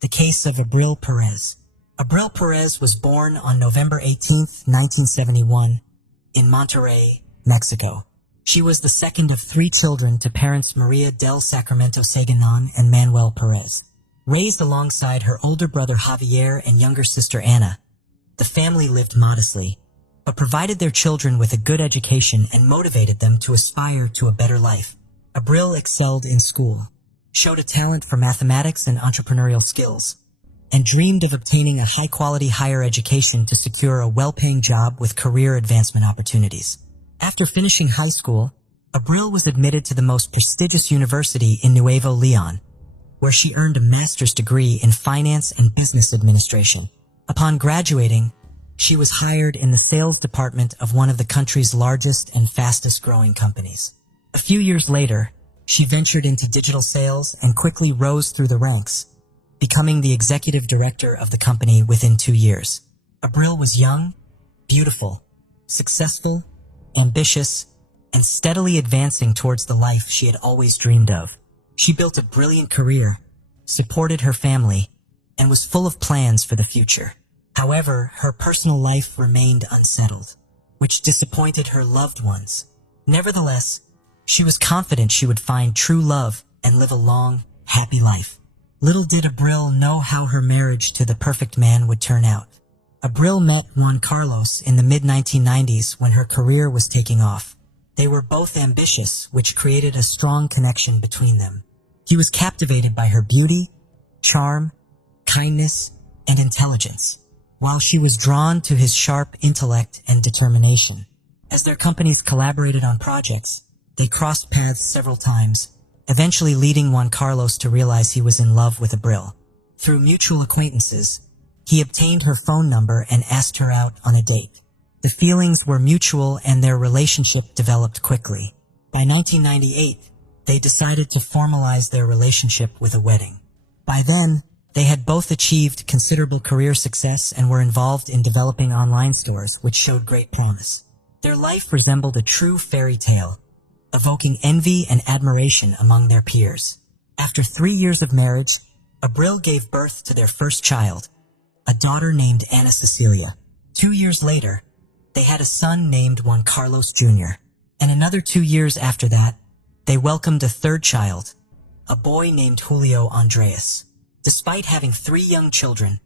The case of Abril Perez. Abril Perez was born on November 18, 1971, in Monterrey, Mexico. She was the second of 3 children to parents Maria del Sacramento Saganon and Manuel Perez. Raised alongside her older brother Javier and younger sister Ana, the family lived modestly, but provided their children with a good education and motivated them to aspire to a better life. Abril excelled in school, showed a talent for mathematics and entrepreneurial skills, and dreamed of obtaining a high-quality higher education to secure a well-paying job with career advancement opportunities. After finishing high school, Abril was admitted to the most prestigious university in Nuevo Leon, where she earned a master's degree in finance and business administration. Upon graduating, she was hired in the sales department of one of the country's largest and fastest-growing companies. A few years later, she ventured into digital sales and quickly rose through the ranks, becoming the executive director of the company within 2 years. Abril was young, beautiful, successful, ambitious, and steadily advancing towards the life she had always dreamed of. She built a brilliant career, supported her family, and was full of plans for the future. However, her personal life remained unsettled, which disappointed her loved ones. Nevertheless, she was confident she would find true love and live a long, happy life. Little did Abril know how her marriage to the perfect man would turn out. Abril met Juan Carlos in the mid-1990s when her career was taking off. They were both ambitious, which created a strong connection between them. He was captivated by her beauty, charm, kindness, and intelligence, while she was drawn to his sharp intellect and determination. As their companies collaborated on projects, they crossed paths several times, eventually leading Juan Carlos to realize he was in love with Abril. Through mutual acquaintances, he obtained her phone number and asked her out on a date. The feelings were mutual and their relationship developed quickly. By 1998, they decided to formalize their relationship with a wedding. By then, they had both achieved considerable career success and were involved in developing online stores, which showed great promise. Their life resembled a true fairy tale, evoking envy and admiration among their peers. After 3 years of marriage, Abril gave birth to their first child, a daughter named Ana Cecilia. 2 years later, they had a son named Juan Carlos Jr., and another 2 years after that, they welcomed a third child, a boy named Julio Andres. Despite having 3 young children,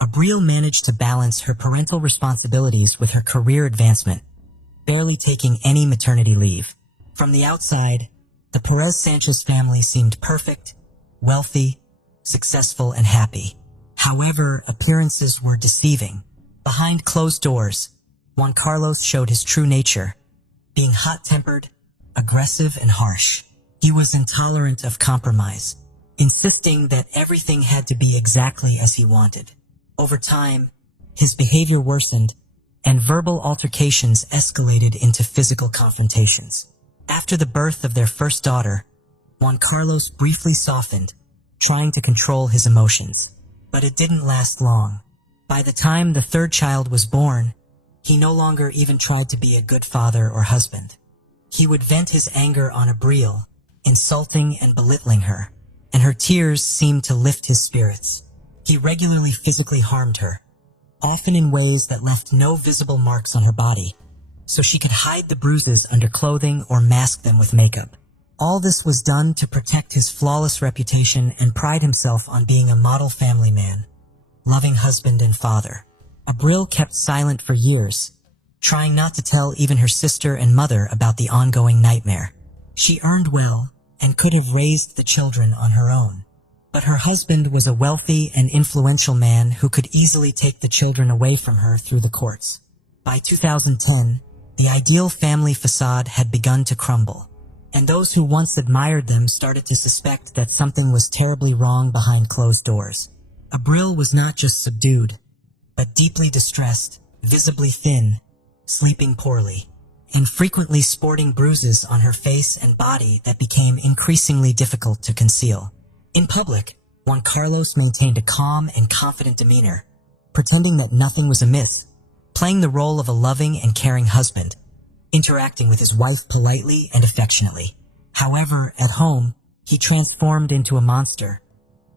Abril managed to balance her parental responsibilities with her career advancement, barely taking any maternity leave. From the outside, the Perez Sanchez family seemed perfect, wealthy, successful, and happy. However, appearances were deceiving. Behind closed doors, Juan Carlos showed his true nature, being hot-tempered, aggressive, and harsh. He was intolerant of compromise, insisting that everything had to be exactly as he wanted. Over time, his behavior worsened, and verbal altercations escalated into physical confrontations. After the birth of their first daughter, Juan Carlos briefly softened, trying to control his emotions. But it didn't last long. By the time the third child was born, he no longer even tried to be a good father or husband. He would vent his anger on Abril, insulting and belittling her, and her tears seemed to lift his spirits. He regularly physically harmed her, often in ways that left no visible marks on her body, so she could hide the bruises under clothing or mask them with makeup. All this was done to protect his flawless reputation and pride himself on being a model family man, loving husband and father. Abril kept silent for years, trying not to tell even her sister and mother about the ongoing nightmare. She earned well and could have raised the children on her own, but her husband was a wealthy and influential man who could easily take the children away from her through the courts. By 2010, the ideal family facade had begun to crumble, and those who once admired them started to suspect that something was terribly wrong behind closed doors. Abril was not just subdued, but deeply distressed, visibly thin, sleeping poorly, and frequently sporting bruises on her face and body that became increasingly difficult to conceal. In public, Juan Carlos maintained a calm and confident demeanor, pretending that nothing was amiss, playing the role of a loving and caring husband, interacting with his wife politely and affectionately. However, at home, he transformed into a monster,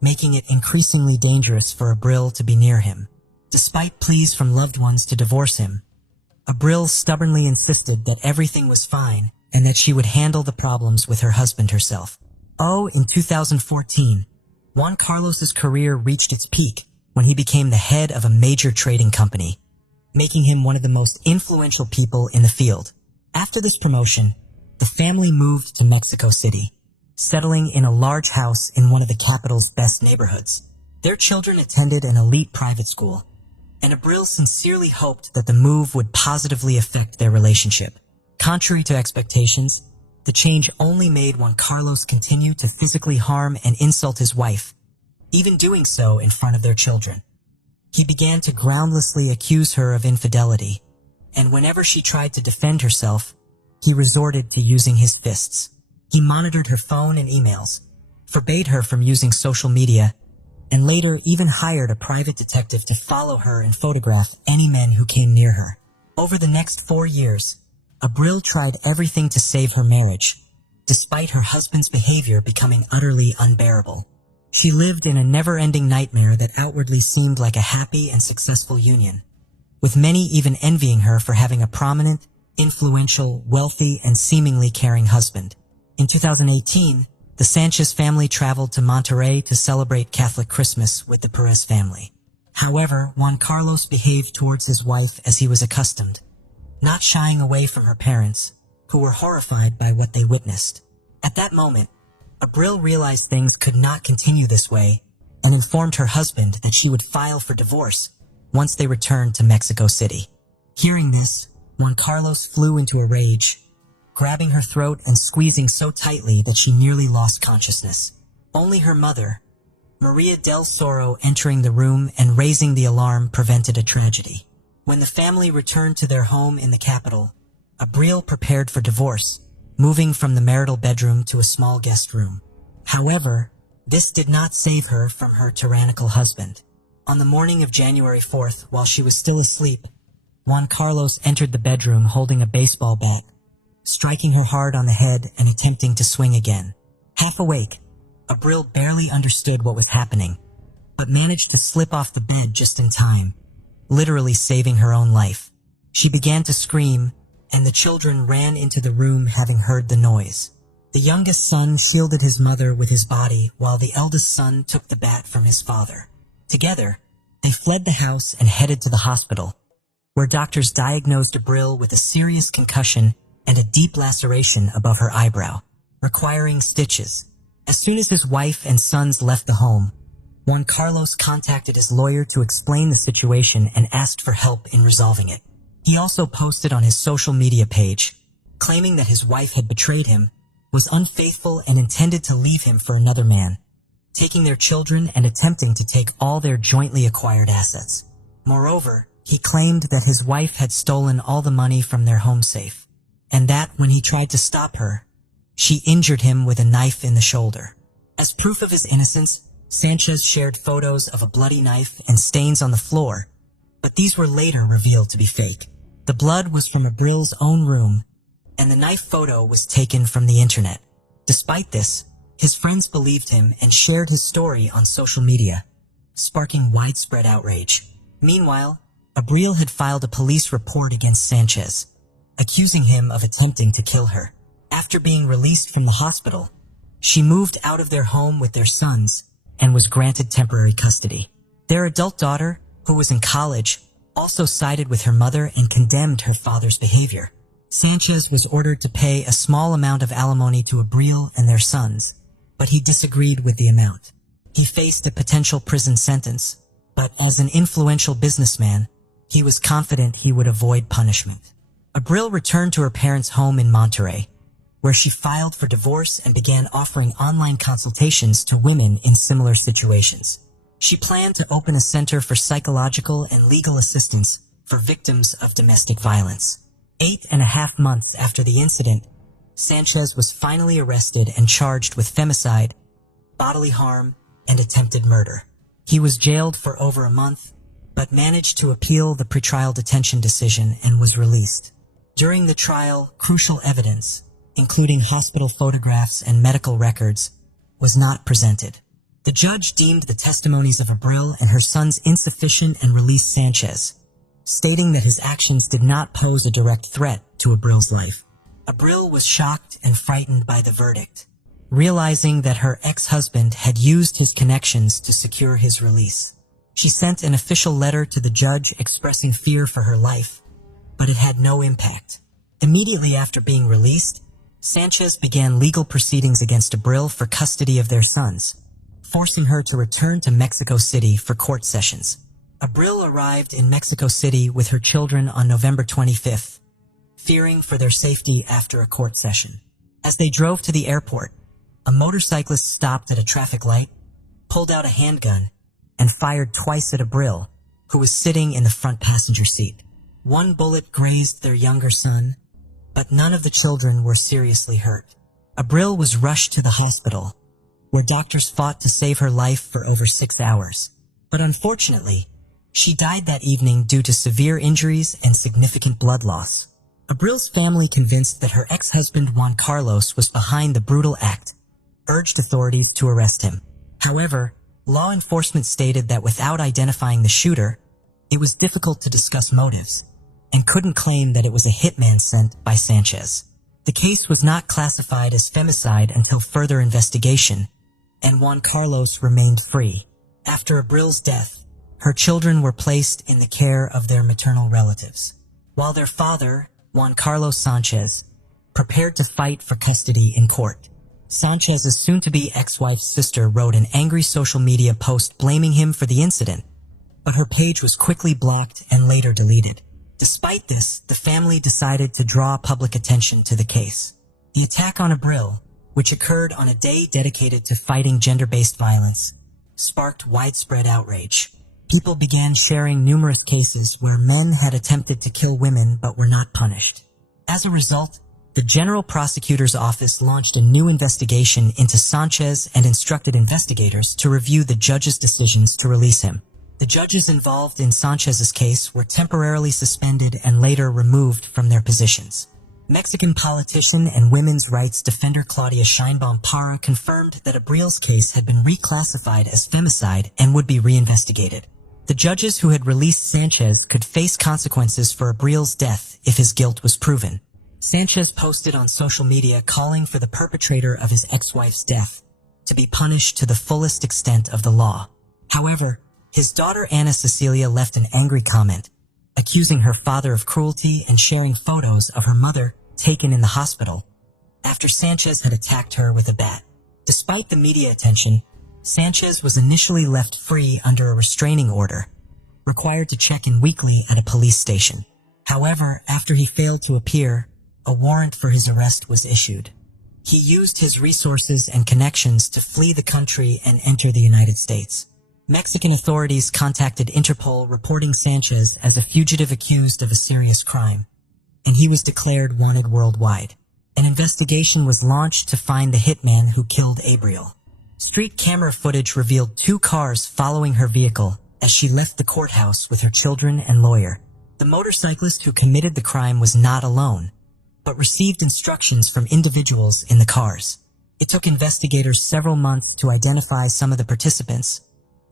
making it increasingly dangerous for Abril to be near him. Despite pleas from loved ones to divorce him, Abril stubbornly insisted that everything was fine and that she would handle the problems with her husband herself. In 2014, Juan Carlos's career reached its peak when he became the head of a major trading company, making him one of the most influential people in the field. After this promotion, the family moved to Mexico City, settling in a large house in one of the capital's best neighborhoods. Their children attended an elite private school, and Abril sincerely hoped that the move would positively affect their relationship. Contrary to expectations, the change only made Juan Carlos continue to physically harm and insult his wife, even doing so in front of their children. He began to groundlessly accuse her of infidelity, and whenever she tried to defend herself, he resorted to using his fists. He monitored her phone and emails, forbade her from using social media, and later even hired a private detective to follow her and photograph any men who came near her. Over the next 4 years, Abril tried everything to save her marriage, despite her husband's behavior becoming utterly unbearable. She lived in a never-ending nightmare that outwardly seemed like a happy and successful union, with many even envying her for having a prominent, influential, wealthy, and seemingly caring husband. In 2018, the Sanchez family traveled to Monterrey to celebrate Catholic Christmas with the Perez family. However, Juan Carlos behaved towards his wife as he was accustomed, not shying away from her parents, who were horrified by what they witnessed. At that moment, Abril realized things could not continue this way and informed her husband that she would file for divorce once they returned to Mexico City. Hearing this, Juan Carlos flew into a rage, grabbing her throat and squeezing so tightly that she nearly lost consciousness. Only her mother, Maria del Soro, entering the room and raising the alarm prevented a tragedy. When the family returned to their home in the capital, Abril prepared for divorce, moving from the marital bedroom to a small guest room. However, this did not save her from her tyrannical husband. On the morning of January 4th, while she was still asleep, Juan Carlos entered the bedroom holding a baseball bat, striking her hard on the head and attempting to swing again. Half awake, Abril barely understood what was happening, but managed to slip off the bed just in time, literally saving her own life. She began to scream, and the children ran into the room having heard the noise. The youngest son shielded his mother with his body while the eldest son took the bat from his father. Together, they fled the house and headed to the hospital, where doctors diagnosed Abril with a serious concussion and a deep laceration above her eyebrow, requiring stitches. As soon as his wife and sons left the home, Juan Carlos contacted his lawyer to explain the situation and asked for help in resolving it. He also posted on his social media page, claiming that his wife had betrayed him, was unfaithful and intended to leave him for another man, taking their children and attempting to take all their jointly acquired assets. Moreover, he claimed that his wife had stolen all the money from their home safe, and that when he tried to stop her, she injured him with a knife in the shoulder. As proof of his innocence, Sanchez shared photos of a bloody knife and stains on the floor, but these were later revealed to be fake. The blood was from Abril's own room, and the knife photo was taken from the internet. Despite this, his friends believed him and shared his story on social media, sparking widespread outrage. Meanwhile, Abril had filed a police report against Sanchez, accusing him of attempting to kill her. After being released from the hospital, she moved out of their home with their sons and was granted temporary custody. Their adult daughter, who was in college, also sided with her mother and condemned her father's behavior. Sanchez was ordered to pay a small amount of alimony to Abril and their sons, but he disagreed with the amount. He faced a potential prison sentence, but as an influential businessman, he was confident he would avoid punishment. Abril returned to her parents' home in Monterrey, where she filed for divorce and began offering online consultations to women in similar situations. She planned to open a center for psychological and legal assistance for victims of domestic violence. 8.5 months after the incident, Sanchez was finally arrested and charged with femicide, bodily harm, and attempted murder. He was jailed for over a month, but managed to appeal the pretrial detention decision and was released. During the trial, crucial evidence, including hospital photographs and medical records, was not presented. The judge deemed the testimonies of Abril and her sons insufficient and released Sanchez, stating that his actions did not pose a direct threat to Abril's life. Abril was shocked and frightened by the verdict, realizing that her ex-husband had used his connections to secure his release. She sent an official letter to the judge expressing fear for her life, but it had no impact. Immediately after being released, Sanchez began legal proceedings against Abril for custody of their sons, forcing her to return to Mexico City for court sessions. Abril arrived in Mexico City with her children on November 25th, fearing for their safety after a court session. As they drove to the airport, a motorcyclist stopped at a traffic light, pulled out a handgun, and fired twice at Abril, who was sitting in the front passenger seat. One bullet grazed their younger son, but none of the children were seriously hurt. Abril was rushed to the hospital, where doctors fought to save her life for over 6 hours. But unfortunately, she died that evening due to severe injuries and significant blood loss. Abril's family, convinced that her ex-husband Juan Carlos was behind the brutal act, urged authorities to arrest him. However, law enforcement stated that without identifying the shooter, it was difficult to discuss motives, and couldn't claim that it was a hitman sent by Sanchez. The case was not classified as femicide until further investigation, and Juan Carlos remained free. After Abril's death, her children were placed in the care of their maternal relatives, while their father, Juan Carlos Sanchez, prepared to fight for custody in court. Sanchez's soon-to-be ex-wife's sister wrote an angry social media post blaming him for the incident, but her page was quickly blocked and later deleted. Despite this, the family decided to draw public attention to the case. The attack on Abril, which occurred on a day dedicated to fighting gender-based violence, sparked widespread outrage. People began sharing numerous cases where men had attempted to kill women but were not punished. As a result, the General Prosecutor's Office launched a new investigation into Sanchez and instructed investigators to review the judge's decisions to release him. The judges involved in Sanchez's case were temporarily suspended and later removed from their positions. Mexican politician and women's rights defender Claudia Sheinbaum Parra confirmed that Abril's case had been reclassified as femicide and would be reinvestigated. The judges who had released Sanchez could face consequences for Abril's death if his guilt was proven. Sanchez posted on social media calling for the perpetrator of his ex-wife's death to be punished to the fullest extent of the law. However, his daughter Ana Cecilia left an angry comment, accusing her father of cruelty and sharing photos of her mother taken in the hospital after Sanchez had attacked her with a bat. Despite the media attention, Sanchez was initially left free under a restraining order, required to check in weekly at a police station. However, after he failed to appear, a warrant for his arrest was issued. He used his resources and connections to flee the country and enter the United States. Mexican authorities contacted Interpol, reporting Sanchez as a fugitive accused of a serious crime, and he was declared wanted worldwide. An investigation was launched to find the hitman who killed Abril. Street camera footage revealed 2 cars following her vehicle as she left the courthouse with her children and lawyer. The motorcyclist who committed the crime was not alone, but received instructions from individuals in the cars. It took investigators several months to identify some of the participants,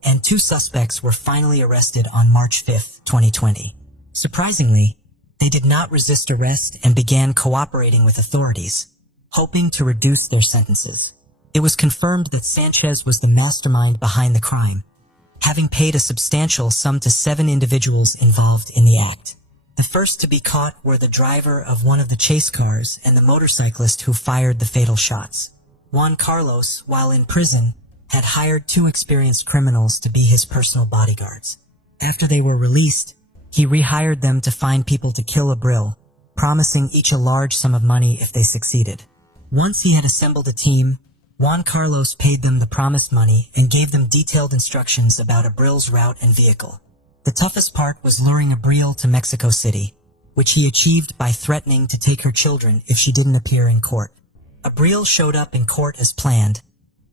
and 2 suspects were finally arrested on March 5, 2020. Surprisingly, they did not resist arrest and began cooperating with authorities, hoping to reduce their sentences. It was confirmed that Sanchez was the mastermind behind the crime, having paid a substantial sum to 7 individuals involved in the act. The first to be caught were the driver of one of the chase cars and the motorcyclist who fired the fatal shots. Juan Carlos, while in prison, had hired 2 experienced criminals to be his personal bodyguards. After they were released, he rehired them to find people to kill Abril, promising each a large sum of money if they succeeded. Once he had assembled a team, Juan Carlos paid them the promised money and gave them detailed instructions about Abril's route and vehicle. The toughest part was luring Abril to Mexico City, which he achieved by threatening to take her children if she didn't appear in court. Abril showed up in court as planned,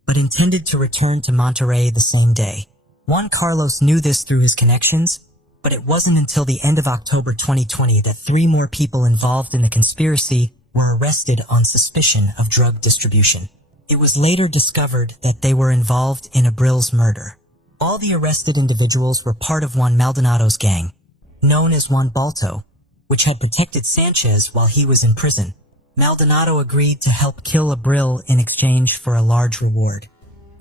but intended to return to Monterrey the same day. Juan Carlos knew this through his connections, but it wasn't until the end of October 2020 that 3 more people involved in the conspiracy were arrested on suspicion of drug distribution. It was later discovered that they were involved in Abril's murder. All the arrested individuals were part of Juan Maldonado's gang, known as Juan Balto, which had protected Sanchez while he was in prison. Maldonado agreed to help kill Abril in exchange for a large reward.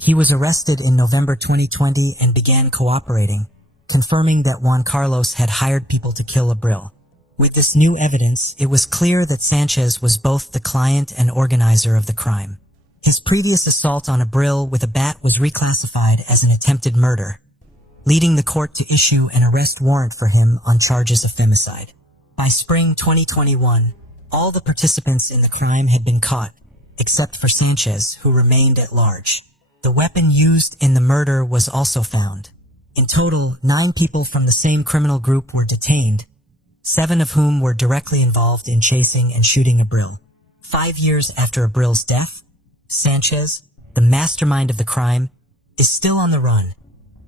He was arrested in November 2020 and began cooperating, confirming that Juan Carlos had hired people to kill Abril. With this new evidence, it was clear that Sanchez was both the client and organizer of the crime. His previous assault on Abril with a bat was reclassified as an attempted murder, leading the court to issue an arrest warrant for him on charges of femicide. By spring 2021, all the participants in the crime had been caught, except for Sanchez, who remained at large. The weapon used in the murder was also found. In total, 9 people from the same criminal group were detained, 7 of whom were directly involved in chasing and shooting Abril. 5 years after Abril's death, Sanchez, the mastermind of the crime, is still on the run,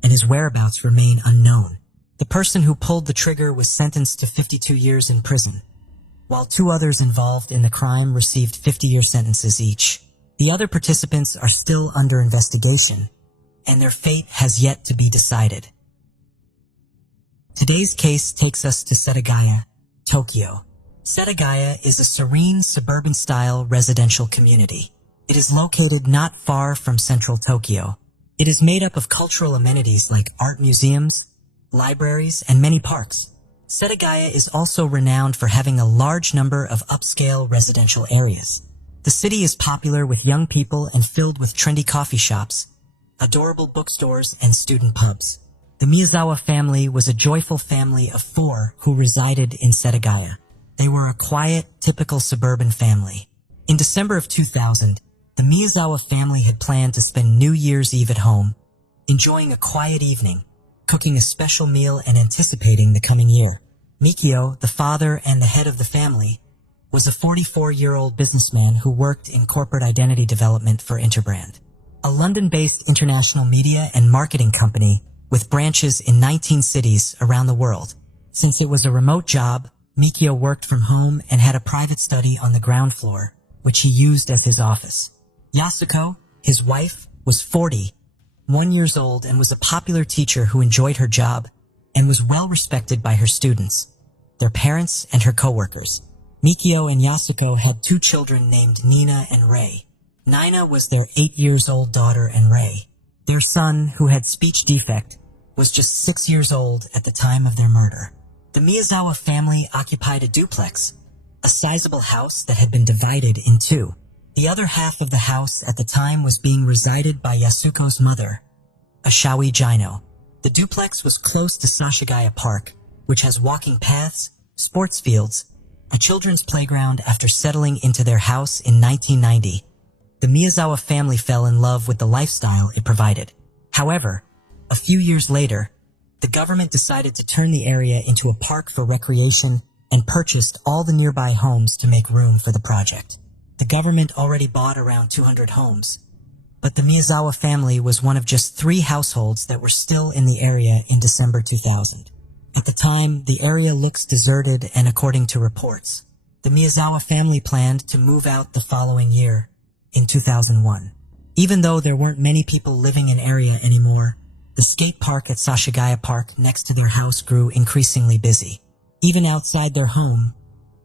and his whereabouts remain unknown. The person who pulled the trigger was sentenced to 52 years in prison, while 2 others involved in the crime received 50-year sentences each. The other participants are still under investigation, and their fate has yet to be decided. Today's case takes us to Setagaya, Tokyo. Setagaya is a serene suburban-style residential community. It is located not far from central Tokyo. It is made up of cultural amenities like art museums, libraries, and many parks. Setagaya is also renowned for having a large number of upscale residential areas. The city is popular with young people and filled with trendy coffee shops, adorable bookstores, and student pubs. The Miyazawa family was a joyful family of 4 who resided in Setagaya. They were a quiet, typical suburban family. In December of 2000, the Miyazawa family had planned to spend New Year's Eve at home, enjoying a quiet evening, cooking a special meal and anticipating the coming year. Mikio, the father and the head of the family, was a 44-year-old businessman who worked in corporate identity development for Interbrand, a London-based international media and marketing company with branches in 19 cities around the world. Since it was a remote job, Mikio worked from home and had a private study on the ground floor, which he used as his office. Yasuko, his wife, was 41 years old and was a popular teacher who enjoyed her job and was well respected by her students, their parents, and her coworkers. Mikio and Yasuko had 2 children named Nina and Rei. Nina was their 8-year-old daughter, and Rei, their son, who had speech defect, was just 6 years old at the time of their murder. The Miyazawa family occupied a duplex, a sizable house that had been divided in 2. The other half of the house at the time was being resided by Yasuko's mother, Ashawi Jino. The duplex was close to Sashigaya Park, which has walking paths, sports fields, a children's playground. After settling into their house in 1990, the Miyazawa family fell in love with the lifestyle it provided. However, a few years later, the government decided to turn the area into a park for recreation and purchased all the nearby homes to make room for the project. The government already bought around 200 homes, but the Miyazawa family was one of just 3 households that were still in the area in December 2000. At the time, the area looks deserted, and according to reports, the Miyazawa family planned to move out the following year, in 2001. Even though there weren't many people living in the area anymore, the skate park at Sashigaya Park next to their house grew increasingly busy. Even outside their home,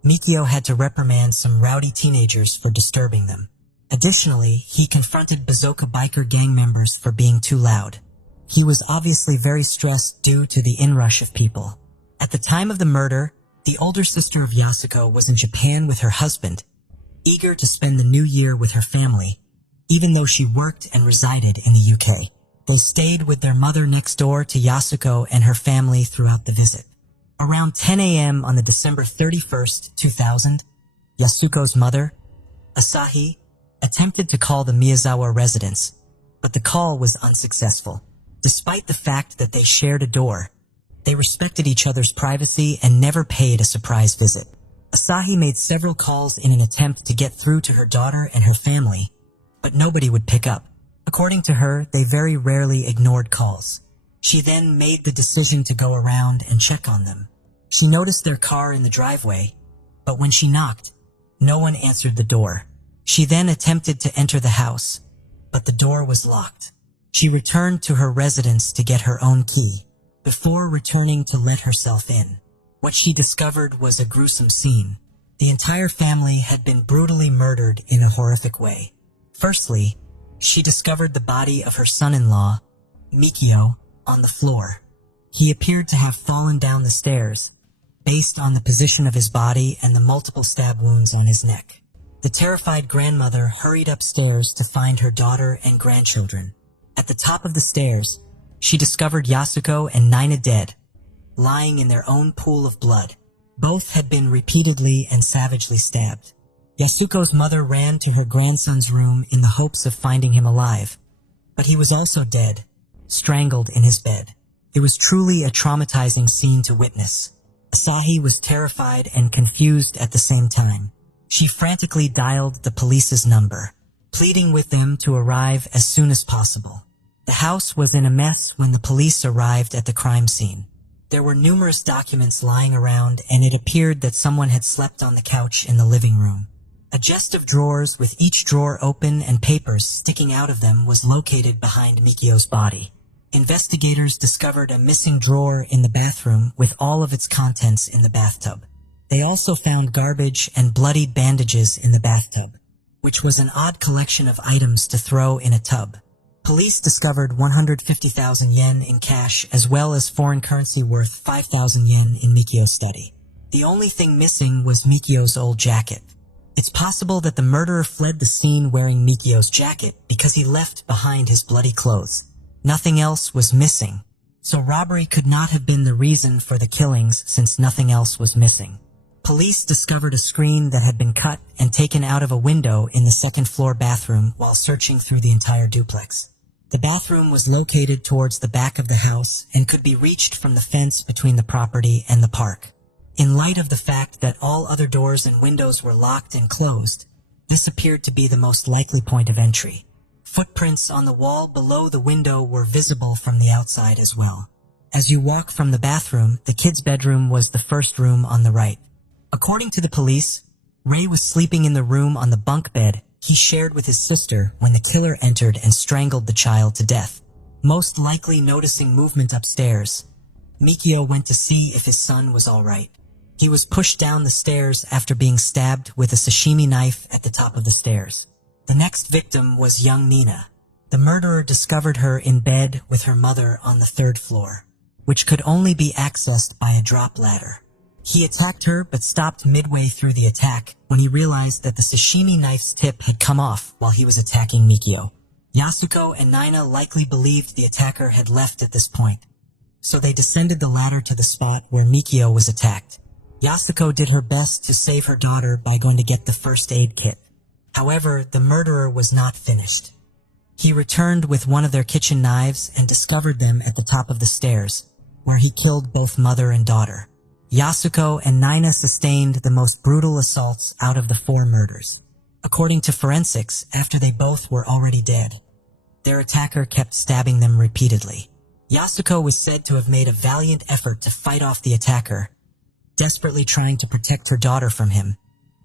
Mikio had to reprimand some rowdy teenagers for disturbing them. Additionally, he confronted Bazooka biker gang members for being too loud. He was obviously very stressed due to the inrush of people. At the time of the murder, the older sister of Yasuko was in Japan with her husband, eager to spend the new year with her family, even though she worked and resided in the UK. They stayed with their mother next door to Yasuko and her family throughout the visit. Around 10 a.m. on the December 31st, 2000, Yasuko's mother, Asahi, attempted to call the Miyazawa residence, but the call was unsuccessful. Despite the fact that they shared a door, they respected each other's privacy and never paid a surprise visit. Asahi made several calls in an attempt to get through to her daughter and her family, but nobody would pick up. According to her, they very rarely ignored calls. She then made the decision to go around and check on them. She noticed their car in the driveway, but when she knocked, no one answered the door. She then attempted to enter the house, but the door was locked. She returned to her residence to get her own key, before returning to let herself in. What she discovered was a gruesome scene. The entire family had been brutally murdered in a horrific way. Firstly, she discovered the body of her son-in-law, Mikio, on the floor. He appeared to have fallen down the stairs, based on the position of his body and the multiple stab wounds on his neck. The terrified grandmother hurried upstairs to find her daughter and grandchildren. At the top of the stairs, she discovered Yasuko and Nina dead, lying in their own pool of blood. Both had been repeatedly and savagely stabbed. Yasuko's mother ran to her grandson's room in the hopes of finding him alive, but he was also dead, strangled in his bed. It was truly a traumatizing scene to witness. Asahi was terrified and confused at the same time. She frantically dialed the police's number, pleading with them to arrive as soon as possible. The house was in a mess when the police arrived at the crime scene. There were numerous documents lying around, and it appeared that someone had slept on the couch in the living room. A chest of drawers with each drawer open and papers sticking out of them was located behind Mikio's body. Investigators discovered a missing drawer in the bathroom with all of its contents in the bathtub. They also found garbage and bloodied bandages in the bathtub, which was an odd collection of items to throw in a tub. Police discovered 150,000 yen in cash as well as foreign currency worth 5,000 yen in Mikio's study. The only thing missing was Mikio's old jacket. It's possible that the murderer fled the scene wearing Mikio's jacket because he left behind his bloody clothes. Nothing else was missing, so robbery could not have been the reason for the killings since nothing else was missing. Police discovered a screen that had been cut and taken out of a window in the second-floor bathroom while searching through the entire duplex. The bathroom was located towards the back of the house and could be reached from the fence between the property and the park. In light of the fact that all other doors and windows were locked and closed, this appeared to be the most likely point of entry. Footprints on the wall below the window were visible from the outside as well. As you walk from the bathroom, the kid's bedroom was the first room on the right. According to the police, Ray was sleeping in the room on the bunk bed he shared with his sister when the killer entered and strangled the child to death. Most likely noticing movement upstairs, Mikio went to see if his son was all right. He was pushed down the stairs after being stabbed with a sashimi knife at the top of the stairs. The next victim was young Nina. The murderer discovered her in bed with her mother on the third floor, which could only be accessed by a drop ladder. He attacked her but stopped midway through the attack when he realized that the sashimi knife's tip had come off while he was attacking Mikio. Yasuko and Nina likely believed the attacker had left at this point, so they descended the ladder to the spot where Mikio was attacked. Yasuko did her best to save her daughter by going to get the first aid kit. However, the murderer was not finished. He returned with one of their kitchen knives and discovered them at the top of the stairs, where he killed both mother and daughter. Yasuko and Nina sustained the most brutal assaults out of the 4 murders. According to forensics, after they both were already dead, their attacker kept stabbing them repeatedly. Yasuko was said to have made a valiant effort to fight off the attacker, desperately trying to protect her daughter from him,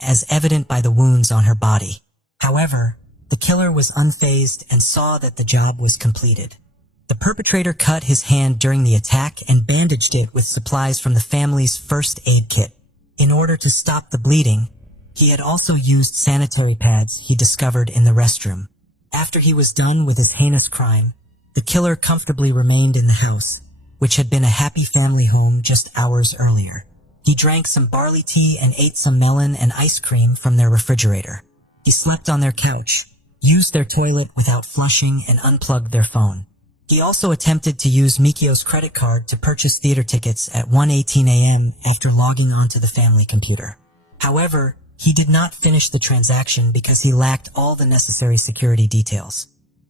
as evident by the wounds on her body. However, the killer was unfazed and saw that the job was completed. The perpetrator cut his hand during the attack and bandaged it with supplies from the family's first aid kit. In order to stop the bleeding, he had also used sanitary pads he discovered in the restroom. After he was done with his heinous crime, the killer comfortably remained in the house, which had been a happy family home just hours earlier. He drank some barley tea and ate some melon and ice cream from their refrigerator. He slept on their couch, used their toilet without flushing, and unplugged their phone. He also attempted to use Mikio's credit card to purchase theater tickets at 1:18 a.m. after logging onto the family computer. However, he did not finish the transaction because he lacked all the necessary security details.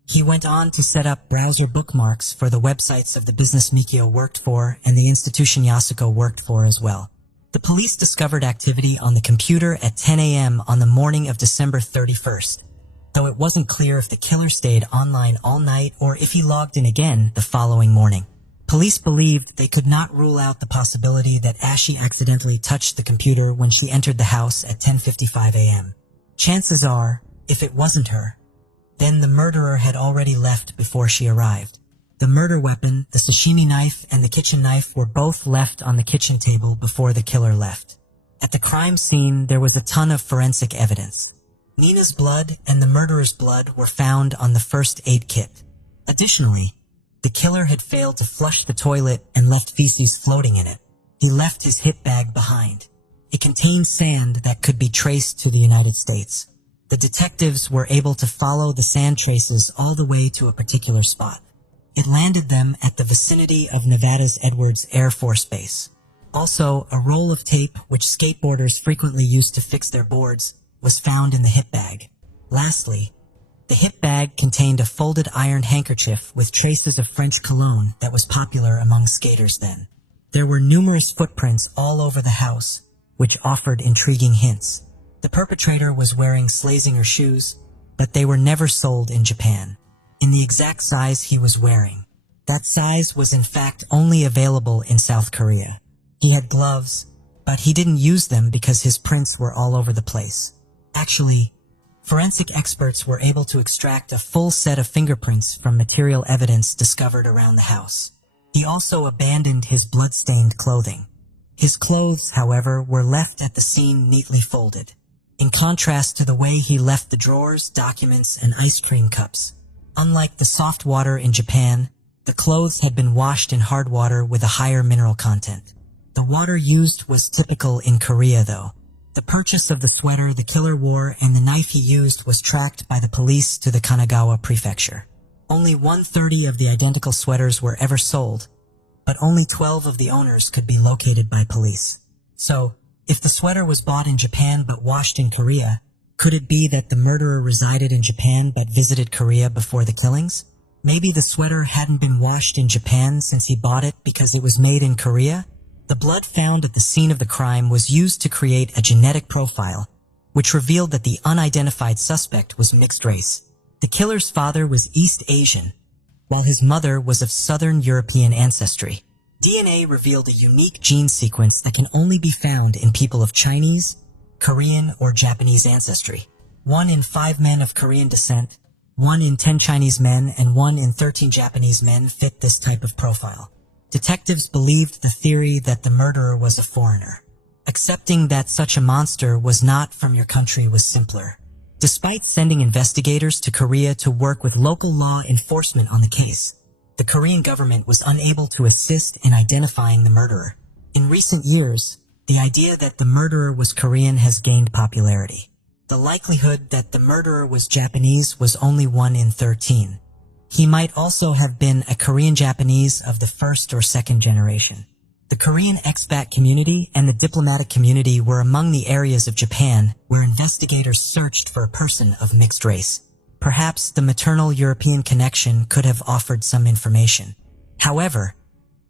He went on to set up browser bookmarks for the websites of the business Mikio worked for and the institution Yasuko worked for as well. The police discovered activity on the computer at 10 a.m. on the morning of December 31st. Though it wasn't clear if the killer stayed online all night or if he logged in again the following morning. Police believed they could not rule out the possibility that Ashi accidentally touched the computer when she entered the house at 10:55 a.m. Chances are, If it wasn't her, then the murderer had already left before she arrived. The murder weapon, the sashimi knife, and the kitchen knife were both left on the kitchen table before the killer left. At the crime scene, there was a ton of forensic evidence. Nina's blood and the murderer's blood were found on the first aid kit. Additionally, the killer had failed to flush the toilet and left feces floating in it. He left his hip bag behind. It contained sand that could be traced to the United States. The detectives were able to follow the sand traces all the way to a particular spot. It landed them at the vicinity of Nevada's Edwards Air Force Base. Also, a roll of tape, which skateboarders frequently used to fix their boards, was found in the hip bag. Lastly, the hip bag contained a folded iron handkerchief with traces of French cologne that was popular among skaters then. There were numerous footprints all over the house, which offered intriguing hints. The perpetrator was wearing Slazenger shoes, but they were never sold in Japan, in the exact size he was wearing. That size was in fact only available in South Korea. He had gloves, but he didn't use them because his prints were all over the place. Actually, forensic experts were able to extract a full set of fingerprints from material evidence discovered around the house. He also abandoned his blood-stained clothing. His clothes, however, were left at the scene neatly folded, in contrast to the way he left the drawers, documents, and ice cream cups. Unlike the soft water in Japan, the clothes had been washed in hard water with a higher mineral content. The water used was typical in Korea, though. The purchase of the sweater the killer wore and the knife he used was tracked by the police to the Kanagawa prefecture. Only 130 of the identical sweaters were ever sold, but only 12 of the owners could be located by police. So, if the sweater was bought in Japan but washed in Korea, could it be that the murderer resided in Japan but visited Korea before the killings? Maybe the sweater hadn't been washed in Japan since he bought it because it was made in Korea? The blood found at the scene of the crime was used to create a genetic profile, which revealed that the unidentified suspect was mixed race. The killer's father was East Asian, while his mother was of Southern European ancestry. DNA revealed a unique gene sequence that can only be found in people of Chinese, Korean, or Japanese ancestry. 1 in 5 men of Korean descent, 1 in 10 Chinese men, and 1 in 13 Japanese men fit this type of profile. Detectives believed the theory that the murderer was a foreigner. Accepting that such a monster was not from your country was simpler. Despite sending investigators to Korea to work with local law enforcement on the case, the Korean government was unable to assist in identifying the murderer. In recent years, the idea that the murderer was Korean has gained popularity. The likelihood that the murderer was Japanese was only 1 in 13. He might also have been a Korean Japanese of the first or second generation. The Korean expat community and the diplomatic community were among the areas of Japan where investigators searched for a person of mixed race. Perhaps the maternal European connection could have offered some information. However,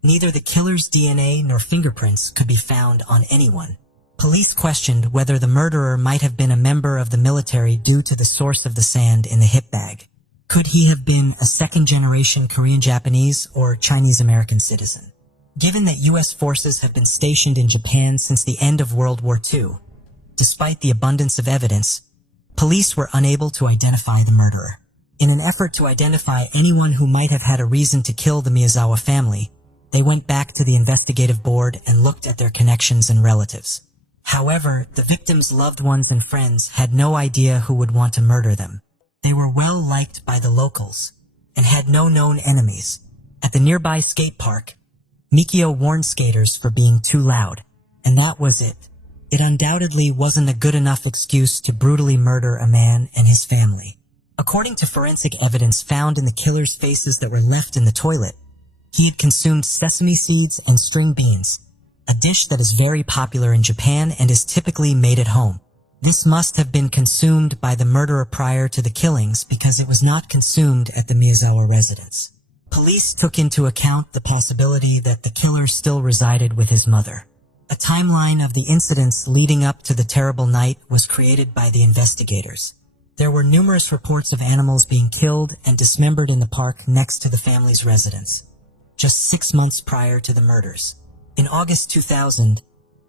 neither the killer's DNA nor fingerprints could be found on anyone. Police questioned whether the murderer might have been a member of the military due to the source of the sand in the hip bag. Could he have been a second-generation Korean-Japanese or Chinese-American citizen? Given that U.S. forces have been stationed in Japan since the end of World War II, despite the abundance of evidence, police were unable to identify the murderer. In an effort to identify anyone who might have had a reason to kill the Miyazawa family, they went back to the investigative board and looked at their connections and relatives. However, the victims' loved ones and friends had no idea who would want to murder them. They were well liked by the locals and had no known enemies. At the nearby skate park, Mikio warned skaters for being too loud, and that was it. It undoubtedly wasn't a good enough excuse to brutally murder a man and his family. According to forensic evidence found in the killer's faces that were left in the toilet, he had consumed sesame seeds and string beans, a dish that is very popular in Japan and is typically made at home. This must have been consumed by the murderer prior to the killings because it was not consumed at the Miyazawa residence. Police took into account the possibility that the killer still resided with his mother. A timeline of the incidents leading up to the terrible night was created by the investigators. There were numerous reports of animals being killed and dismembered in the park next to the family's residence, just 6 months prior to the murders. In August 2000,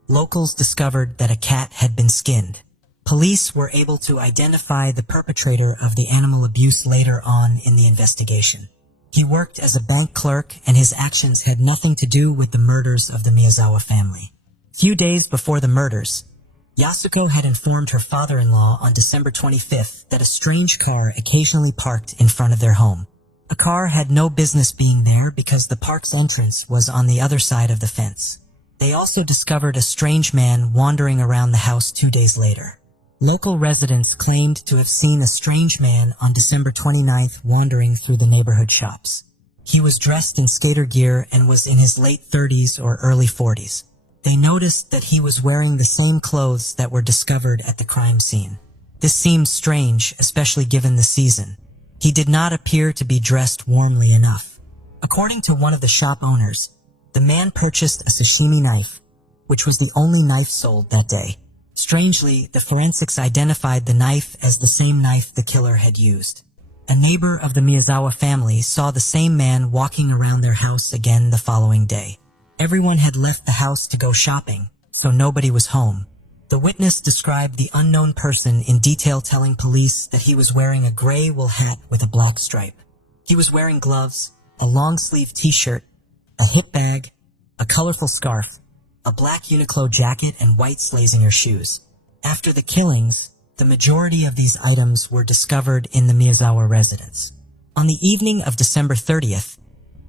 locals discovered that a cat had been skinned. Police were able to identify the perpetrator of the animal abuse later on in the investigation. He worked as a bank clerk, and his actions had nothing to do with the murders of the Miyazawa family. Few days before the murders, Yasuko had informed her father-in-law on December 25th that a strange car occasionally parked in front of their home. A car had no business being there because the park's entrance was on the other side of the fence. They also discovered a strange man wandering around the house 2 days later. Local residents claimed to have seen a strange man on December 29th wandering through the neighborhood shops. He was dressed in skater gear and was in his late 30s or early 40s. They noticed that he was wearing the same clothes that were discovered at the crime scene. This seemed strange, especially given the season. He did not appear to be dressed warmly enough. According to one of the shop owners, the man purchased a sashimi knife, which was the only knife sold that day. Strangely, the forensics identified the knife as the same knife the killer had used. A neighbor of the Miyazawa family saw the same man walking around their house again the following day. Everyone had left the house to go shopping, so nobody was home. The witness described the unknown person in detail, telling police that he was wearing a gray wool hat with a black stripe. He was wearing gloves, a long-sleeve t-shirt, a hip bag, a colorful scarf, a black Uniqlo jacket, and white Slazenger shoes. After the killings, the majority of these items were discovered in the Miyazawa residence. On the evening of December 30th,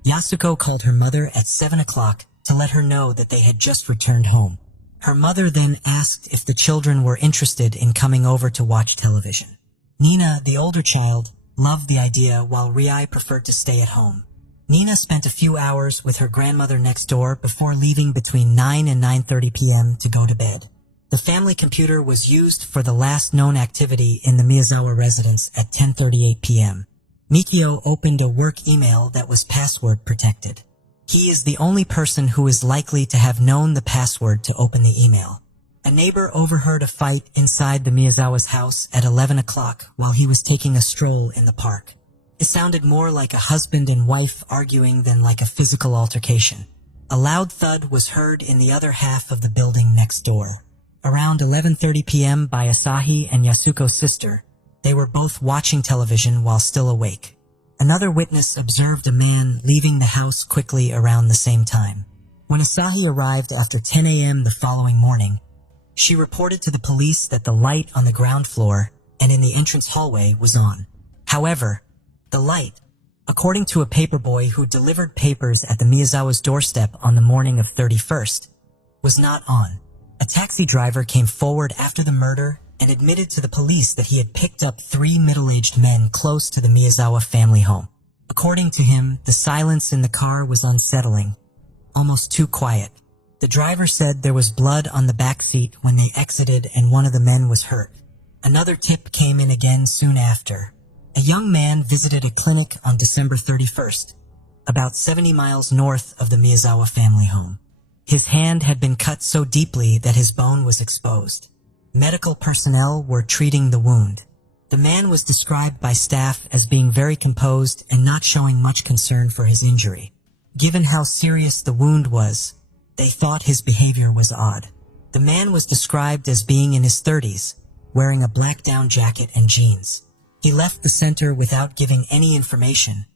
Yasuko called her mother at 7 o'clock to let her know that they had just returned home. Her mother then asked if the children were interested in coming over to watch television. Nina, the older child, loved the idea, while Riai preferred to stay at home. Nina spent a few hours with her grandmother next door before leaving between 9 and 9:30 p.m. to go to bed. The family computer was used for the last known activity in the Miyazawa residence at 10:38 p.m. Mikio opened a work email that was password protected. He is the only person who is likely to have known the password to open the email. A neighbor overheard a fight inside the Miyazawa's house at 11 o'clock while he was taking a stroll in the park. It sounded more like a husband and wife arguing than like a physical altercation. A loud thud was heard in the other half of the building next door. Around 11:30 p.m. by Asahi and Yasuko's sister, they were both watching television while still awake. Another witness observed a man leaving the house quickly around the same time. When Asahi arrived after 10 a.m. the following morning, she reported to the police that the light on the ground floor and in the entrance hallway was on. However, the light, according to a paperboy who delivered papers at the Miyazawa's doorstep on the morning of 31st, was not on. A taxi driver came forward after the murder and admitted to the police that he had picked up 3 middle-aged men close to the Miyazawa family home. According to him, the silence in the car was unsettling, almost too quiet. The driver said there was blood on the back seat when they exited and one of the men was hurt. Another tip came in again soon after. A young man visited a clinic on December 31st, about 70 miles north of the Miyazawa family home. His hand had been cut so deeply that his bone was exposed. Medical personnel were treating the wound. The man was described by staff as being very composed and not showing much concern for his injury. Given how serious the wound was, they thought his behavior was odd. The man was described as being in his 30s, wearing a black down jacket and jeans. He left the center without giving any information,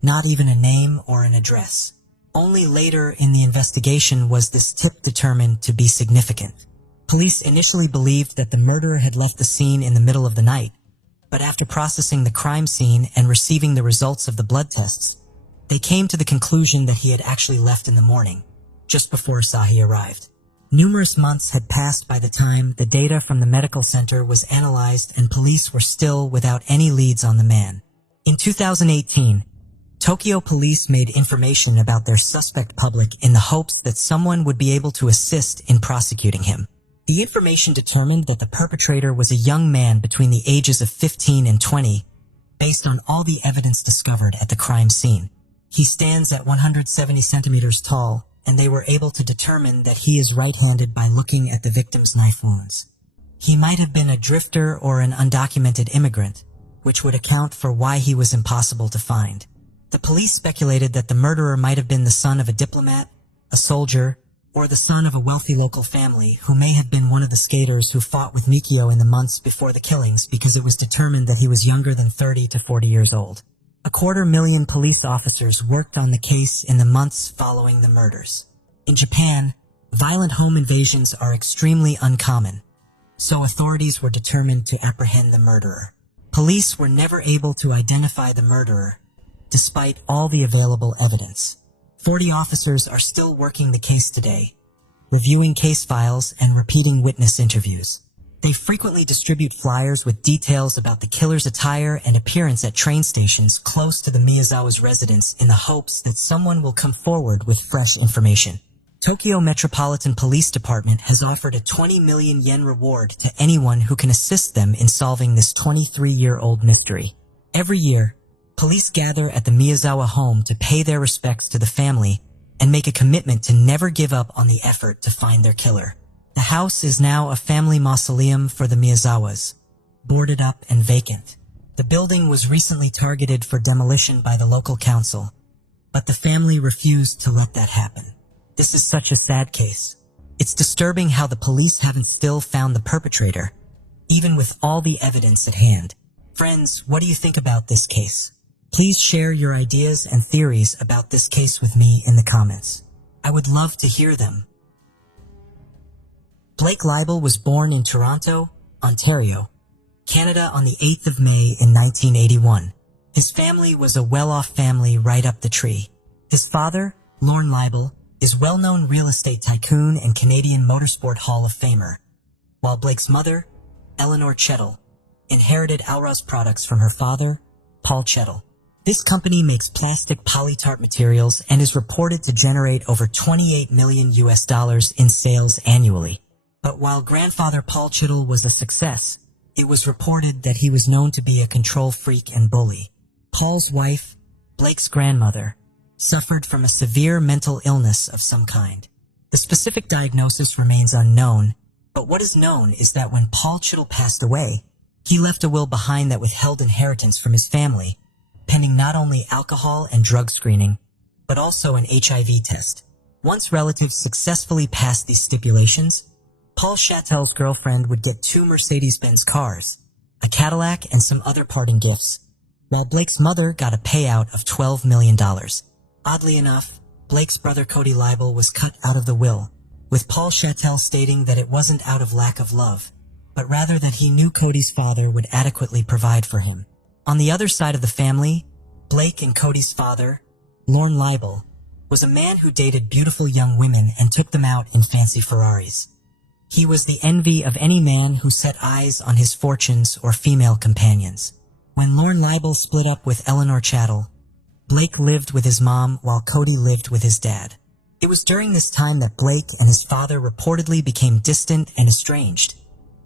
not even a name or an address. Only later in the investigation was this tip determined to be significant. Police initially believed that the murderer had left the scene in the middle of the night, but after processing the crime scene and receiving the results of the blood tests, they came to the conclusion that he had actually left in the morning, just before Asahi arrived. Numerous months had passed by the time the data from the medical center was analyzed and police were still without any leads on the man. In 2018, Tokyo police made information about their suspect public in the hopes that someone would be able to assist in prosecuting him. The information determined that the perpetrator was a young man between the ages of 15 and 20, based on all the evidence discovered at the crime scene. He stands at 170 centimeters tall, and they were able to determine that he is right-handed by looking at the victim's knife wounds. He might have been a drifter or an undocumented immigrant, which would account for why he was impossible to find. The police speculated that the murderer might have been the son of a diplomat, a soldier, or the son of a wealthy local family who may have been one of the skaters who fought with Mikio in the months before the killings because it was determined that he was younger than 30 to 40 years old. 250,000 police officers worked on the case in the months following the murders. In Japan, violent home invasions are extremely uncommon, so authorities were determined to apprehend the murderer. Police were never able to identify the murderer, despite all the available evidence. 40 officers are still working the case today, reviewing case files and repeating witness interviews. They frequently distribute flyers with details about the killer's attire and appearance at train stations close to the Miyazawa's residence in the hopes that someone will come forward with fresh information. Tokyo Metropolitan Police Department has offered a 20 million yen reward to anyone who can assist them in solving this 23-year-old mystery. Every year, police gather at the Miyazawa home to pay their respects to the family and make a commitment to never give up on the effort to find their killer. The house is now a family mausoleum for the Miyazawas, boarded up and vacant. The building was recently targeted for demolition by the local council, but the family refused to let that happen. This is such a sad case. It's disturbing how the police haven't still found the perpetrator, even with all the evidence at hand. Friends, what do you think about this case? Please share your ideas and theories about this case with me in the comments. I would love to hear them. Blake Leibel was born in Toronto, Ontario, Canada on the 8th of May in 1981. His family was a well-off family right up the tree. His father, Lorne Leibel, is well-known real estate tycoon and Canadian Motorsport Hall of Famer, while Blake's mother, Eleanor Chettle, inherited Alroz products from her father, Paul Chettle. This company makes plastic polytart materials and is reported to generate over $28 million in sales annually. But while grandfather Paul Chettle was a success, it was reported that he was known to be a control freak and bully. Paul's wife, Blake's grandmother, suffered from a severe mental illness of some kind. The specific diagnosis remains unknown, but what is known is that when Paul Chettle passed away, he left a will behind that withheld inheritance from his family, pending not only alcohol and drug screening, but also an HIV test. Once relatives successfully passed these stipulations, Paul Chettel's girlfriend would get 2 Mercedes-Benz cars, a Cadillac, and some other parting gifts, while Blake's mother got a payout of $12 million. Oddly enough, Blake's brother Cody Leibel was cut out of the will, with Paul Chettel stating that it wasn't out of lack of love, but rather that he knew Cody's father would adequately provide for him. On the other side of the family, Blake and Cody's father, Lorne Leibel, was a man who dated beautiful young women and took them out in fancy Ferraris. He was the envy of any man who set eyes on his fortunes or female companions. When Lorne Leibel split up with Eleanor Chettle, Blake lived with his mom while Cody lived with his dad. It was during this time that Blake and his father reportedly became distant and estranged,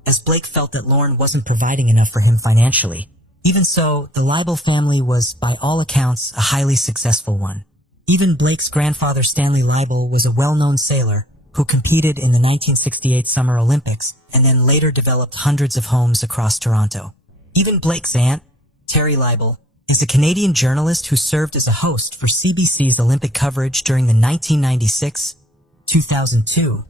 as Blake felt that Lorne wasn't providing enough for him financially. Even so, the Leibel family was, by all accounts, a highly successful one. Even Blake's grandfather Stanley Leibel was a well-known sailor who competed in the 1968 Summer Olympics and then later developed hundreds of homes across Toronto. Even Blake's aunt, Terry Leibel, is a Canadian journalist who served as a host for CBC's Olympic coverage during the 1996, 2002,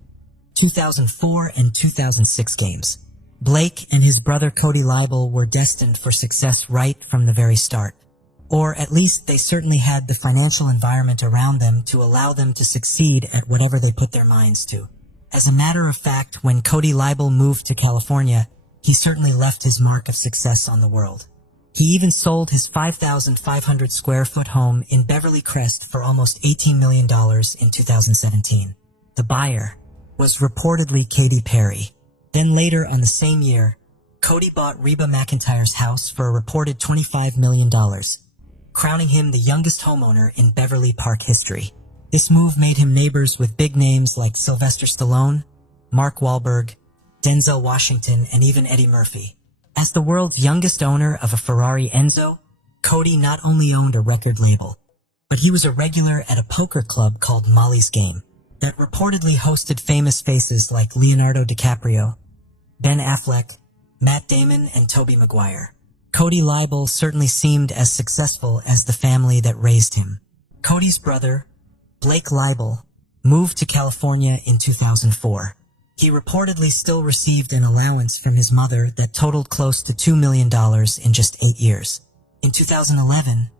2004, and 2006 games. Blake and his brother Cody Leibel were destined for success right from the very start. Or at least they certainly had the financial environment around them to allow them to succeed at whatever they put their minds to. As a matter of fact, when Cody Leibel moved to California, he certainly left his mark of success on the world. He even sold his 5,500 square foot home in Beverly Crest for almost $18 million in 2017. The buyer was reportedly Katy Perry. Then later on the same year, Cody bought Reba McEntire's house for a reported $25 million, crowning him the youngest homeowner in Beverly Park history. This move made him neighbors with big names like Sylvester Stallone, Mark Wahlberg, Denzel Washington, and even Eddie Murphy. As the world's youngest owner of a Ferrari Enzo, Cody not only owned a record label, but he was a regular at a poker club called Molly's Game that reportedly hosted famous faces like Leonardo DiCaprio, Ben Affleck, Matt Damon, and Tobey Maguire. Cody Leibel certainly seemed as successful as the family that raised him. Cody's brother, Blake Leibel, moved to California in 2004. He reportedly still received an allowance from his mother that totaled close to $2 million in just 8 years. In 2011,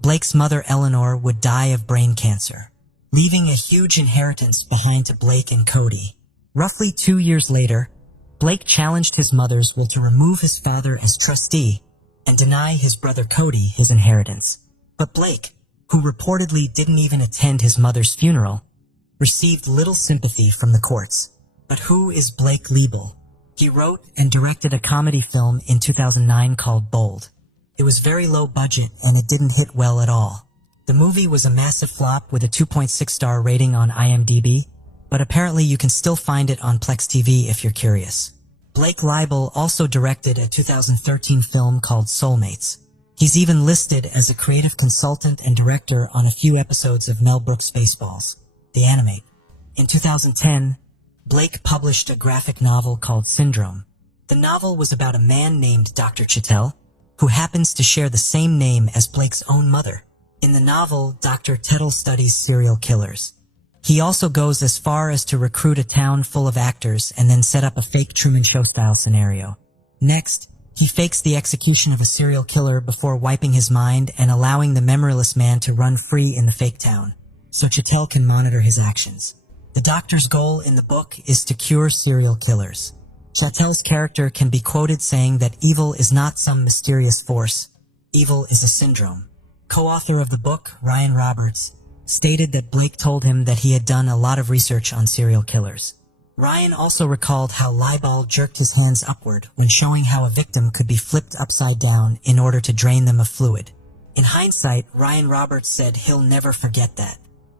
Blake's mother Eleanor would die of brain cancer, leaving a huge inheritance behind to Blake and Cody. Roughly 2 years later, Blake challenged his mother's will to remove his father as trustee and deny his brother Cody his inheritance. But Blake, who reportedly didn't even attend his mother's funeral, received little sympathy from the courts. But who is Blake Leibel? He wrote and directed a comedy film in 2009 called Bold. It was very low budget and it didn't hit well at all. The movie was a massive flop with a 2.6-star rating on IMDb, but apparently you can still find it on Plex TV if you're curious. Blake Leibel also directed a 2013 film called Soulmates. He's even listed as a creative consultant and director on a few episodes of Mel Brooks' Spaceballs, the anime. In 2010, Blake published a graphic novel called Syndrome. The novel was about a man named Dr. Chettle, who happens to share the same name as Blake's own mother. In the novel, Dr. Chettle studies serial killers. He also goes as far as to recruit a town full of actors and then set up a fake Truman Show-style scenario. Next, he fakes the execution of a serial killer before wiping his mind and allowing the memoryless man to run free in the fake town, so Chettle can monitor his actions. The doctor's goal in the book is to cure serial killers. Chettel's character can be quoted saying that evil is not some mysterious force. Evil is a syndrome. Co-author of the book, Ryan Roberts, stated that Blake told him that he had done a lot of research on serial killers. Ryan also recalled how Leibel jerked his hands upward when showing how a victim could be flipped upside down in order to drain them of fluid. In hindsight, Ryan Roberts said he'll never forget that.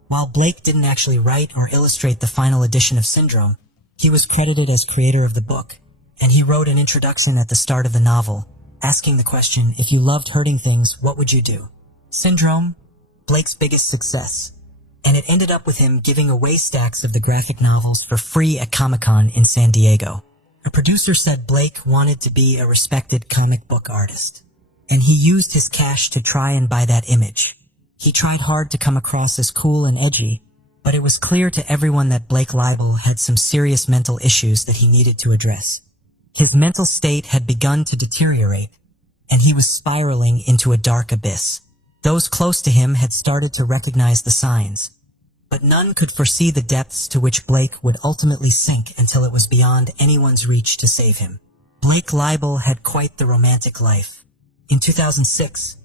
While Blake didn't actually write or illustrate the final edition of Syndrome, he was credited as creator of the book, and he wrote an introduction at the start of the novel, asking the question, if you loved hurting things, what would you do? Syndrome, Blake's biggest success, and it ended up with him giving away stacks of the graphic novels for free at Comic-Con in San Diego. A producer said Blake wanted to be a respected comic book artist, and he used his cash to try and buy that image. He tried hard to come across as cool and edgy, but it was clear to everyone that Blake Leibel had some serious mental issues that he needed to address. His mental state had begun to deteriorate, and he was spiraling into a dark abyss. Those close to him had started to recognize the signs, but none could foresee the depths to which Blake would ultimately sink until it was beyond anyone's reach to save him. Blake Leibel had quite the romantic life. In 2006,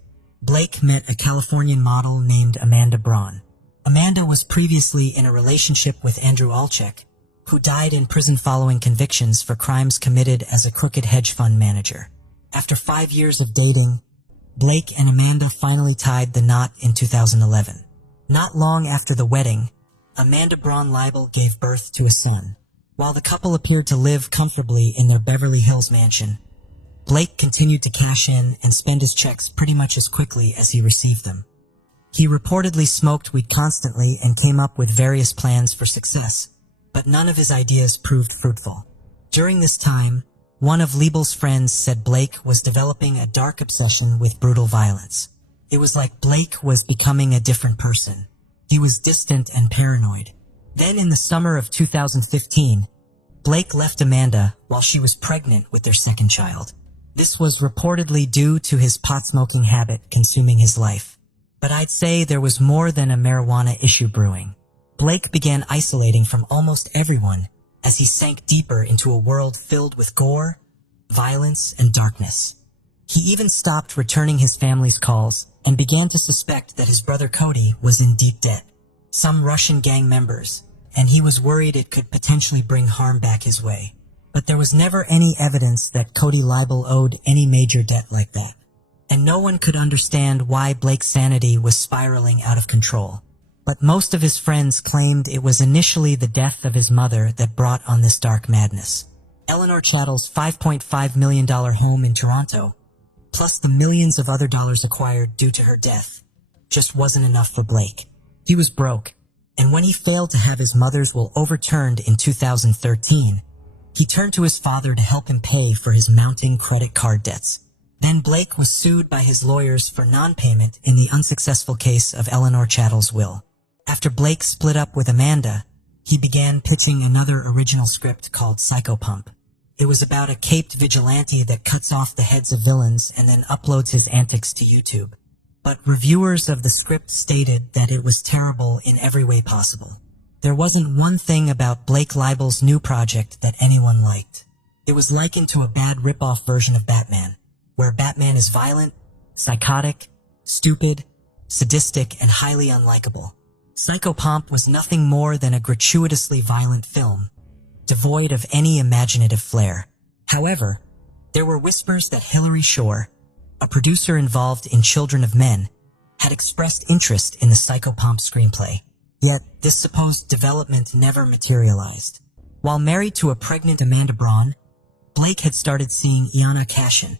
Blake met a Californian model named Amanda Braun. Amanda was previously in a relationship with Andrew Alchek, who died in prison following convictions for crimes committed as a crooked hedge fund manager. After 5 years of dating, Blake and Amanda finally tied the knot in 2011. Not long after the wedding, Amanda Braun Leibel gave birth to a son. While the couple appeared to live comfortably in their Beverly Hills mansion, Blake continued to cash in and spend his checks pretty much as quickly as he received them. He reportedly smoked weed constantly and came up with various plans for success, but none of his ideas proved fruitful. During this time, one of Leibel's friends said Blake was developing a dark obsession with brutal violence. It was like Blake was becoming a different person. He was distant and paranoid. Then in the summer of 2015, Blake left Amanda while she was pregnant with their second child. This was reportedly due to his pot-smoking habit consuming his life. But I'd say there was more than a marijuana issue brewing. Blake began isolating from almost everyone as he sank deeper into a world filled with gore, violence, and darkness. He even stopped returning his family's calls and began to suspect that his brother Cody was in deep debt. Some Russian gang members, and he was worried it could potentially bring harm back his way. But there was never any evidence that Cody Leibel owed any major debt like that. And no one could understand why Blake's sanity was spiraling out of control. But most of his friends claimed it was initially the death of his mother that brought on this dark madness. Eleanor Chettle's $5.5 million home in Toronto, plus the millions of other dollars acquired due to her death, just wasn't enough for Blake. He was broke, and when he failed to have his mother's will overturned in 2013, he turned to his father to help him pay for his mounting credit card debts. Then Blake was sued by his lawyers for non-payment in the unsuccessful case of Eleanor Chettle's will. After Blake split up with Amanda, he began pitching another original script called Psychopump. It was about a caped vigilante that cuts off the heads of villains and then uploads his antics to YouTube. But reviewers of the script stated that it was terrible in every way possible. There wasn't one thing about Blake Leibel's new project that anyone liked. It was likened to a bad rip-off version of Batman, where Batman is violent, psychotic, stupid, sadistic, and highly unlikable. Psychopomp was nothing more than a gratuitously violent film, devoid of any imaginative flair. However, there were whispers that Hilary Shore, a producer involved in Children of Men, had expressed interest in the Psychopomp screenplay. Yet, this supposed development never materialized. While married to a pregnant Amanda Braun, Blake had started seeing Iana Kashin,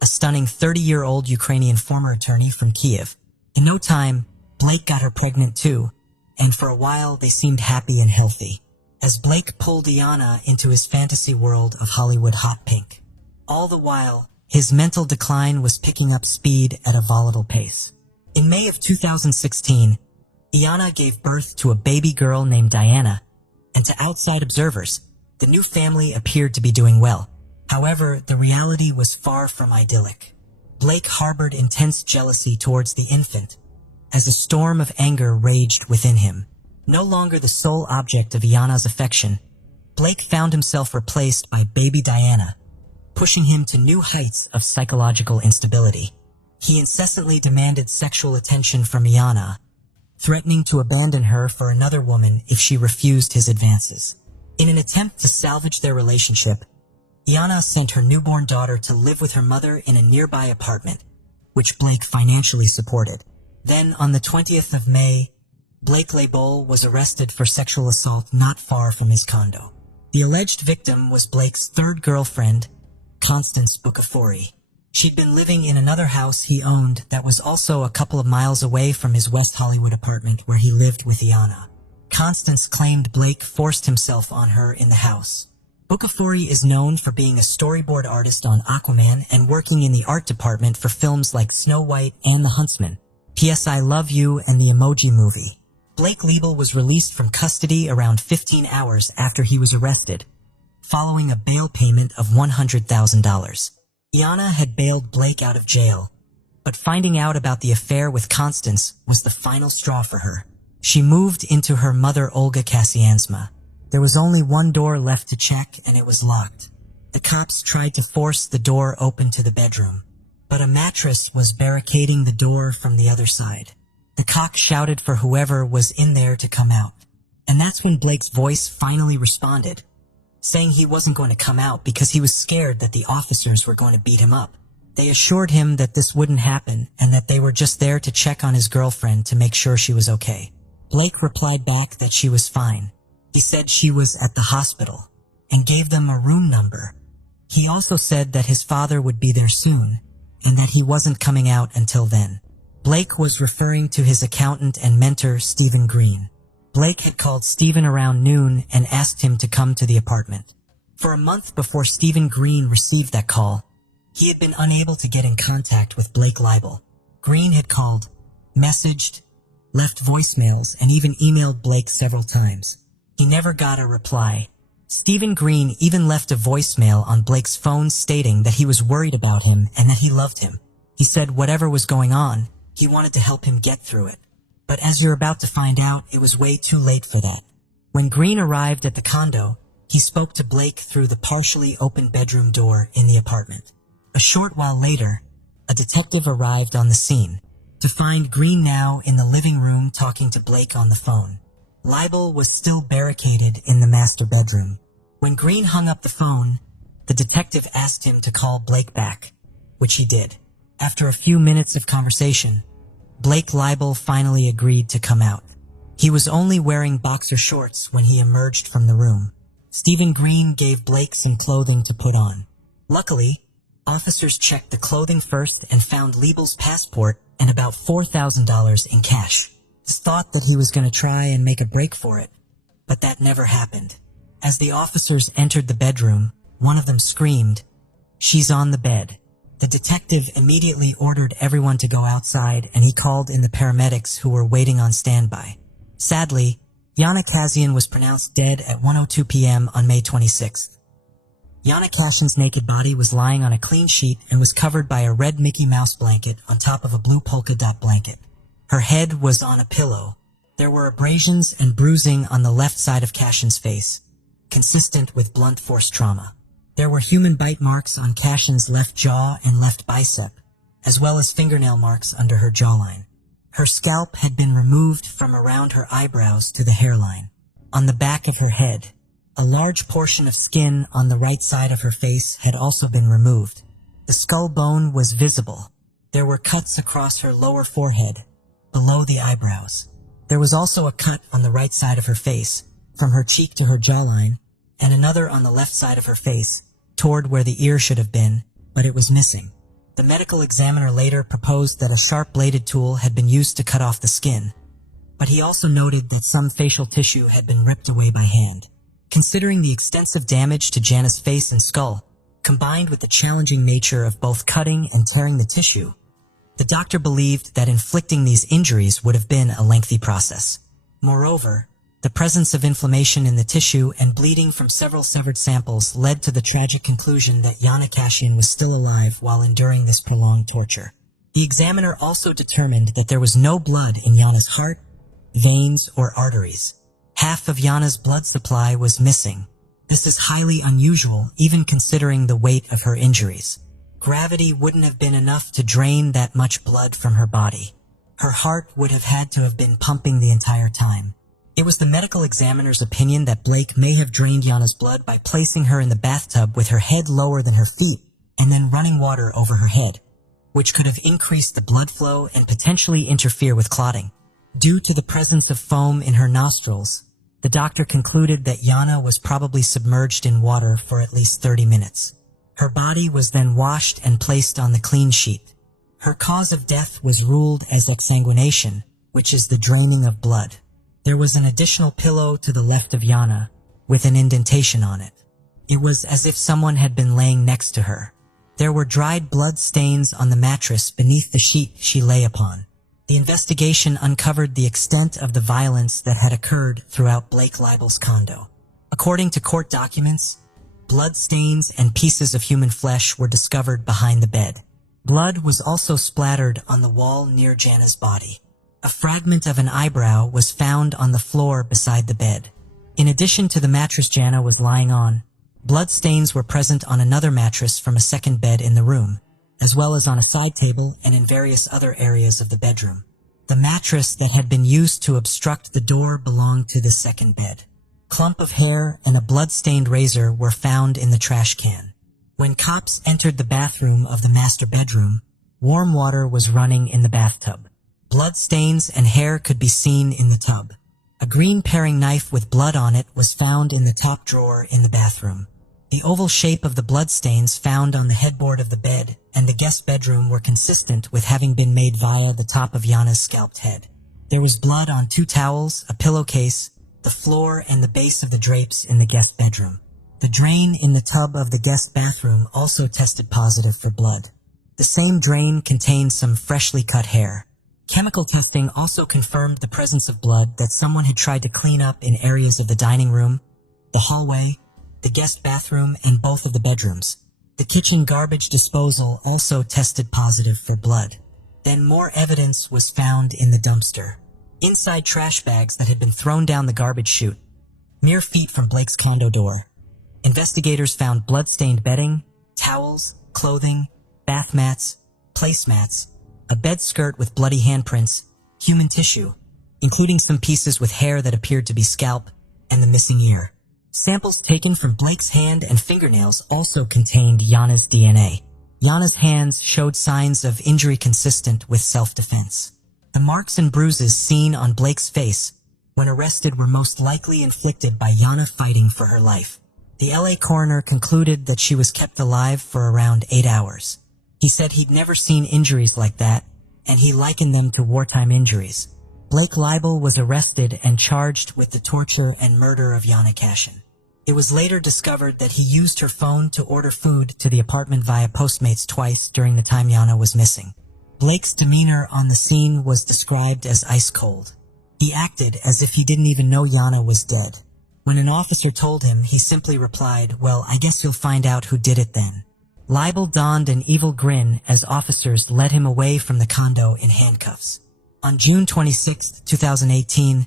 a stunning 30-year-old Ukrainian former attorney from Kiev. In no time, Blake got her pregnant too, and for a while they seemed happy and healthy, as Blake pulled Iana into his fantasy world of Hollywood hot pink. All the while, his mental decline was picking up speed at a volatile pace. In May of 2016, Iana gave birth to a baby girl named Diana, and to outside observers, the new family appeared to be doing well. However, the reality was far from idyllic. Blake harbored intense jealousy towards the infant, as a storm of anger raged within him. No longer the sole object of Iana's affection, Blake found himself replaced by baby Diana, pushing him to new heights of psychological instability. He incessantly demanded sexual attention from Iana, threatening to abandon her for another woman if she refused his advances. In an attempt to salvage their relationship, Iana sent her newborn daughter to live with her mother in a nearby apartment, which Blake financially supported. Then, on the 20th of May, Blake Leibel was arrested for sexual assault not far from his condo. The alleged victim was Blake's third girlfriend, Constance Bucafori. She'd been living in another house he owned that was also a couple of miles away from his West Hollywood apartment where he lived with Iana. Constance claimed Blake forced himself on her in the house. Bucafori is known for being a storyboard artist on Aquaman and working in the art department for films like Snow White and The Huntsman, P.S. I Love You, and The Emoji Movie. Blake Leibel was released from custody around 15 hours after he was arrested, following a bail payment of $100,000. Iana had bailed Blake out of jail, but finding out about the affair with Constance was the final straw for her. She moved into her mother Olga Kasiansma. There was only one door left to check, and it was locked. The cops tried to force the door open to the bedroom, but a mattress was barricading the door from the other side. The cock shouted for whoever was in there to come out, and that's when Blake's voice finally responded, saying he wasn't going to come out because he was scared that the officers were going to beat him up. They assured him that this wouldn't happen and that they were just there to check on his girlfriend to make sure she was okay. Blake replied back that she was fine. He said she was at the hospital and gave them a room number. He also said that his father would be there soon and that he wasn't coming out until then. Blake was referring to his accountant and mentor, Stephen Green. Blake had called Stephen around noon and asked him to come to the apartment. For a month before Stephen Green received that call, he had been unable to get in contact with Blake Leibel. Green had called, messaged, left voicemails, and even emailed Blake several times. He never got a reply. Stephen Green even left a voicemail on Blake's phone stating that he was worried about him and that he loved him. He said whatever was going on, he wanted to help him get through it. But as you're about to find out, it was way too late for that. When Green arrived at the condo, he spoke to Blake through the partially open bedroom door in the apartment. A short while later, a detective arrived on the scene to find Green now in the living room talking to Blake on the phone. Leibel was still barricaded in the master bedroom. When Green hung up the phone, the detective asked him to call Blake back, which he did. After a few minutes of conversation, Blake Leibel finally agreed to come out. He was only wearing boxer shorts when he emerged from the room. Stephen Green gave Blake some clothing to put on. Luckily, officers checked the clothing first and found Leibel's passport and about $4,000 in cash. Thought that he was going to try and make a break for it, but that never happened. As the officers entered the bedroom, one of them screamed, "She's on the bed." The detective immediately ordered everyone to go outside, and he called in the paramedics who were waiting on standby. Sadly, Yana Kassian was pronounced dead at 1:02 p.m. on May 26th. Yana Kassian's naked body was lying on a clean sheet and was covered by a red Mickey Mouse blanket on top of a blue polka dot blanket. Her head was on a pillow. There were abrasions and bruising on the left side of Kassian's face, consistent with blunt force trauma. There were human bite marks on Kassian's left jaw and left bicep, as well as fingernail marks under her jawline. Her scalp had been removed from around her eyebrows to the hairline. On the back of her head, a large portion of skin on the right side of her face had also been removed. The skull bone was visible. There were cuts across her lower forehead, below the eyebrows. There was also a cut on the right side of her face, from her cheek to her jawline, and another on the left side of her face, toward where the ear should have been, but it was missing. The medical examiner later proposed that a sharp-bladed tool had been used to cut off the skin, but he also noted that some facial tissue had been ripped away by hand. Considering the extensive damage to Jana's face and skull, combined with the challenging nature of both cutting and tearing the tissue, the doctor believed that inflicting these injuries would have been a lengthy process. Moreover, the presence of inflammation in the tissue and bleeding from several severed samples led to the tragic conclusion that Yana Kassian was still alive while enduring this prolonged torture. The examiner also determined that there was no blood in Yana's heart, veins, or arteries. Half of Yana's blood supply was missing. This is highly unusual, even considering the weight of her injuries. Gravity wouldn't have been enough to drain that much blood from her body. Her heart would have had to have been pumping the entire time. It was the medical examiner's opinion that Blake may have drained Yana's blood by placing her in the bathtub with her head lower than her feet and then running water over her head, which could have increased the blood flow and potentially interfere with clotting. Due to the presence of foam in her nostrils, the doctor concluded that Yana was probably submerged in water for at least 30 minutes. Her body was then washed and placed on the clean sheet. Her cause of death was ruled as exsanguination, which is the draining of blood. There was an additional pillow to the left of Yana, with an indentation on it. It was as if someone had been laying next to her. There were dried blood stains on the mattress beneath the sheet she lay upon. The investigation uncovered the extent of the violence that had occurred throughout Blake Leibel's condo. According to court documents, blood stains and pieces of human flesh were discovered behind the bed. Blood was also splattered on the wall near Jana's body. A fragment of an eyebrow was found on the floor beside the bed. In addition to the mattress Jana was lying on, blood stains were present on another mattress from a second bed in the room, as well as on a side table and in various other areas of the bedroom. The mattress that had been used to obstruct the door belonged to the second bed. Clump of hair and a blood-stained razor were found in the trash can. When cops entered the bathroom of the master bedroom, warm water was running in the bathtub. Blood stains and hair could be seen in the tub. A green paring knife with blood on it was found in the top drawer in the bathroom. The oval shape of the bloodstains found on the headboard of the bed and the guest bedroom were consistent with having been made via the top of Yana's scalped head. There was blood on 2 towels, a pillowcase, the floor, and the base of the drapes in the guest bedroom. The drain in the tub of the guest bathroom also tested positive for blood. The same drain contained some freshly cut hair. Chemical testing also confirmed the presence of blood that someone had tried to clean up in areas of the dining room, the hallway, the guest bathroom, and both of the bedrooms. The kitchen garbage disposal also tested positive for blood. Then more evidence was found in the dumpster. Inside trash bags that had been thrown down the garbage chute, mere feet from Blake's condo door. Investigators found blood-stained bedding, towels, clothing, bath mats, placemats, a bed skirt with bloody handprints, human tissue, including some pieces with hair that appeared to be scalp, and the missing ear. Samples taken from Blake's hand and fingernails also contained Yana's DNA. Yana's hands showed signs of injury consistent with self-defense. The marks and bruises seen on Blake's face when arrested were most likely inflicted by Yana fighting for her life. The LA coroner concluded that she was kept alive for around 8 hours. He said he'd never seen injuries like that, and he likened them to wartime injuries. Blake Leibel was arrested and charged with the torture and murder of Yana Kassian. It was later discovered that he used her phone to order food to the apartment via Postmates twice during the time Yana was missing. Blake's demeanor on the scene was described as ice cold. He acted as if he didn't even know Yana was dead. When an officer told him, he simply replied, "Well, I guess you'll find out who did it then." Leibel donned an evil grin as officers led him away from the condo in handcuffs. On June 26, 2018,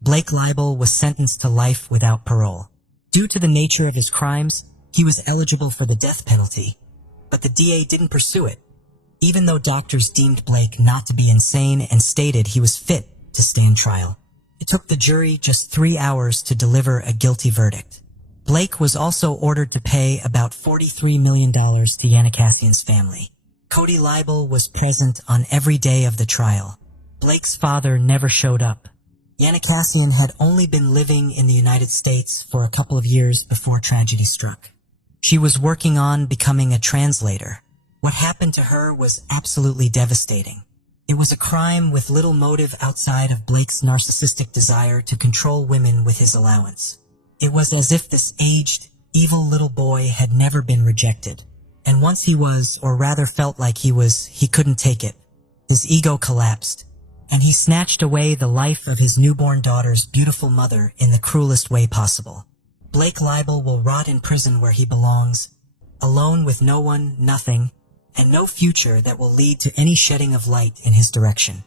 Blake Leibel was sentenced to life without parole. Due to the nature of his crimes, he was eligible for the death penalty, but the DA didn't pursue it, even though doctors deemed Blake not to be insane and stated he was fit to stand trial. It took the jury just 3 hours to deliver a guilty verdict. Blake was also ordered to pay about $43 million to Yanakassian's family. Cody Leibel was present on every day of the trial. Blake's father never showed up. Yanakassian had only been living in the United States for a couple of years before tragedy struck. She was working on becoming a translator. What happened to her was absolutely devastating. It was a crime with little motive outside of Blake's narcissistic desire to control women with his allowance. It was as if this aged, evil little boy had never been rejected. And once he was, or rather felt like he was, he couldn't take it. His ego collapsed, and he snatched away the life of his newborn daughter's beautiful mother in the cruelest way possible. Blake Leibel will rot in prison where he belongs, alone with no one, nothing, and no future that will lead to any shedding of light in his direction.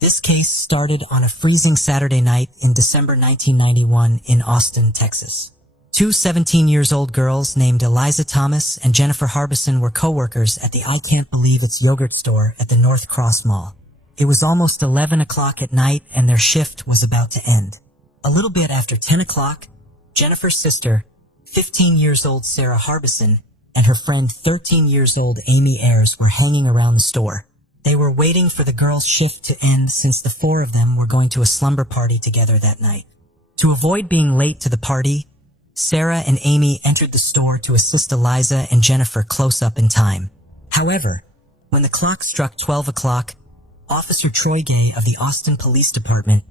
This case started on a freezing Saturday night in December 1991 in Austin, Texas. Two 17-year-old girls named Eliza Thomas and Jennifer Harbison were co-workers at the I Can't Believe It's yogurt store at the North Cross Mall. It was almost 11 o'clock at night and their shift was about to end. A little bit after 10 o'clock, Jennifer's sister, 15-year-old Sarah Harbison, and her friend 13-year-old Amy Ayers were hanging around the store. They were waiting for the girls' shift to end since the four of them were going to a slumber party together that night. To avoid being late to the party, Sarah and Amy entered the store to assist Eliza and Jennifer close up in time. However, when the clock struck 12 o'clock, Officer Troy Gay of the Austin Police Department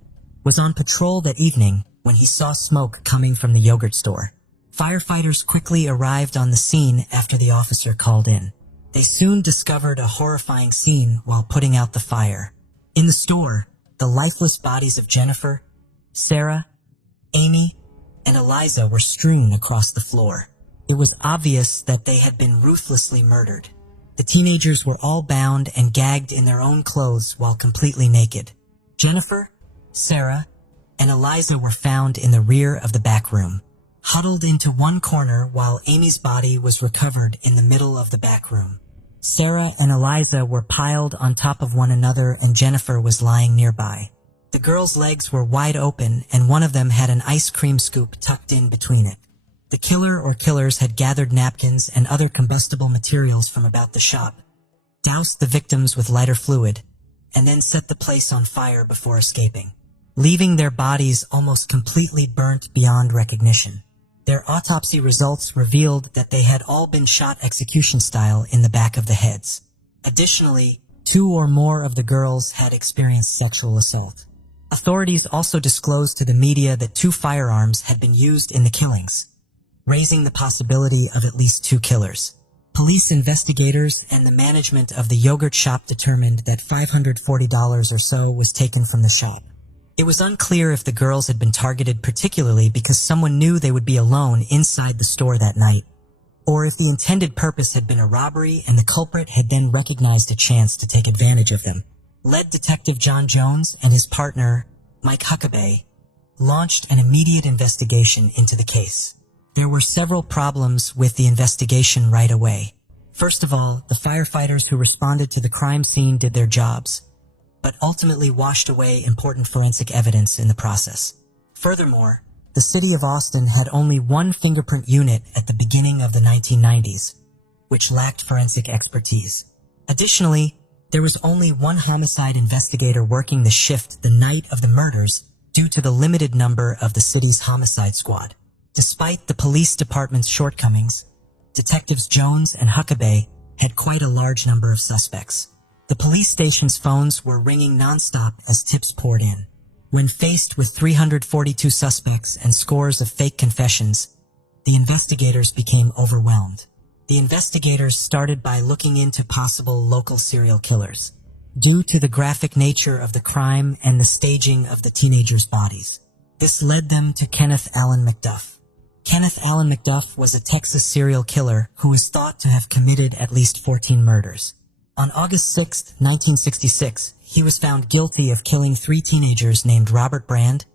was on patrol that evening when he saw smoke coming from the yogurt store. Firefighters quickly arrived on the scene after the officer called in. They soon discovered a horrifying scene while putting out the fire. In the store, the lifeless bodies of Jennifer, Sarah, Amy, and Eliza were strewn across the floor. It was obvious that they had been ruthlessly murdered. The teenagers were all bound and gagged in their own clothes while completely naked. Jennifer, Sarah, and Eliza were found in the rear of the back room, huddled into one corner while Amy's body was recovered in the middle of the back room. Sarah and Eliza were piled on top of one another and Jennifer was lying nearby. The girls' legs were wide open and one of them had an ice cream scoop tucked in between it. The killer or killers had gathered napkins and other combustible materials from about the shop, doused the victims with lighter fluid, and then set the place on fire before escaping, leaving their bodies almost completely burnt beyond recognition. Their autopsy results revealed that they had all been shot execution style in the back of the heads. Additionally, 2 or more of the girls had experienced sexual assault. Authorities also disclosed to the media that 2 firearms had been used in the killings, raising the possibility of at least 2 killers. Police investigators and the management of the yogurt shop determined that $540 or so was taken from the shop. It was unclear if the girls had been targeted particularly because someone knew they would be alone inside the store that night, or if the intended purpose had been a robbery and the culprit had then recognized a chance to take advantage of them. Lead Detective John Jones and his partner, Mike Huckabee, launched an immediate investigation into the case. There were several problems with the investigation right away. First of all, the firefighters who responded to the crime scene did their jobs, but ultimately washed away important forensic evidence in the process. Furthermore, the city of Austin had only 1 fingerprint unit at the beginning of the 1990s, which lacked forensic expertise. Additionally, there was only 1 homicide investigator working the shift the night of the murders due to the limited number of the city's homicide squad. Despite the police department's shortcomings, Detectives Jones and Huckabee had quite a large number of suspects. The police station's phones were ringing nonstop as tips poured in. When faced with 342 suspects and scores of fake confessions, the investigators became overwhelmed. The investigators started by looking into possible local serial killers. due to the graphic nature of the crime and the staging of the teenagers' bodies. This led them to Kenneth Allen McDuff. Kenneth Allen McDuff was a Texas serial killer who was thought to have committed at least 14 murders. On August 6, 1966, he was found guilty of killing 3 teenagers named Robert Brand,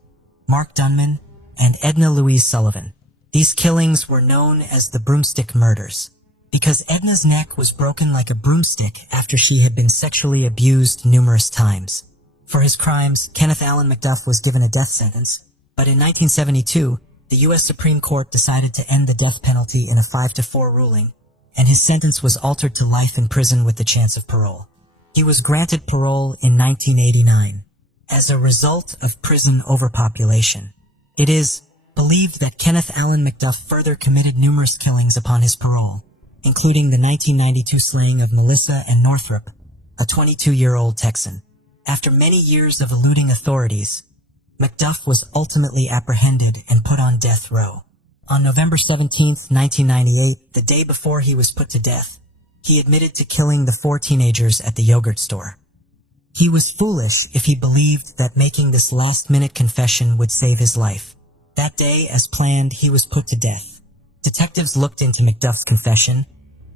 Mark Dunman, and Edna Louise Sullivan. These killings were known as the Broomstick Murders, because Edna's neck was broken like a broomstick after she had been sexually abused numerous times. For his crimes, Kenneth Allen McDuff was given a death sentence, but in 1972, the U.S. Supreme Court decided to end the death penalty in a 5-4 ruling, and his sentence was altered to life in prison with the chance of parole. He was granted parole in 1989 as a result of prison overpopulation. It is believed that Kenneth Allen McDuff further committed numerous killings upon his parole, including the 1992 slaying of Melissa and Northrup, a 22-year-old Texan. After many years of eluding authorities, McDuff was ultimately apprehended and put on death row. On November 17, 1998, the day before he was put to death, he admitted to killing the 4 teenagers at the yogurt store. He was foolish if he believed that making this last-minute confession would save his life. That day, as planned, he was put to death. Detectives looked into McDuff's confession,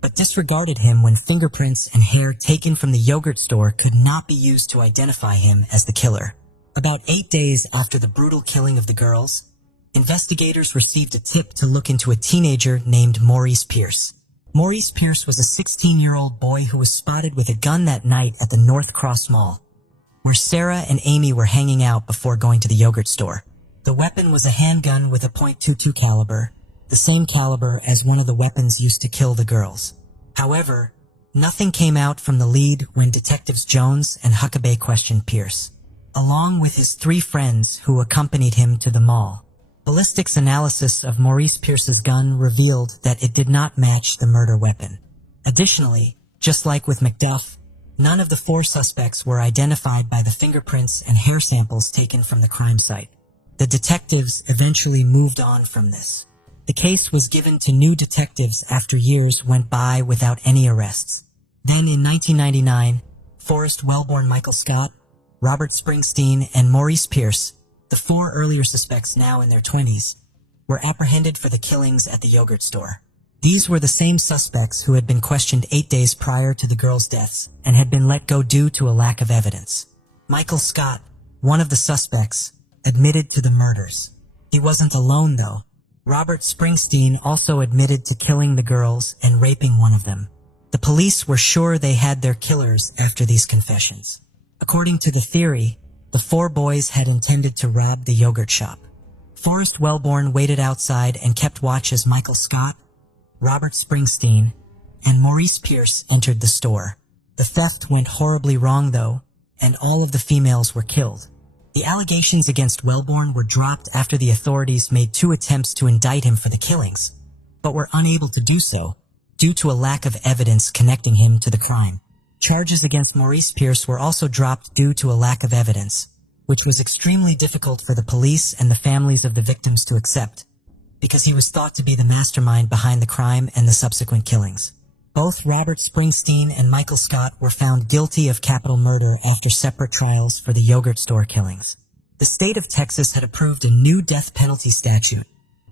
but disregarded him when fingerprints and hair taken from the yogurt store could not be used to identify him as the killer. About 8 days after the brutal killing of the girls, investigators received a tip to look into a teenager named Maurice Pierce. Maurice Pierce was a 16-year-old boy who was spotted with a gun that night at the North Cross Mall, where Sarah and Amy were hanging out before going to the yogurt store. The weapon was a handgun with a .22 caliber, the same caliber as one of the weapons used to kill the girls. However, nothing came out from the lead when Detectives Jones and Huckabee questioned Pierce, along with his 3 friends who accompanied him to the mall. Ballistics analysis of Maurice Pierce's gun revealed that it did not match the murder weapon. Additionally, just like with McDuff, none of the 4 suspects were identified by the fingerprints and hair samples taken from the crime site. The detectives eventually moved on from this. The case was given to new detectives after years went by without any arrests. Then in 1999, Forrest Wellborn Michael Scott, Robert Springsteen, and Maurice Pierce, the 4 earlier suspects now in their 20s, were apprehended for the killings at the yogurt store. These were the same suspects who had been questioned 8 days prior to the girls' deaths and had been let go due to a lack of evidence. Michael Scott, one of the suspects, admitted to the murders. He wasn't alone, though. Robert Springsteen also admitted to killing the girls and raping one of them. The police were sure they had their killers after these confessions. According to the theory, the 4 boys had intended to rob the yogurt shop. Forrest Wellborn waited outside and kept watch as Michael Scott, Robert Springsteen, and Maurice Pierce entered the store. The theft went horribly wrong, though, and all of the females were killed. The allegations against Wellborn were dropped after the authorities made 2 attempts to indict him for the killings, but were unable to do so due to a lack of evidence connecting him to the crime. Charges against Maurice Pierce were also dropped due to a lack of evidence, which was extremely difficult for the police and the families of the victims to accept, because he was thought to be the mastermind behind the crime and the subsequent killings. Both Robert Springsteen and Michael Scott were found guilty of capital murder after separate trials for the yogurt store killings. The state of Texas had approved a new death penalty statute,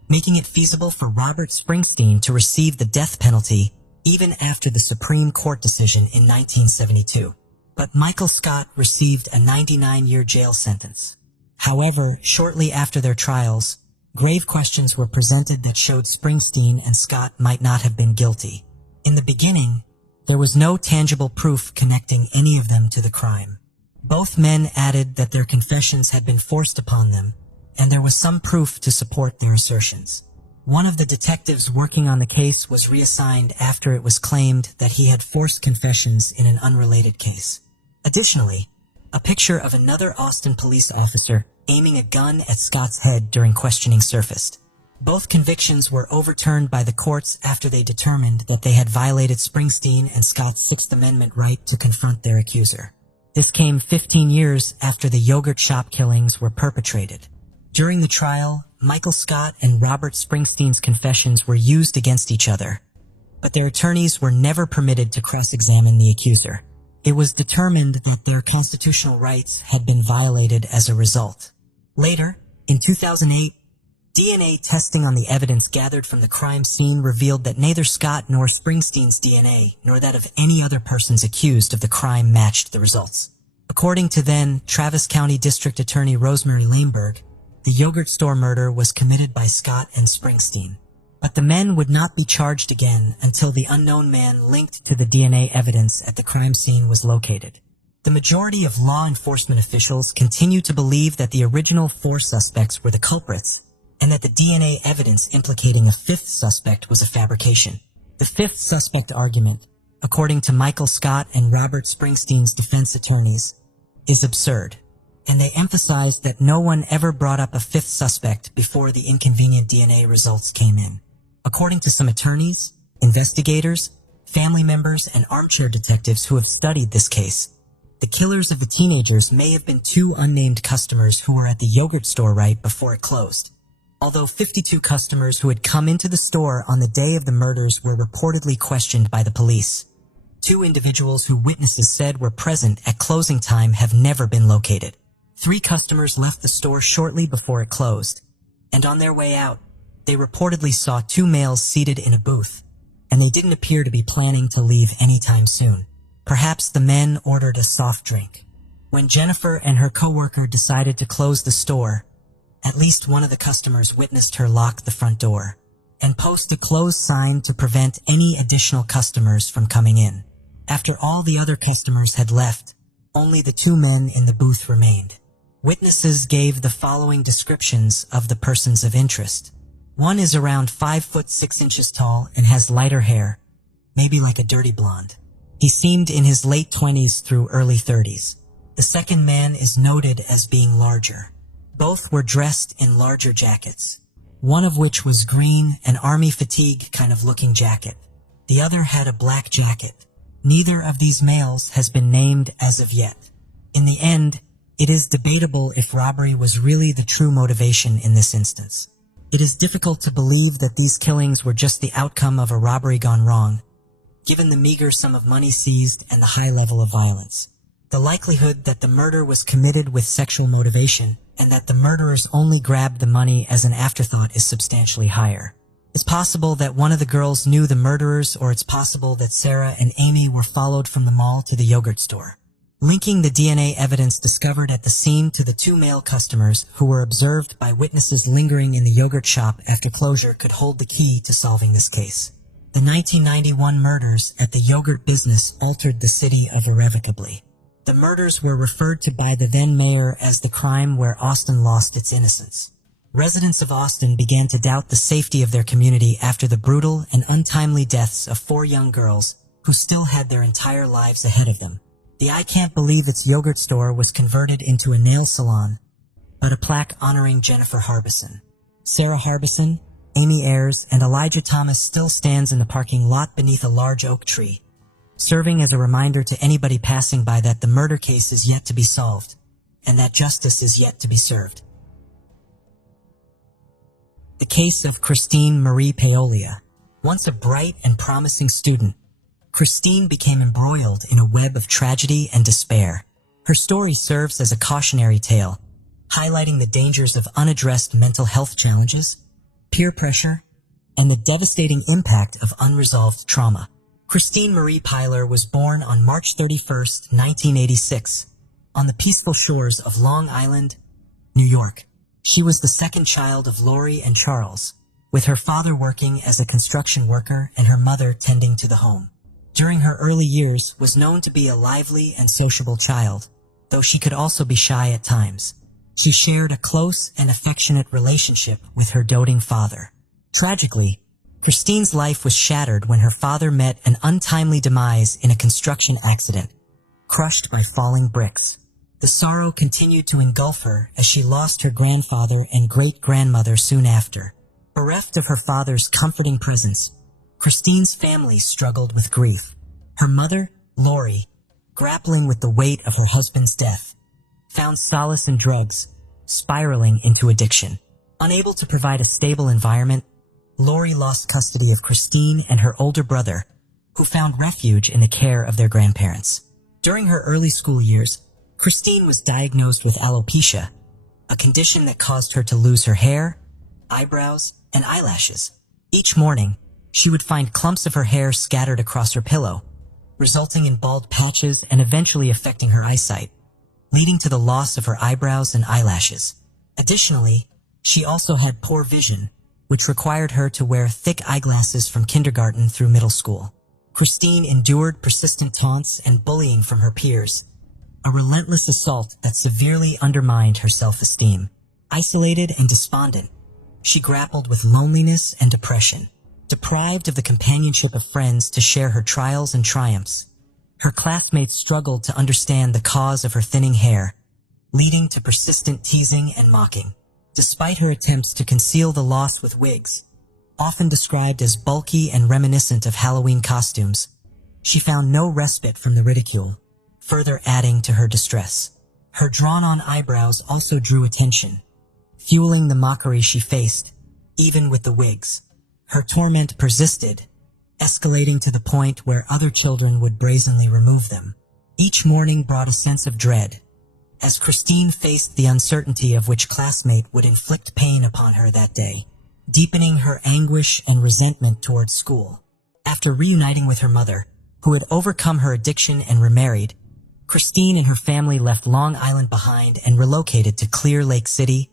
making it feasible for Robert Springsteen to receive the death penalty even after the Supreme Court decision in 1972. But Michael Scott received a 99-year jail sentence. However, shortly after their trials, grave questions were presented that showed Springsteen and Scott might not have been guilty. In the beginning, there was no tangible proof connecting any of them to the crime. Both men added that their confessions had been forced upon them, and there was some proof to support their assertions. One of the detectives working on the case was reassigned after it was claimed that he had forced confessions in an unrelated case. Additionally, a picture of another Austin police officer aiming a gun at Scott's head during questioning surfaced. Both convictions were overturned by the courts after they determined that they had violated Springsteen and Scott's Sixth Amendment right to confront their accuser. This came 15 years after the yogurt shop killings were perpetrated. During the trial, Michael Scott and Robert Springsteen's confessions were used against each other, but their attorneys were never permitted to cross-examine the accuser. It was determined that their constitutional rights had been violated as a result. Later, in 2008, DNA testing on the evidence gathered from the crime scene revealed that neither Scott nor Springsteen's DNA, nor that of any other persons accused of the crime, matched the results. According to then Travis County District Attorney Rosemary Laneberg, the yogurt store murder was committed by Scott and Springsteen. But the men would not be charged again until the unknown man linked to the DNA evidence at the crime scene was located. The majority of law enforcement officials continue to believe that the original 4 suspects were the culprits, and that the DNA evidence implicating a 5th suspect was a fabrication. The 5th suspect argument, according to Michael Scott and Robert Springsteen's defense attorneys, is absurd, and they emphasized that no one ever brought up a 5th suspect before the inconvenient DNA results came in. According to some attorneys, investigators, family members, and armchair detectives who have studied this case, the killers of the teenagers may have been 2 unnamed customers who were at the yogurt store right before it closed. Although 52 customers who had come into the store on the day of the murders were reportedly questioned by the police, 2 individuals who witnesses said were present at closing time have never been located. 3 customers left the store shortly before it closed, and on their way out, they reportedly saw 2 males seated in a booth, and they didn't appear to be planning to leave anytime soon. Perhaps the men ordered a soft drink. When Jennifer and her coworker decided to close the store, at least one of the customers witnessed her lock the front door and post a close sign to prevent any additional customers from coming in. After all the other customers had left, only the 2 men in the booth remained. Witnesses gave the following descriptions of the persons of interest. One is around 5 foot 6 inches tall and has lighter hair, maybe like a dirty blonde. He seemed in his late 20s through early 30s. The second man is noted as being larger. Both were dressed in larger jackets, one of which was green, an army fatigue kind of looking jacket. The other had a black jacket. Neither of these males has been named as of yet. In the end, it is debatable if robbery was really the true motivation in this instance. It is difficult to believe that these killings were just the outcome of a robbery gone wrong, given the meager sum of money seized and the high level of violence. The likelihood that the murder was committed with sexual motivation and that the murderers only grabbed the money as an afterthought is substantially higher. It's possible that one of the girls knew the murderers, or it's possible that Sarah and Amy were followed from the mall to the yogurt store. Linking the DNA evidence discovered at the scene to the 2 male customers who were observed by witnesses lingering in the yogurt shop after closure could hold the key to solving this case. The 1991 murders at the yogurt business altered the city irrevocably. The murders were referred to by the then mayor as the crime where Austin lost its innocence. Residents of Austin began to doubt the safety of their community after the brutal and untimely deaths of 4 young girls who still had their entire lives ahead of them. The I Can't Believe It's yogurt store was converted into a nail salon, but a plaque honoring Jennifer Harbison, Sarah Harbison, Amy Ayers, and Elijah Thomas still stands in the parking lot beneath a large oak tree, serving as a reminder to anybody passing by that the murder case is yet to be solved, and that justice is yet to be served. The case of Christine Marie Paolia. Once a bright and promising student, Christine became embroiled in a web of tragedy and despair. Her story serves as a cautionary tale, highlighting the dangers of unaddressed mental health challenges, peer pressure, and the devastating impact of unresolved trauma. Christine Marie Pyler was born on March 31, 1986, on the peaceful shores of Long Island, New York. She was the second child of Lori and Charles, with her father working as a construction worker and her mother tending to the home. During her early years, was known to be a lively and sociable child, though she could also be shy at times. She shared a close and affectionate relationship with her doting father. Tragically, Christine's life was shattered when her father met an untimely demise in a construction accident, crushed by falling bricks. The sorrow continued to engulf her as she lost her grandfather and great-grandmother soon after. Bereft of her father's comforting presence, Christine's family struggled with grief. Her mother, Lori, grappling with the weight of her husband's death, found solace in drugs, spiraling into addiction. Unable to provide a stable environment, Lori lost custody of Christine and her older brother, who found refuge in the care of their grandparents. During her early school years, Christine was diagnosed with alopecia, a condition that caused her to lose her hair, eyebrows, and eyelashes. Each morning, she would find clumps of her hair scattered across her pillow, resulting in bald patches and eventually affecting her eyesight, leading to the loss of her eyebrows and eyelashes. Additionally, she also had poor vision, which required her to wear thick eyeglasses from kindergarten through middle school. Christine endured persistent taunts and bullying from her peers, a relentless assault that severely undermined her self-esteem. Isolated and despondent, she grappled with loneliness and depression. Deprived of the companionship of friends to share her trials and triumphs, her classmates struggled to understand the cause of her thinning hair, leading to persistent teasing and mocking. Despite her attempts to conceal the loss with wigs, often described as bulky and reminiscent of Halloween costumes, she found no respite from the ridicule, further adding to her distress. Her drawn-on eyebrows also drew attention, fueling the mockery she faced, even with the wigs. Her torment persisted, escalating to the point where other children would brazenly remove them. Each morning brought a sense of dread, as Christine faced the uncertainty of which classmate would inflict pain upon her that day, deepening her anguish and resentment towards school. After reuniting with her mother, who had overcome her addiction and remarried, Christine and her family left Long Island behind and relocated to Clear Lake City,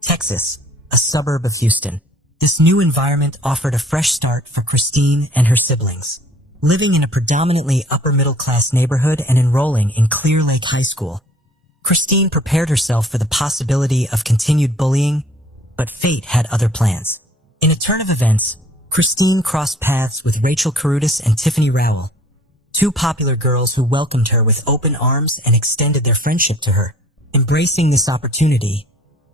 Texas, a suburb of Houston. This new environment offered a fresh start for Christine and her siblings. Living in a predominantly upper-middle-class neighborhood and enrolling in Clear Lake High School, Christine prepared herself for the possibility of continued bullying, but fate had other plans. In a turn of events, Christine crossed paths with Rachel Carudis and Tiffany Rowell, two popular girls who welcomed her with open arms and extended their friendship to her. Embracing this opportunity,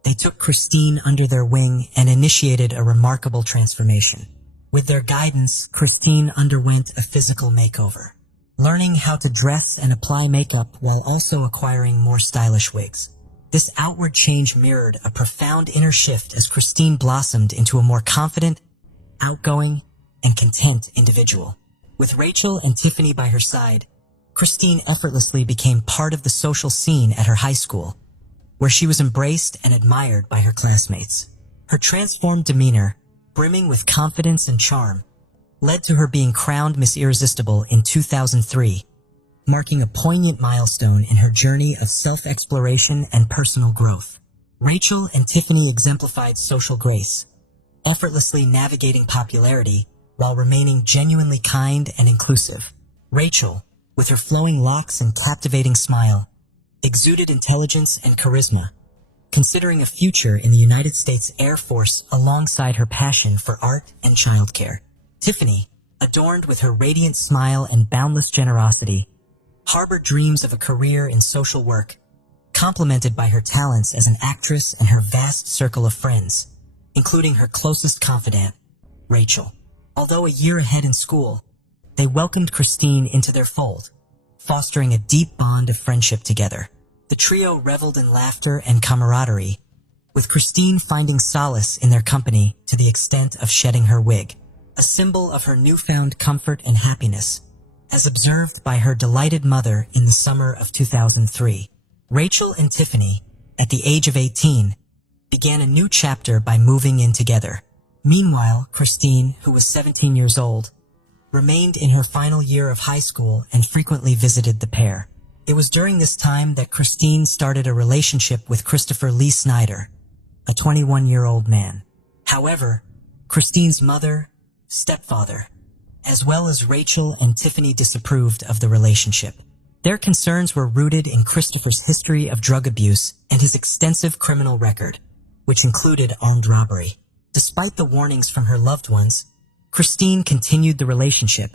they took Christine under their wing and initiated a remarkable transformation. With their guidance, Christine underwent a physical makeover, learning how to dress and apply makeup while also acquiring more stylish wigs. This outward change mirrored a profound inner shift as Christine blossomed into a more confident, outgoing, and content individual. With Rachel and Tiffany by her side, Christine effortlessly became part of the social scene at her high school, where she was embraced and admired by her classmates. Her transformed demeanor, brimming with confidence and charm, led to her being crowned Miss Irresistible in 2003, marking a poignant milestone in her journey of self-exploration and personal growth. Rachel and Tiffany exemplified social grace, effortlessly navigating popularity while remaining genuinely kind and inclusive. Rachel, with her flowing locks and captivating smile, exuded intelligence and charisma, considering a future in the United States Air Force alongside her passion for art and childcare. Tiffany, adorned with her radiant smile and boundless generosity, harbored dreams of a career in social work, complemented by her talents as an actress and her vast circle of friends, including her closest confidant, Rachel. Although a year ahead in school, they welcomed Christine into their fold, fostering a deep bond of friendship together. The trio reveled in laughter and camaraderie, with Christine finding solace in their company to the extent of shedding her wig, a symbol of her newfound comfort and happiness, as observed by her delighted mother in the summer of 2003. Rachel and Tiffany, at the age of 18, began a new chapter by moving in together. Meanwhile, Christine, who was 17 years old, remained in her final year of high school and frequently visited the pair. It was during this time that Christine started a relationship with Christopher Lee Snyder, a 21-year-old man. However, Christine's mother, stepfather, as well as Rachel and Tiffany disapproved of the relationship. Their concerns were rooted in Christopher's history of drug abuse and his extensive criminal record, which included armed robbery. Despite the warnings from her loved ones, Christine continued the relationship,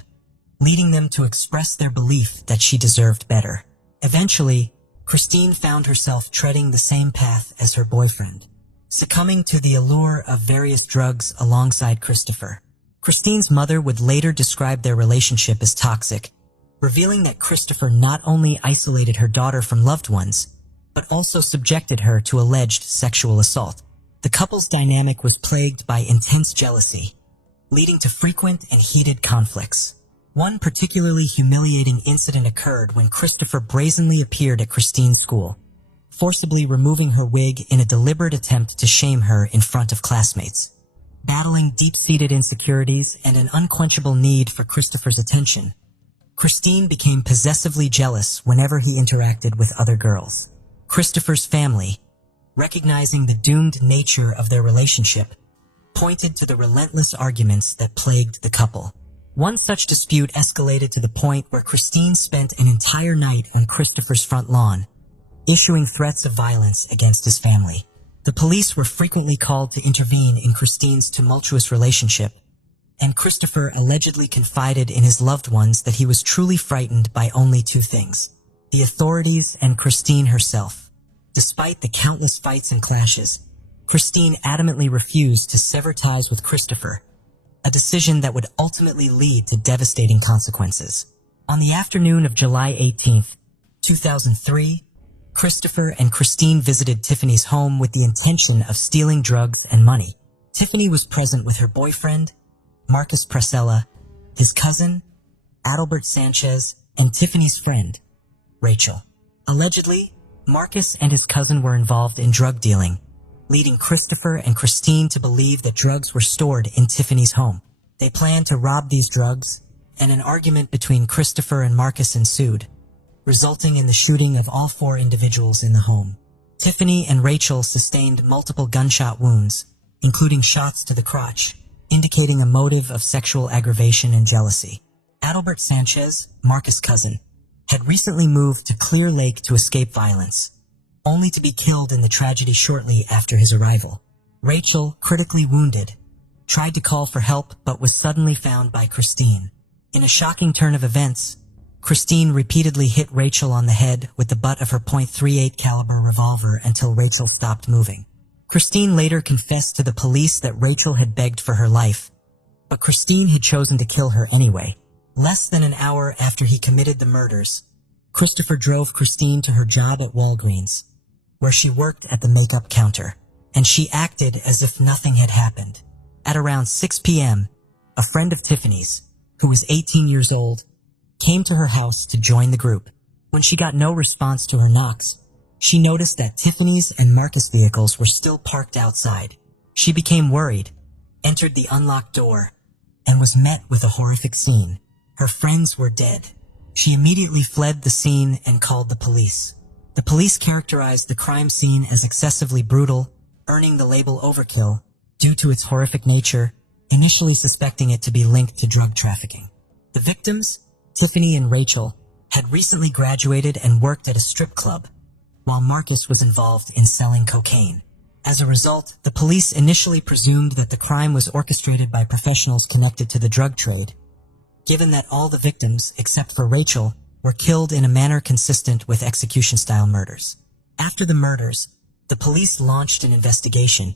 leading them to express their belief that she deserved better. Eventually, Christine found herself treading the same path as her boyfriend, succumbing to the allure of various drugs alongside Christopher. Christine's mother would later describe their relationship as toxic, revealing that Christopher not only isolated her daughter from loved ones, but also subjected her to alleged sexual assault. The couple's dynamic was plagued by intense jealousy, leading to frequent and heated conflicts. One particularly humiliating incident occurred when Christopher brazenly appeared at Christine's school, forcibly removing her wig in a deliberate attempt to shame her in front of classmates. Battling deep-seated insecurities and an unquenchable need for Christopher's attention, Christine became possessively jealous whenever he interacted with other girls. Christopher's family, recognizing the doomed nature of their relationship, pointed to the relentless arguments that plagued the couple. One such dispute escalated to the point where Christine spent an entire night on Christopher's front lawn, issuing threats of violence against his family. The police were frequently called to intervene in Christine's tumultuous relationship, and Christopher allegedly confided in his loved ones that he was truly frightened by only two things: the authorities and Christine herself. Despite the countless fights and clashes, Christine adamantly refused to sever ties with Christopher, a decision that would ultimately lead to devastating consequences. On the afternoon of July 18, 2003, Christopher and Christine visited Tiffany's home with the intention of stealing drugs and money. Tiffany was present with her boyfriend, Marcus Prasella, his cousin, Adalbert Sanchez, and Tiffany's friend, Rachel. Allegedly, Marcus and his cousin were involved in drug dealing, leading Christopher and Christine to believe that drugs were stored in Tiffany's home. They planned to rob these drugs, and an argument between Christopher and Marcus ensued, resulting in the shooting of all four individuals in the home. Tiffany and Rachel sustained multiple gunshot wounds, including shots to the crotch, indicating a motive of sexual aggravation and jealousy. Adalbert Sanchez, Marcus' cousin, had recently moved to Clear Lake to escape violence, only to be killed in the tragedy shortly after his arrival. Rachel, critically wounded, tried to call for help but was suddenly found by Christine. In a shocking turn of events, Christine repeatedly hit Rachel on the head with the butt of her .38 caliber revolver until Rachel stopped moving. Christine later confessed to the police that Rachel had begged for her life, but Christine had chosen to kill her anyway. Less than an hour after he committed the murders, Christopher drove Christine to her job at Walgreens, where she worked at the makeup counter, and she acted as if nothing had happened. At around 6 p.m., a friend of Tiffany's, who was 18 years old, came to her house to join the group. When she got no response to her knocks, she noticed that Tiffany's and Marcus' vehicles were still parked outside. She became worried, entered the unlocked door, and was met with a horrific scene. Her friends were dead. She immediately fled the scene and called the police. The police characterized the crime scene as excessively brutal, earning the label overkill due to its horrific nature, initially suspecting it to be linked to drug trafficking. The victims, Tiffany and Rachel, had recently graduated and worked at a strip club, while Marcus was involved in selling cocaine. As a result, the police initially presumed that the crime was orchestrated by professionals connected to the drug trade, given that all the victims, except for Rachel, were killed in a manner consistent with execution-style murders. After the murders, the police launched an investigation,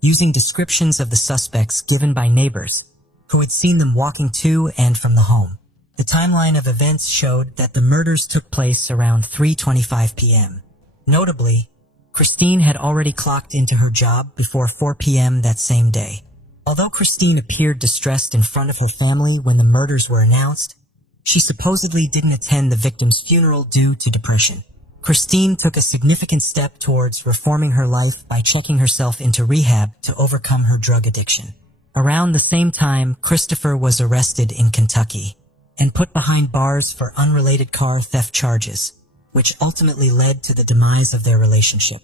using descriptions of the suspects given by neighbors, who had seen them walking to and from the home. The timeline of events showed that the murders took place around 3:25 p.m. Notably, Christine had already clocked into her job before 4 p.m. that same day. Although Christine appeared distressed in front of her family when the murders were announced, she supposedly didn't attend the victim's funeral due to depression. Christine took a significant step towards reforming her life by checking herself into rehab to overcome her drug addiction. Around the same time, Christopher was arrested in Kentucky and put behind bars for unrelated car theft charges, which ultimately led to the demise of their relationship.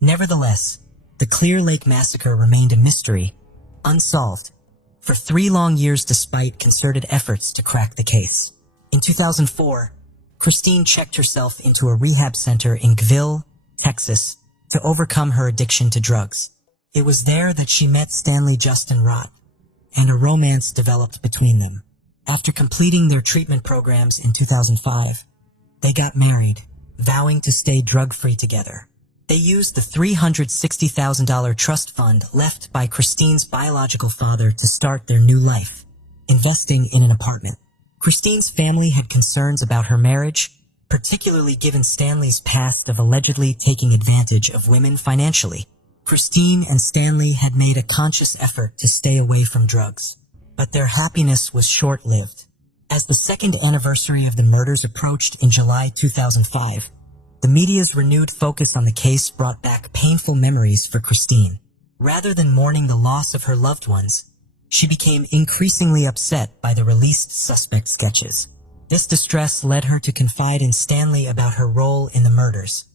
Nevertheless, the Clear Lake Massacre remained a mystery, unsolved, for 3 long years despite concerted efforts to crack the case. In 2004, Christine checked herself into a rehab center in Gville, Texas, to overcome her addiction to drugs. It was there that she met Stanley Justin Rott, and a romance developed between them. After completing their treatment programs in 2005, they got married, vowing to stay drug-free together. They used the $360,000 trust fund left by Christine's biological father to start their new life, investing in an apartment. Christine's family had concerns about her marriage, particularly given Stanley's past of allegedly taking advantage of women financially. Christine and Stanley had made a conscious effort to stay away from drugs, but their happiness was short-lived. As the second anniversary of the murders approached in July 2005, the media's renewed focus on the case brought back painful memories for Christine. Rather than mourning the loss of her loved ones, she became increasingly upset by the released suspect sketches. This distress led her to confide in Stanley about her role in the murders,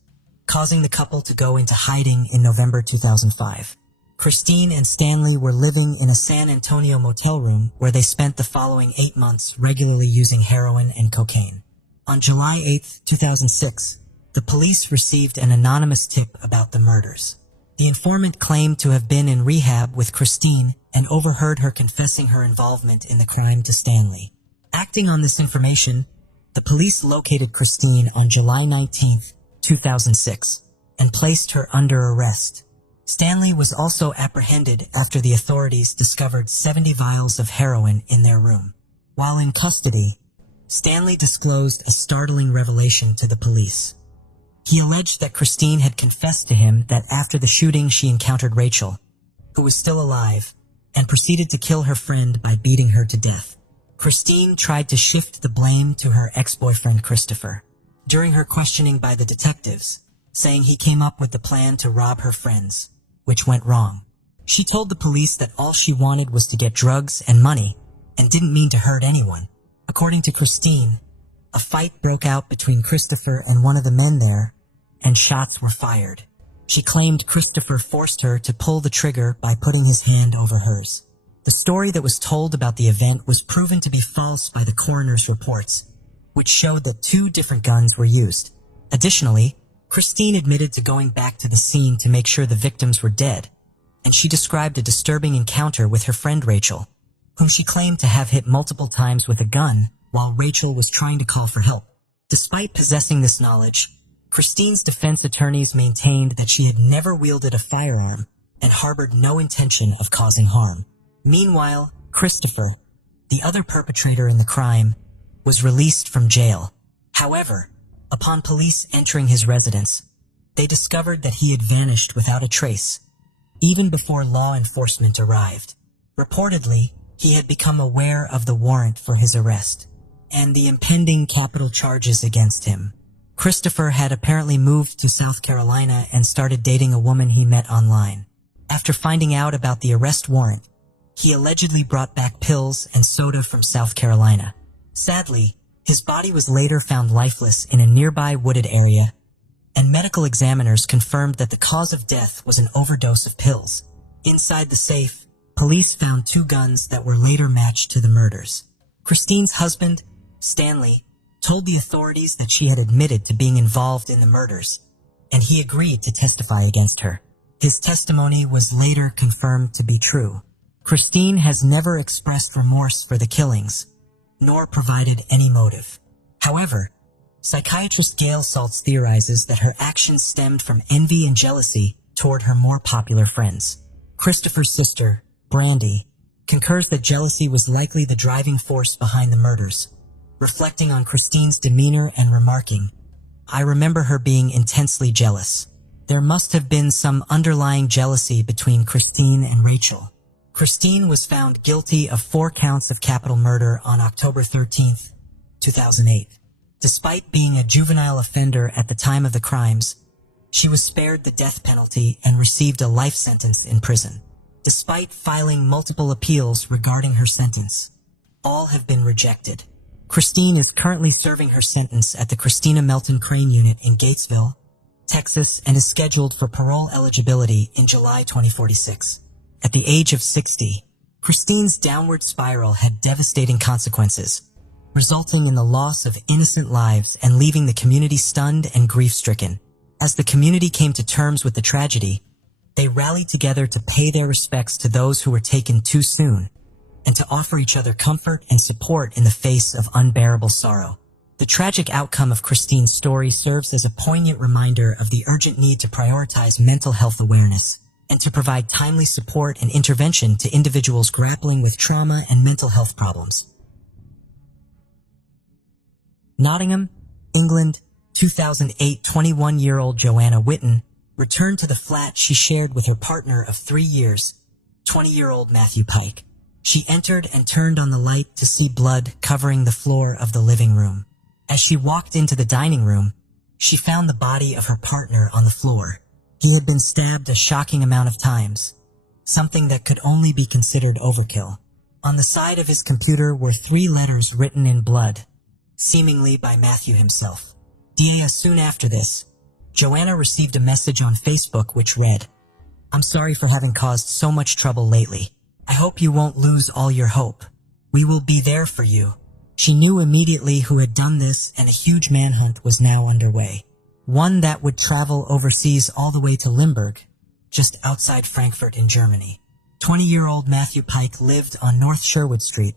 causing the couple to go into hiding in November 2005. Christine and Stanley were living in a San Antonio motel room where they spent the following 8 months regularly using heroin and cocaine. On July 8, 2006, the police received an anonymous tip about the murders. The informant claimed to have been in rehab with Christine and overheard her confessing her involvement in the crime to Stanley. Acting on this information, the police located Christine on July 19, 2006, and placed her under arrest. Stanley was also apprehended after the authorities discovered 70 vials of heroin in their room. While in custody, Stanley disclosed a startling revelation to the police. He alleged that Christine had confessed to him that after the shooting she encountered Rachel, who was still alive, and proceeded to kill her friend by beating her to death. Christine tried to shift the blame to her ex-boyfriend Christopher during her questioning by the detectives, saying he came up with the plan to rob her friends, which went wrong. She told the police that all she wanted was to get drugs and money and didn't mean to hurt anyone. According to Christine, a fight broke out between Christopher and one of the men there, and shots were fired. She claimed Christopher forced her to pull the trigger by putting his hand over hers. The story that was told about the event was proven to be false by the coroner's reports, which showed that 2 different guns were used. Additionally, Christine admitted to going back to the scene to make sure the victims were dead, and she described a disturbing encounter with her friend Rachel, whom she claimed to have hit multiple times with a gun while Rachel was trying to call for help. Despite possessing this knowledge, Christine's defense attorneys maintained that she had never wielded a firearm and harbored no intention of causing harm. Meanwhile, Christopher, the other perpetrator in the crime, was released from jail. However, upon police entering his residence, they discovered that he had vanished without a trace, even before law enforcement arrived. Reportedly, he had become aware of the warrant for his arrest and the impending capital charges against him. Christopher had apparently moved to South Carolina and started dating a woman he met online. After finding out about the arrest warrant, he allegedly brought back pills and soda from South Carolina. Sadly, his body was later found lifeless in a nearby wooded area, and medical examiners confirmed that the cause of death was an overdose of pills. Inside the safe, police found 2 guns that were later matched to the murders. Christine's husband, Stanley, told the authorities that she had admitted to being involved in the murders, and he agreed to testify against her. His testimony was later confirmed to be true. Christine has never expressed remorse for the killings, nor provided any motive. However, psychiatrist Gail Saltz theorizes that her actions stemmed from envy and jealousy toward her more popular friends. Christopher's sister, Brandy, concurs that jealousy was likely the driving force behind the murders, reflecting on Christine's demeanor and remarking, "I remember her being intensely jealous." There must have been some underlying jealousy between Christine and Rachel. Christine was found guilty of 4 counts of capital murder on October 13, 2008. Despite being a juvenile offender at the time of the crimes, she was spared the death penalty and received a life sentence in prison. Despite filing multiple appeals regarding her sentence, all have been rejected. Christine is currently serving her sentence at the Christina Melton Crane Unit in Gatesville, Texas, and is scheduled for parole eligibility in July 2046. At the age of 60, Christine's downward spiral had devastating consequences, resulting in the loss of innocent lives and leaving the community stunned and grief-stricken. As the community came to terms with the tragedy, they rallied together to pay their respects to those who were taken too soon, and to offer each other comfort and support in the face of unbearable sorrow. The tragic outcome of Christine's story serves as a poignant reminder of the urgent need to prioritize mental health awareness and to provide timely support and intervention to individuals grappling with trauma and mental health problems. Nottingham, England, 2008. 21-year-old Joanna Whitten returned to the flat she shared with her partner of 3 years, 20-year-old Matthew Pike. She entered and turned on the light to see blood covering the floor of the living room. As she walked into the dining room, she found the body of her partner on the floor. He had been stabbed a shocking amount of times, something that could only be considered overkill. On the side of his computer were 3 letters written in blood, seemingly by Matthew himself. Soon after this, Joanna received a message on Facebook which read, "I'm sorry for having caused so much trouble lately. I hope you won't lose all your hope. We will be there for you." She knew immediately who had done this, and a huge manhunt was now underway. One that would travel overseas all the way to Limburg, just outside Frankfurt in Germany. 20-year-old Matthew Pike lived on North Sherwood Street,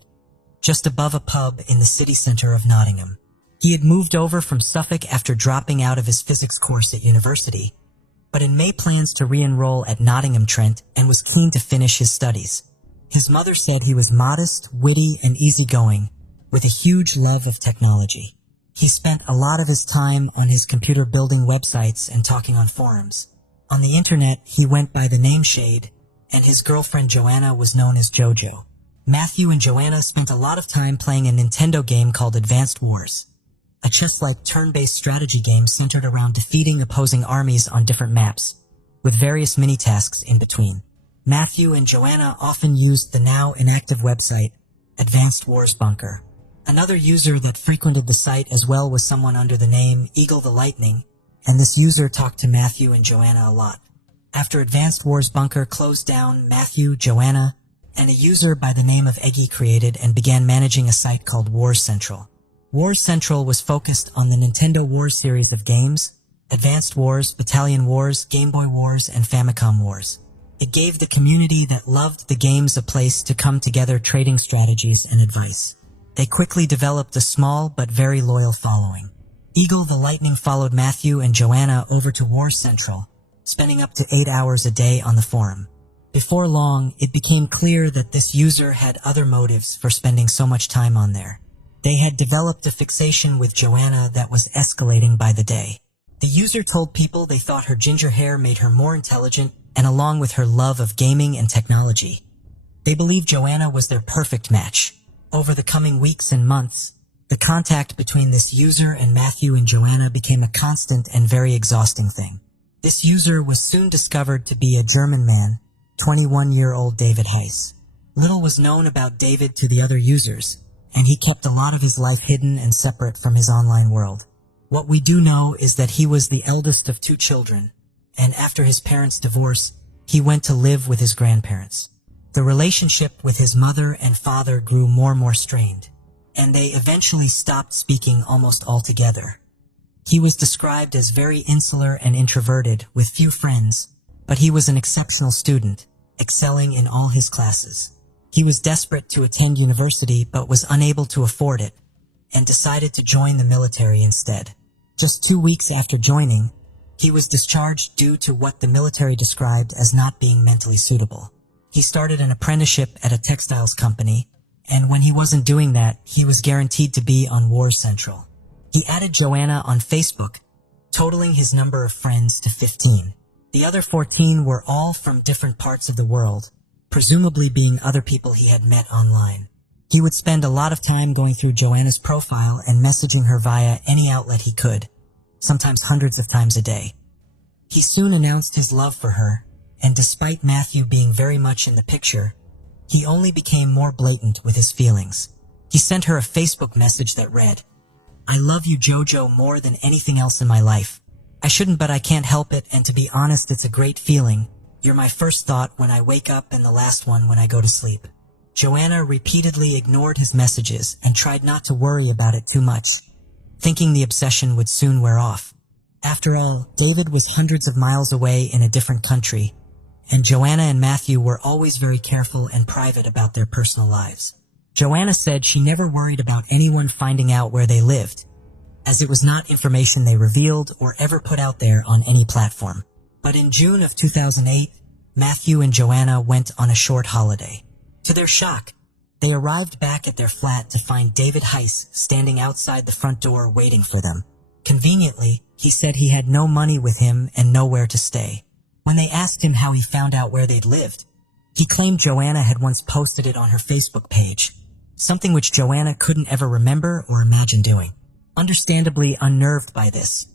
just above a pub in the city center of Nottingham. He had moved over from Suffolk after dropping out of his physics course at university, but in May plans to re-enroll at Nottingham Trent and was keen to finish his studies. His mother said he was modest, witty, and easygoing, with a huge love of technology. He spent a lot of his time on his computer building websites and talking on forums. On the internet, he went by the name Shade, and his girlfriend Joanna was known as Jojo. Matthew and Joanna spent a lot of time playing a Nintendo game called Advanced Wars, a chess-like turn-based strategy game centered around defeating opposing armies on different maps, with various mini-tasks in between. Matthew and Joanna often used the now inactive website, Advanced Wars Bunker. Another user that frequented the site as well was someone under the name Eagle the Lightning, and this user talked to Matthew and Joanna a lot. After Advanced Wars Bunker closed down, Matthew, Joanna, and a user by the name of Eggy created and began managing a site called Wars Central. Wars Central was focused on the Nintendo Wars series of games, Advanced Wars, Battalion Wars, Game Boy Wars, and Famicom Wars. It gave the community that loved the games a place to come together trading strategies and advice. They quickly developed a small but very loyal following. Eagle the Lightning followed Matthew and Joanna over to Wars Central, spending up to 8 hours a day on the forum. Before long, it became clear that this user had other motives for spending so much time on there. They had developed a fixation with Joanna that was escalating by the day. The user told people they thought her ginger hair made her more intelligent, and along with her love of gaming and technology, they believed Joanna was their perfect match. Over the coming weeks and months, the contact between this user and Matthew and Joanna became a constant and very exhausting thing. This user was soon discovered to be a German man, 21-year-old David Heiss. Little was known about David to the other users, and he kept a lot of his life hidden and separate from his online world. What we do know is that he was the eldest of 2 children, and after his parents' divorce, he went to live with his grandparents. The relationship with his mother and father grew more and more strained, and they eventually stopped speaking almost altogether. He was described as very insular and introverted, with few friends, but he was an exceptional student, excelling in all his classes. He was desperate to attend university but was unable to afford it, and decided to join the military instead. Just 2 weeks after joining, he was discharged due to what the military described as not being mentally suitable. He started an apprenticeship at a textiles company, and when he wasn't doing that, he was guaranteed to be on Wars Central. He added Joanna on Facebook, totaling his number of friends to 15. The other 14 were all from different parts of the world, presumably being other people he had met online. He would spend a lot of time going through Joanna's profile and messaging her via any outlet he could, sometimes hundreds of times a day. He soon announced his love for her, and despite Matthew being very much in the picture, he only became more blatant with his feelings. He sent her a Facebook message that read, "I love you, Jojo, more than anything else in my life. I shouldn't, but I can't help it, and to be honest, it's a great feeling. You're my first thought when I wake up and the last one when I go to sleep." Joanna repeatedly ignored his messages and tried not to worry about it too much, thinking the obsession would soon wear off. After all, David was hundreds of miles away in a different country, and Joanna and Matthew were always very careful and private about their personal lives. Joanna said she never worried about anyone finding out where they lived, as it was not information they revealed or ever put out there on any platform. But in June of 2008, Matthew and Joanna went on a short holiday. To their shock, they arrived back at their flat to find David Heiss standing outside the front door waiting for them. Conveniently, he said he had no money with him and nowhere to stay. When they asked him how he found out where they'd lived, He claimed Joanna had once posted it on her Facebook page, something which Joanna couldn't ever remember or imagine doing. Understandably unnerved by this,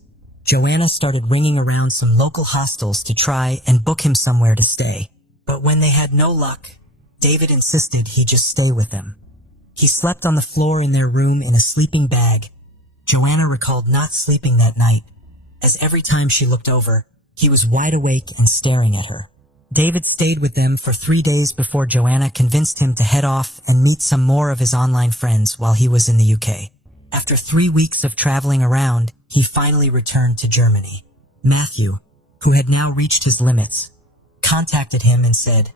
Joanna started ringing around some local hostels to try and book him somewhere to stay. But when they had no luck, David insisted he just stay with them. He slept on the floor in their room in a sleeping bag. Joanna recalled not sleeping that night, as every time she looked over, he was wide awake and staring at her. David stayed with them for 3 days before Joanna convinced him to head off and meet some more of his online friends while he was in the UK. After 3 weeks of traveling around, he finally returned to Germany. Matthew, who had now reached his limits, contacted him and said,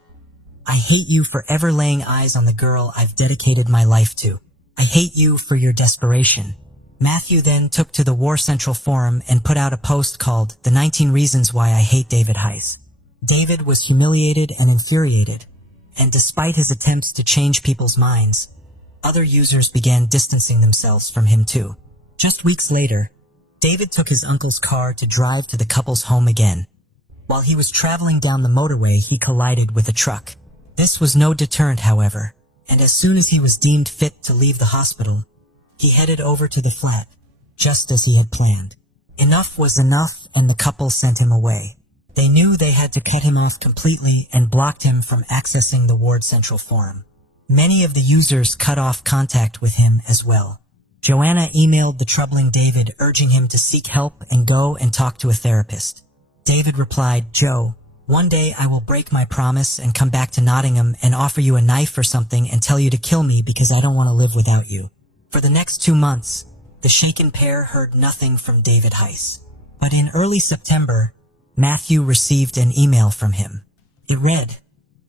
"I hate you for ever laying eyes on the girl I've dedicated my life to. I hate you for your desperation." Matthew then took to the War Central forum and put out a post called "The 19 Reasons Why I Hate David Heiss." David was humiliated and infuriated, and despite his attempts to change people's minds, other users began distancing themselves from him too. Just weeks later, David took his uncle's car to drive to the couple's home again. While he was traveling down the motorway, he collided with a truck. This was no deterrent, however, and as soon as he was deemed fit to leave the hospital, he headed over to the flat, just as he had planned. Enough was enough, and the couple sent him away. They knew they had to cut him off completely and blocked him from accessing the Ward Central forum. Many of the users cut off contact with him as well. Joanna emailed the troubling David urging him to seek help and go and talk to a therapist. David replied, "Joe, one day I will break my promise and come back to Nottingham and offer you a knife or something and tell you to kill me because I don't want to live without you." For the next 2 months, the shaken pair heard nothing from David Heiss. But in early September, Matthew received an email from him. It read,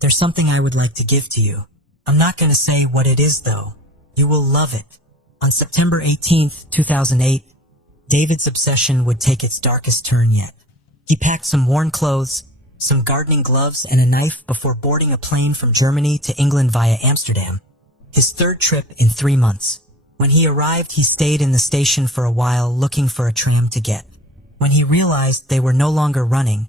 "There's something I would like to give to you. I'm not going to say what it is though. You will love it." On September 18th, 2008, David's obsession would take its darkest turn yet. He packed some worn clothes, some gardening gloves, and a knife before boarding a plane from Germany to England via Amsterdam, his third trip in 3 months. When he arrived, he stayed in the station for a while looking for a tram to get. When he realized they were no longer running,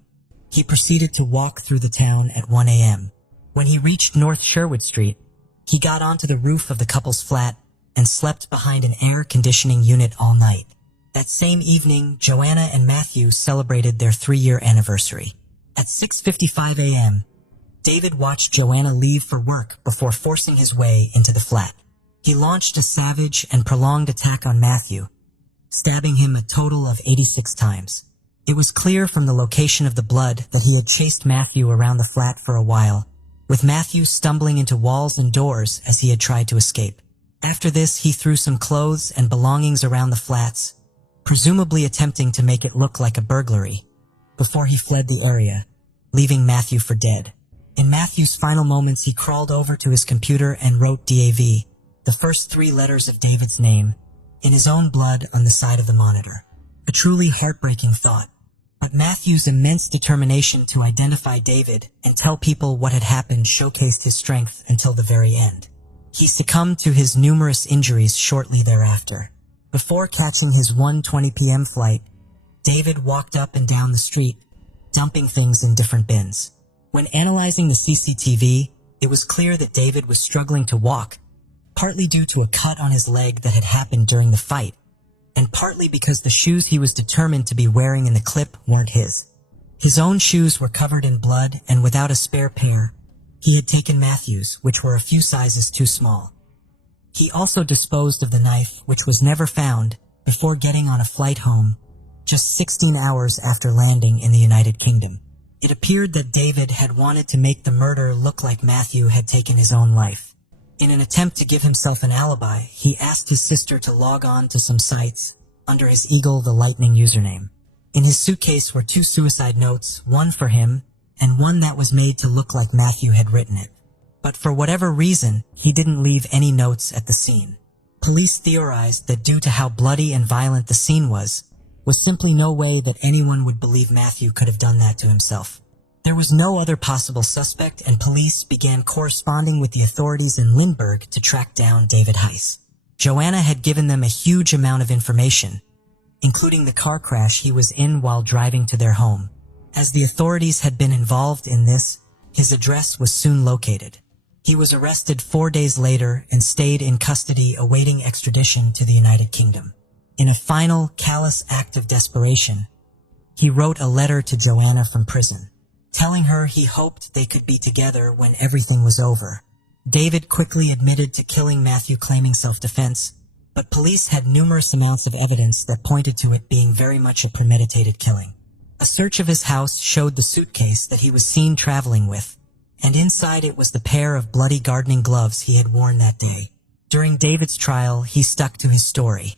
he proceeded to walk through the town at 1 a.m. When he reached North Sherwood Street, he got onto the roof of the couple's flat and slept behind an air conditioning unit all night. That same evening, Joanna and Matthew celebrated their 3-year anniversary. At 6:55 a.m., David watched Joanna leave for work before forcing his way into the flat. He launched a savage and prolonged attack on Matthew, stabbing him a total of 86 times. It was clear from the location of the blood that he had chased Matthew around the flat for a while, with Matthew stumbling into walls and doors as he had tried to escape. After this, he threw some clothes and belongings around the flats, presumably attempting to make it look like a burglary, before he fled the area, leaving Matthew for dead. In Matthew's final moments, he crawled over to his computer and wrote DAV, the first 3 letters of David's name, in his own blood on the side of the monitor. A truly heartbreaking thought. But Matthew's immense determination to identify David and tell people what had happened showcased his strength until the very end. He succumbed to his numerous injuries shortly thereafter. Before catching his 1:20 p.m. flight, David walked up and down the street, dumping things in different bins. When analyzing the CCTV, it was clear that David was struggling to walk, partly due to a cut on his leg that had happened during the fight, and partly because the shoes he was determined to be wearing in the clip weren't his. His own shoes were covered in blood, and without a spare pair, he had taken Matthew's, which were a few sizes too small. He also disposed of the knife, which was never found, before getting on a flight home, just 16 hours after landing in the United Kingdom. It appeared that David had wanted to make the murder look like Matthew had taken his own life. In an attempt to give himself an alibi, he asked his sister to log on to some sites under his Eagle the Lightning username. In his suitcase were 2 suicide notes, one for him, and one that was made to look like Matthew had written it. But for whatever reason, he didn't leave any notes at the scene. Police theorized that due to how bloody and violent the scene was simply no way that anyone would believe Matthew could have done that to himself. There was no other possible suspect, and police began corresponding with the authorities in Lindbergh to track down David Heiss. Joanna had given them a huge amount of information, including the car crash he was in while driving to their home. As the authorities had been involved in this, His address was soon located. He was arrested 4 days later and stayed in custody awaiting extradition to the United Kingdom. In a final, callous act of desperation, he wrote a letter to Joanna from prison, telling her he hoped they could be together when everything was over. David quickly admitted to killing Matthew, claiming self-defense, but police had numerous amounts of evidence that pointed to it being very much a premeditated killing. A search of his house showed the suitcase that he was seen traveling with, and inside it was the pair of bloody gardening gloves he had worn that day. During David's trial, he stuck to his story.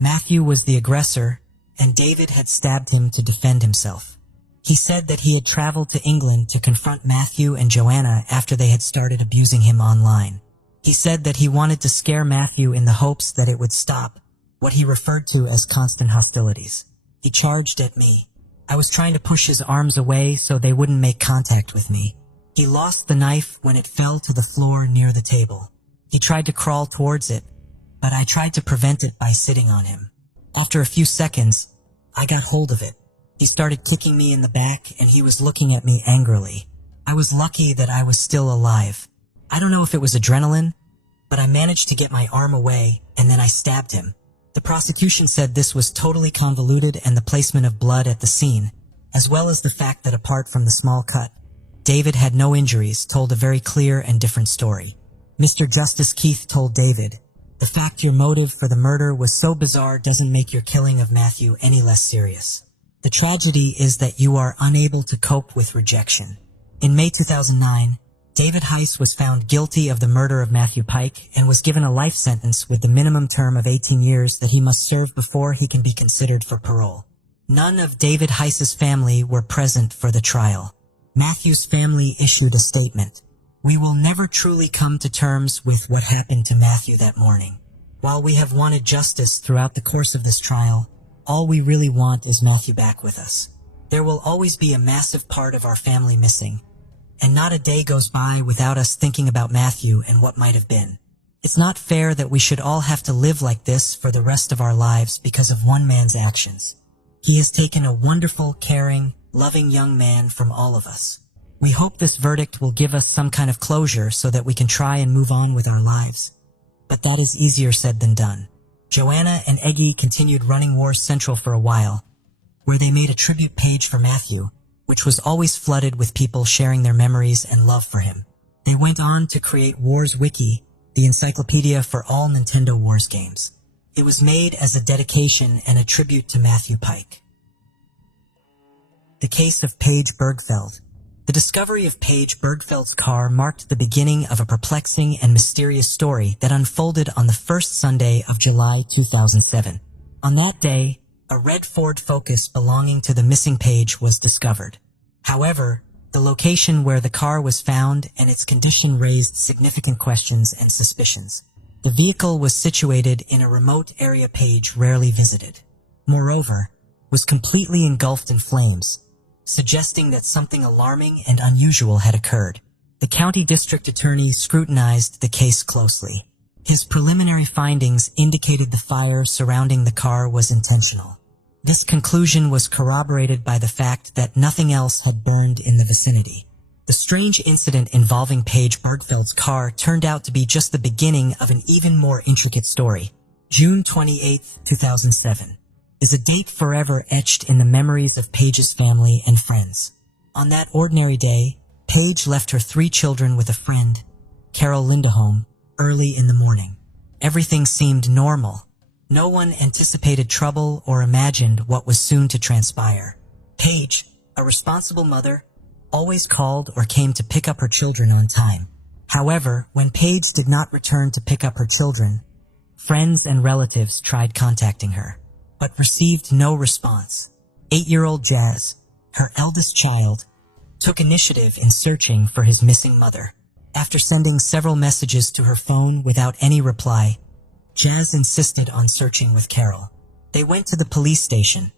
Matthew was the aggressor, and David had stabbed him to defend himself. He said that he had traveled to England to confront Matthew and Joanna after they had started abusing him online. He said that he wanted to scare Matthew in the hopes that it would stop what he referred to as constant hostilities. He charged at me. I was trying to push his arms away so they wouldn't make contact with me. He lost the knife when it fell to the floor near the table. He tried to crawl towards it, but I tried to prevent it by sitting on him. After a few seconds, I got hold of it. He started kicking me in the back and he was looking at me angrily. I was lucky that I was still alive. I don't know if it was adrenaline, but I managed to get my arm away and then I stabbed him. The prosecution said this was totally convoluted and the placement of blood at the scene, as well as the fact that apart from the small cut, David had no injuries, told a very clear and different story. Mr. Justice Keith told David, "The fact your motive for the murder was so bizarre doesn't make your killing of Matthew any less serious. The tragedy is that you are unable to cope with rejection." In May 2009, David Heiss was found guilty of the murder of Matthew Pike and was given a life sentence with the minimum term of 18 years that he must serve before he can be considered for parole. None of David Heiss's family were present for the trial. Matthew's family issued a statement. "We will never truly come to terms with what happened to Matthew that morning. While we have wanted justice throughout the course of this trial, all we really want is Matthew back with us. There will always be a massive part of our family missing, and not a day goes by without us thinking about Matthew and what might have been. It's not fair that we should all have to live like this for the rest of our lives because of one man's actions. He has taken a wonderful, caring, loving young man from all of us. We hope this verdict will give us some kind of closure so that we can try and move on with our lives. But that is easier said than done." Joanna and Eggy continued running Wars Central for a while, where they made a tribute page for Matthew, which was always flooded with people sharing their memories and love for him. They went on to create Wars Wiki, the encyclopedia for all Nintendo Wars games. It was made as a dedication and a tribute to Matthew Pike. The case of Paige Bergfeld. The discovery of Paige Bergfeld's car marked the beginning of a perplexing and mysterious story that unfolded on the first Sunday of July 2007. On that day, a red Ford Focus belonging to the missing Paige was discovered. However, the location where the car was found and its condition raised significant questions and suspicions. The vehicle was situated in a remote area Paige rarely visited. Moreover, was completely engulfed in flames, suggesting that something alarming and unusual had occurred. The county district attorney scrutinized the case closely. His preliminary findings indicated the fire surrounding the car was intentional. This conclusion was corroborated by the fact that nothing else had burned in the vicinity. The strange incident involving Paige Bergfeld's car turned out to be just the beginning of an even more intricate story. June 28, 2007. Is a date forever etched in the memories of Paige's family and friends. On that ordinary day, Paige left her 3 children with a friend, Carol Lindholm, early in the morning. Everything seemed normal. No one anticipated trouble or imagined what was soon to transpire. Paige, a responsible mother, always called or came to pick up her children on time. However, when Paige did not return to pick up her children, friends and relatives tried contacting her, but received no response. 8-year-old Jazz, her eldest child, took initiative in searching for his missing mother. After sending several messages to her phone without any reply, Jazz insisted on searching with Carol. They went to the police station,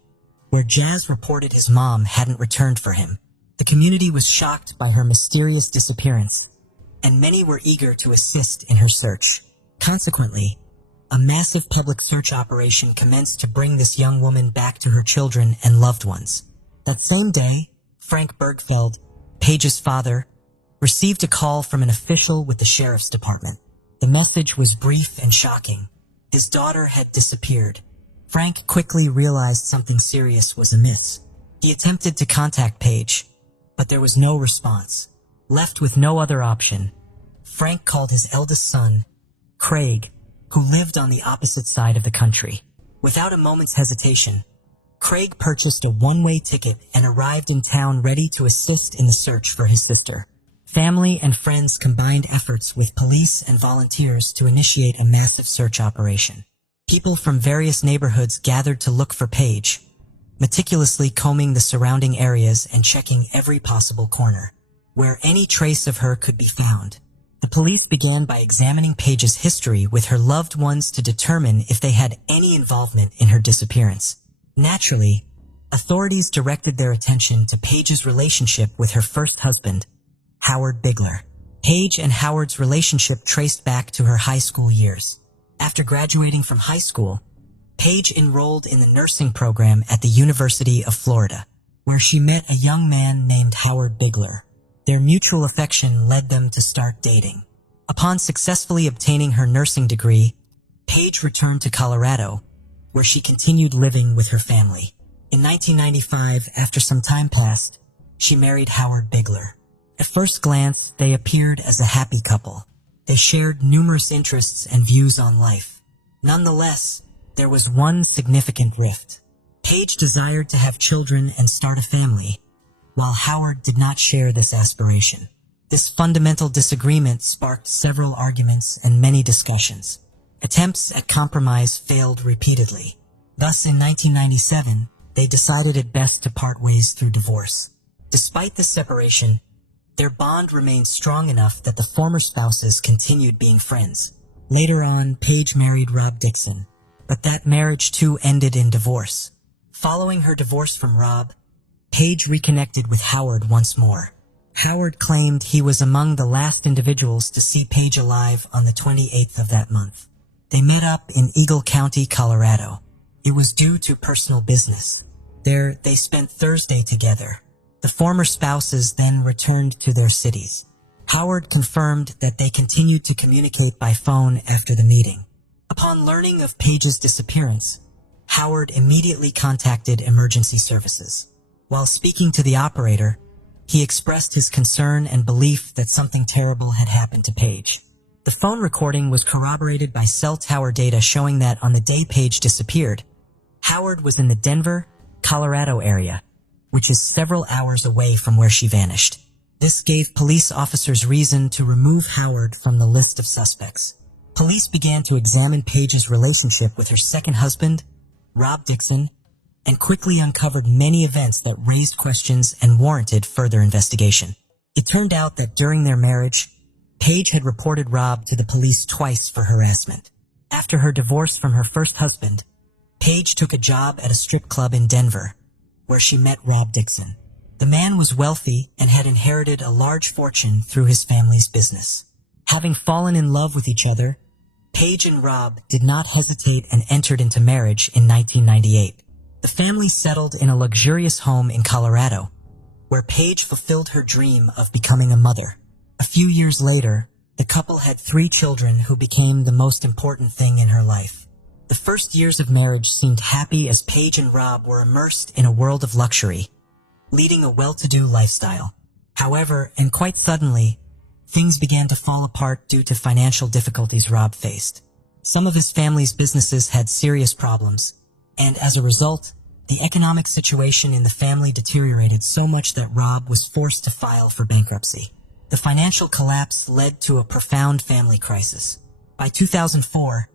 where Jazz reported his mom hadn't returned for him. The community was shocked by her mysterious disappearance, and many were eager to assist in her search. Consequently, a massive public search operation commenced to bring this young woman back to her children and loved ones. That same day, Frank Bergfeld, Paige's father, received a call from an official with the sheriff's department. The message was brief and shocking. His daughter had disappeared. Frank quickly realized something serious was amiss. He attempted to contact Paige, but there was no response. Left with no other option, Frank called his eldest son, Craig, who lived on the opposite side of the country. Without a moment's hesitation, Craig purchased a one-way ticket and arrived in town ready to assist in the search for his sister. Family and friends combined efforts with police and volunteers to initiate a massive search operation. People from various neighborhoods gathered to look for Paige, meticulously combing the surrounding areas and checking every possible corner, where any trace of her could be found. The police began by examining Paige's history with her loved ones to determine if they had any involvement in her disappearance. Naturally, authorities directed their attention to Paige's relationship with her first husband, Howard Bigler. Paige and Howard's relationship traced back to her high school years. After graduating from high school, Paige enrolled in the nursing program at the University of Florida, where she met a young man named Howard Bigler. Their mutual affection led them to start dating. Upon successfully obtaining her nursing degree, Paige returned to Colorado, where she continued living with her family. In 1995, after some time passed, she married Howard Bigler. At first glance, they appeared as a happy couple. They shared numerous interests and views on life. Nonetheless, there was one significant rift. Paige desired to have children and start a family, while Howard did not share this aspiration. This fundamental disagreement sparked several arguments and many discussions. Attempts at compromise failed repeatedly. Thus, in 1997, they decided it best to part ways through divorce. Despite this separation, their bond remained strong enough that the former spouses continued being friends. Later on, Paige married Rob Dixon, but that marriage too ended in divorce. Following her divorce from Rob, Paige reconnected with Howard once more. Howard claimed he was among the last individuals to see Paige alive on the 28th of that month. They met up in Eagle County, Colorado. It was due to personal business. There, they spent Thursday together. The former spouses then returned to their cities. Howard confirmed that they continued to communicate by phone after the meeting. Upon learning of Paige's disappearance, Howard immediately contacted emergency services. While speaking to the operator, he expressed his concern and belief that something terrible had happened to Paige. The phone recording was corroborated by cell tower data showing that on the day Paige disappeared, Howard was in the Denver, Colorado area, which is several hours away from where she vanished. This gave police officers reason to remove Howard from the list of suspects. Police began to examine Paige's relationship with her second husband, Rob Dixon, and quickly uncovered many events that raised questions and warranted further investigation. It turned out that during their marriage, Paige had reported Rob to the police twice for harassment. After her divorce from her first husband, Paige took a job at a strip club in Denver, where she met Rob Dixon. The man was wealthy and had inherited a large fortune through his family's business. Having fallen in love with each other, Paige and Rob did not hesitate and entered into marriage in 1998. The family settled in a luxurious home in Colorado, where Paige fulfilled her dream of becoming a mother. A few years later, the couple had 3 children who became the most important thing in her life. The first years of marriage seemed happy as Paige and Rob were immersed in a world of luxury, leading a well-to-do lifestyle. However, and quite suddenly, things began to fall apart due to financial difficulties Rob faced. Some of his family's businesses had serious problems, and as a result, the economic situation in the family deteriorated so much that Rob was forced to file for bankruptcy. The financial collapse led to a profound family crisis. By 2004,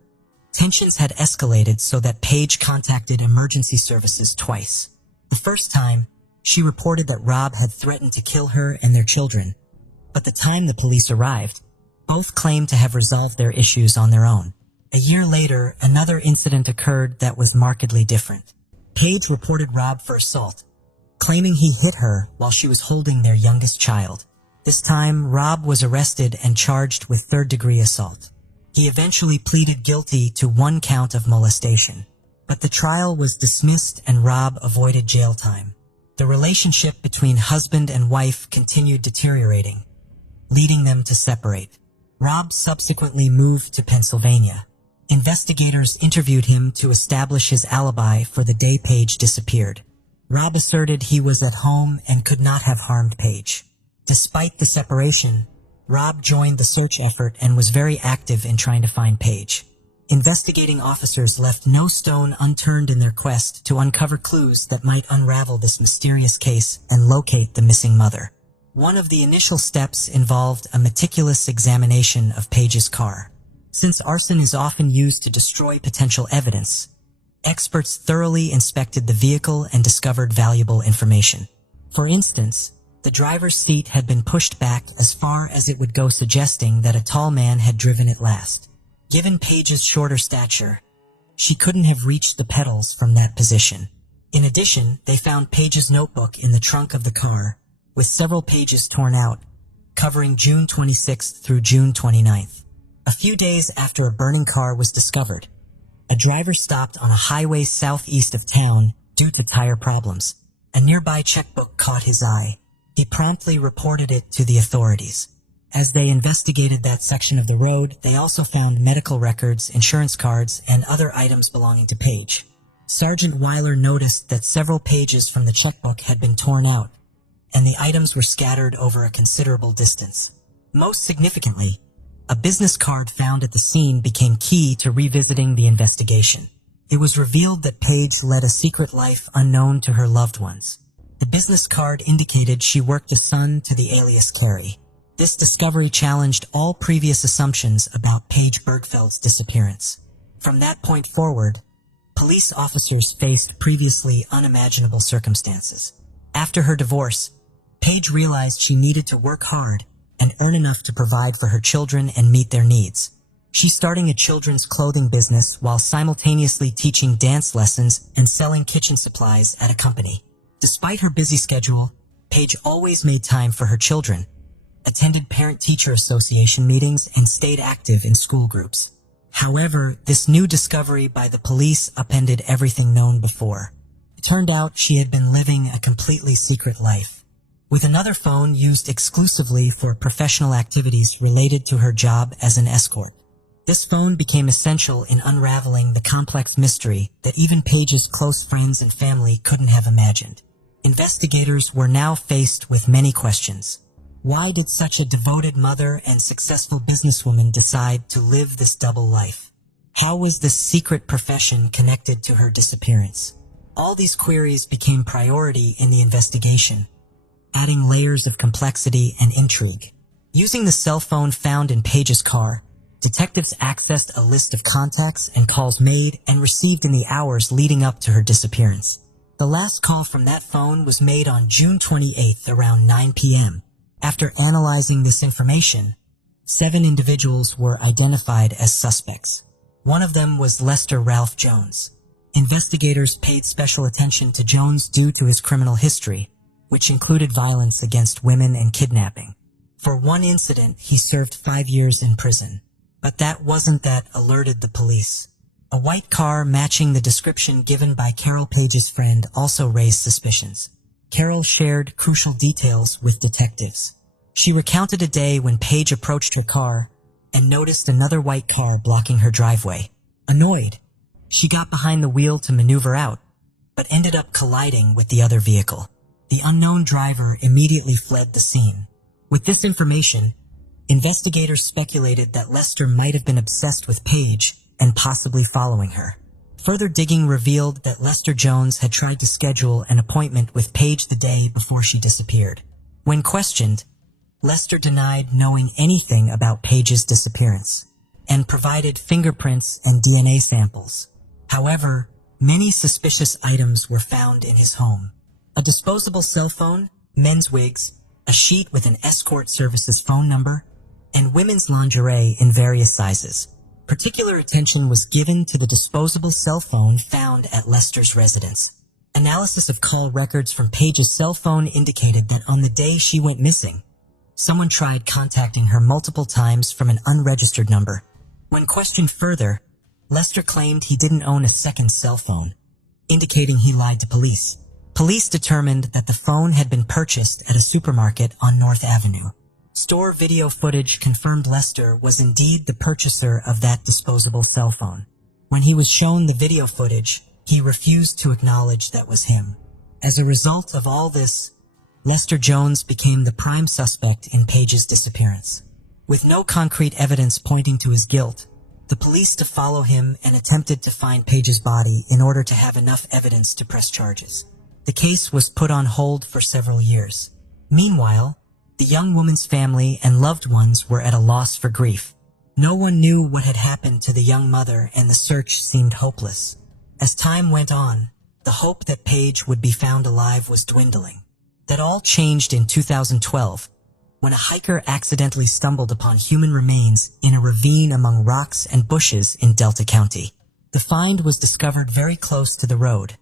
tensions had escalated so that Paige contacted emergency services twice. The first time, she reported that Rob had threatened to kill her and their children, but the time the police arrived, both claimed to have resolved their issues on their own. A year later, another incident occurred that was markedly different. Paige reported Rob for assault, claiming he hit her while she was holding their youngest child. This time, Rob was arrested and charged with third-degree assault. He eventually pleaded guilty to 1 count of molestation, but the trial was dismissed and Rob avoided jail time. The relationship between husband and wife continued deteriorating, leading them to separate. Rob subsequently moved to Pennsylvania. Investigators interviewed him to establish his alibi for the day Paige disappeared. Rob asserted he was at home and could not have harmed Paige. Despite the separation, Rob joined the search effort and was very active in trying to find Paige. Investigating officers left no stone unturned in their quest to uncover clues that might unravel this mysterious case and locate the missing mother. One of the initial steps involved a meticulous examination of Paige's car. Since arson is often used to destroy potential evidence, experts thoroughly inspected the vehicle and discovered valuable information. For instance, the driver's seat had been pushed back as far as it would go, suggesting that a tall man had driven it last. Given Paige's shorter stature, she couldn't have reached the pedals from that position. In addition, they found Paige's notebook in the trunk of the car, with several pages torn out, covering June 26th through June 29th. A few days after a burning car was discovered, a driver stopped on a highway southeast of town due to tire problems. A nearby checkbook caught his eye. He promptly reported it to the authorities. As they investigated that section of the road, they also found medical records, insurance cards, and other items belonging to Paige. Sergeant Weiler noticed that several pages from the checkbook had been torn out, and the items were scattered over a considerable distance. Most significantly, a business card found at the scene became key to revisiting the investigation. It was revealed that Paige led a secret life unknown to her loved ones. The business card indicated she worked as son to the alias Carrie. This discovery challenged all previous assumptions about Paige Bergfeld's disappearance. From that point forward, police officers faced previously unimaginable circumstances. After her divorce, Paige realized she needed to work hard and earn enough to provide for her children and meet their needs. She's starting a children's clothing business while simultaneously teaching dance lessons and selling kitchen supplies at a company. Despite her busy schedule, Paige always made time for her children, attended parent-teacher association meetings, and stayed active in school groups. However, this new discovery by the police upended everything known before. It turned out she had been living a completely secret life, with another phone used exclusively for professional activities related to her job as an escort. This phone became essential in unraveling the complex mystery that even Paige's close friends and family couldn't have imagined. Investigators were now faced with many questions. Why did such a devoted mother and successful businesswoman decide to live this double life? How was this secret profession connected to her disappearance? All these queries became priority in the investigation, adding layers of complexity and intrigue. Using the cell phone found in Paige's car, detectives accessed a list of contacts and calls made and received in the hours leading up to her disappearance. The last call from that phone was made on June 28th around 9 p.m. After analyzing this information, 7 individuals were identified as suspects. One of them was Lester Ralph Jones. Investigators paid special attention to Jones due to his criminal history, which included violence against women and kidnapping. For one incident, he served 5 years in prison. But that wasn't that alerted the police. A white car matching the description given by Carol Paige's friend also raised suspicions. Carol shared crucial details with detectives. She recounted a day when Paige approached her car and noticed another white car blocking her driveway. Annoyed, she got behind the wheel to maneuver out, but ended up colliding with the other vehicle. The unknown driver immediately fled the scene. With this information, investigators speculated that Lester might have been obsessed with Paige and possibly following her. Further digging revealed that Lester Jones had tried to schedule an appointment with Paige the day before she disappeared. When questioned, Lester denied knowing anything about Paige's disappearance and provided fingerprints and DNA samples. However, many suspicious items were found in his home. A disposable cell phone, men's wigs, a sheet with an escort services phone number, and women's lingerie in various sizes. Particular attention was given to the disposable cell phone found at Lester's residence. Analysis of call records from Paige's cell phone indicated that on the day she went missing, someone tried contacting her multiple times from an unregistered number. When questioned further, Lester claimed he didn't own a second cell phone, indicating he lied to police. Police determined that the phone had been purchased at a supermarket on North Avenue. Store video footage confirmed Lester was indeed the purchaser of that disposable cell phone. When he was shown the video footage, he refused to acknowledge that was him. As a result of all this, Lester Jones became the prime suspect in Page's disappearance. With no concrete evidence pointing to his guilt, the police to follow him and attempted to find Page's body in order to have enough evidence to press charges. The case was put on hold for several years. Meanwhile, the young woman's family and loved ones were at a loss for grief. No one knew what had happened to the young mother, and the search seemed hopeless. As time went on, the hope that Page would be found alive was dwindling. That all changed in 2012, when a hiker accidentally stumbled upon human remains in a ravine among rocks and bushes in Delta County. The find was discovered very close to the road,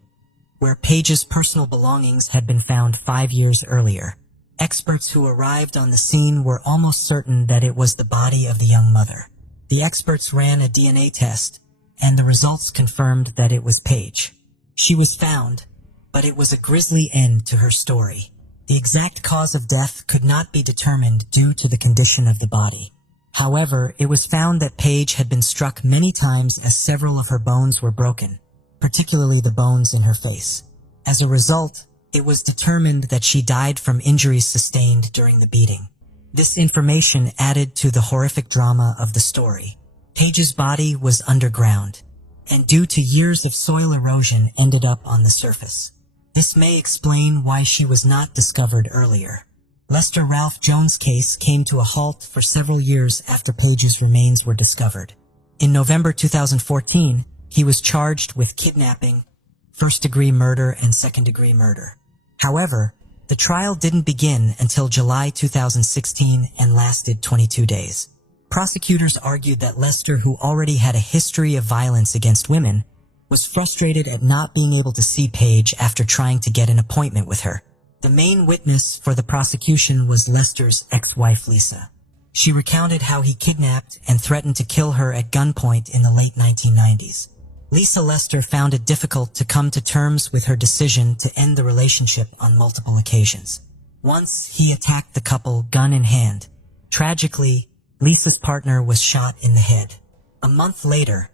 where Page's personal belongings had been found 5 years earlier. Experts who arrived on the scene were almost certain that it was the body of the young mother. The experts ran a DNA test, and the results confirmed that it was Page. She was found, but it was a grisly end to her story. The exact cause of death could not be determined due to the condition of the body. However, it was found that Page had been struck many times as several of her bones were broken, particularly the bones in her face. As a result, it was determined that she died from injuries sustained during the beating. This information added to the horrific drama of the story. Page's body was underground, and due to years of soil erosion ended up on the surface. This may explain why she was not discovered earlier. Lester Ralph Jones' case came to a halt for several years after Page's remains were discovered. In November 2014, he was charged with kidnapping, first-degree murder, and second-degree murder. However, the trial didn't begin until July 2016 and lasted 22 days. Prosecutors argued that Lester, who already had a history of violence against women, was frustrated at not being able to see Page after trying to get an appointment with her. The main witness for the prosecution was Lester's ex-wife Lisa. She recounted how he kidnapped and threatened to kill her at gunpoint in the late 1990s. Lisa Lester found it difficult to come to terms with her decision to end the relationship on multiple occasions. Once, he attacked the couple gun in hand. Tragically, Lisa's partner was shot in the head. A month later,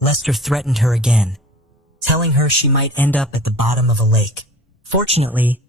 Lester threatened her again, telling her she might end up at the bottom of a lake. Fortunately,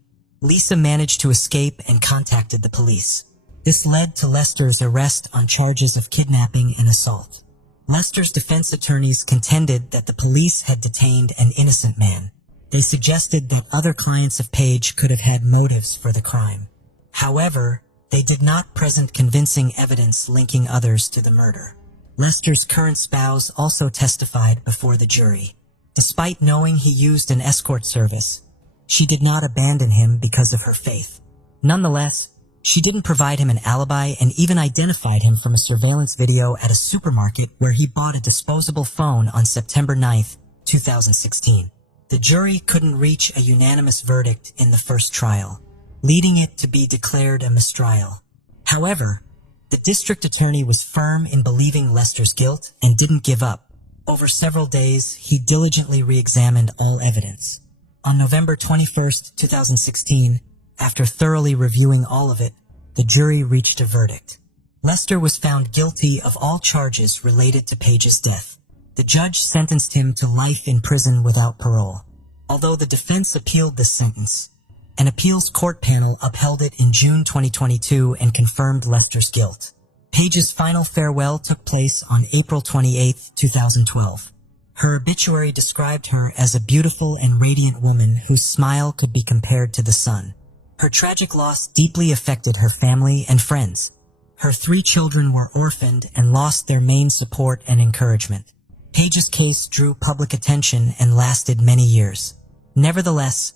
Lisa managed to escape and contacted the police. This led to Lester's arrest on charges of kidnapping and assault. Lester's defense attorneys contended that the police had detained an innocent man. They suggested that other clients of Page could have had motives for the crime. However, they did not present convincing evidence linking others to the murder. Lester's current spouse also testified before the jury. Despite knowing he used an escort service, she did not abandon him because of her faith. Nonetheless, she didn't provide him an alibi and even identified him from a surveillance video at a supermarket where he bought a disposable phone on September 9, 2016. The jury couldn't reach a unanimous verdict in the first trial, leading it to be declared a mistrial. However, the district attorney was firm in believing Lester's guilt and didn't give up. Over several days, he diligently re-examined all evidence. On November 21, 2016, after thoroughly reviewing all of it, the jury reached a verdict. Lester was found guilty of all charges related to Page's death. The judge sentenced him to life in prison without parole. Although the defense appealed this sentence, an appeals court panel upheld it in June 2022 and confirmed Lester's guilt. Page's final farewell took place on April 28, 2012. Her obituary described her as a beautiful and radiant woman whose smile could be compared to the sun. Her tragic loss deeply affected her family and friends. Her 3 children were orphaned and lost their main support and encouragement. Page's case drew public attention and lasted many years. Nevertheless,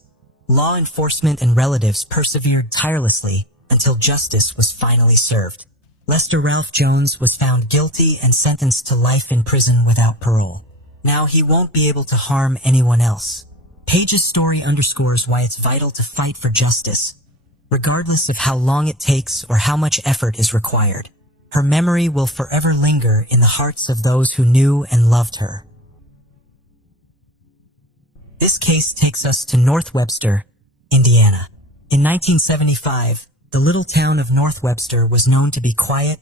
law enforcement and relatives persevered tirelessly until justice was finally served. Lester Ralph Jones was found guilty and sentenced to life in prison without parole. Now he won't be able to harm anyone else. Page's story underscores why it's vital to fight for justice, regardless of how long it takes or how much effort is required. Her memory will forever linger in the hearts of those who knew and loved her. This case takes us to North Webster, Indiana. In 1975, the the little town of North Webster was known to be quiet,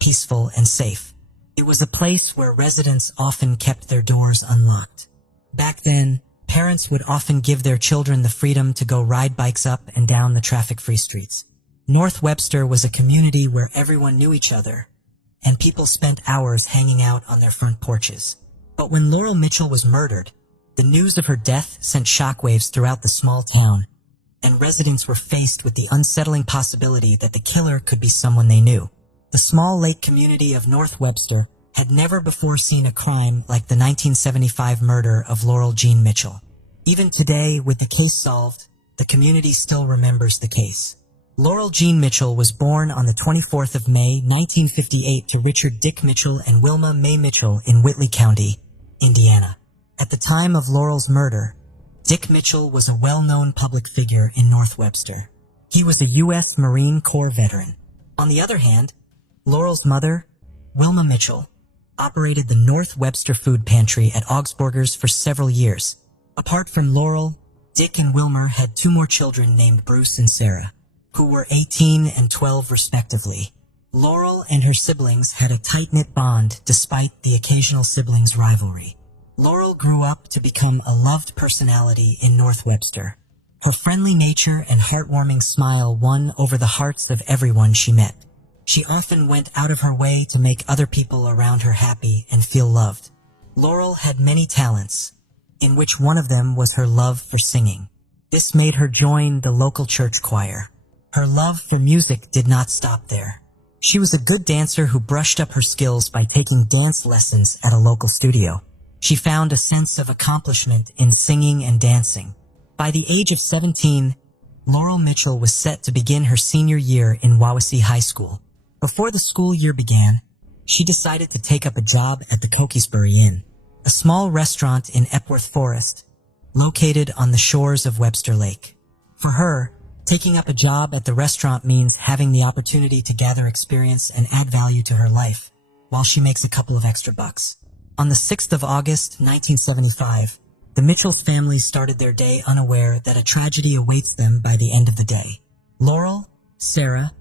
peaceful, and safe. It was a place where residents often kept their doors unlocked. Back then, parents would often give their children the freedom to go ride bikes up and down the traffic-free streets. North Webster was a community where everyone knew each other, and people spent hours hanging out on their front porches. But when Laurel Mitchell was murdered, the news of her death sent shockwaves throughout the small town, and residents were faced with the unsettling possibility that the killer could be someone they knew. The small lake community of North Webster had never before seen a crime like the 1975 murder of Laurel Jean Mitchell. Even today, with the case solved, the community still remembers the case. Laurel Jean Mitchell was born on the 24th of May, 1958 to Richard Dick Mitchell and Wilma Mae Mitchell in Whitley County, Indiana. At the time of Laurel's murder, Dick Mitchell was a well-known public figure in North Webster. He was a U.S. Marine Corps veteran. On the other hand, Laurel's mother, Wilma Mitchell, operated the North Webster Food Pantry at Augsburgers for several years. Apart from Laurel, Dick and Wilmer had two more children named Bruce and Sarah, who were 18 and 12 respectively. Laurel and her siblings had a tight-knit bond despite the occasional siblings' rivalry. Laurel grew up to become a loved personality in North Webster. Her friendly nature and heartwarming smile won over the hearts of everyone she met. She often went out of her way to make other people around her happy and feel loved. Laurel had many talents, in which one of them was her love for singing. This made her join the local church choir. Her love for music did not stop there. She was a good dancer who brushed up her skills by taking dance lessons at a local studio. She found a sense of accomplishment in singing and dancing. By the age of 17, Laurel Mitchell was set to begin her senior year in Wawasee High School. Before the school year began, she decided to take up a job at the Cokesbury Inn, a small restaurant in Epworth Forest, located on the shores of Webster Lake. For her, taking up a job at the restaurant means having the opportunity to gather experience and add value to her life, while she makes a couple of extra bucks. On the 6th of August, 1975, the Mitchells family started their day unaware that a tragedy awaits them by the end of the day. Laurel, Sarah,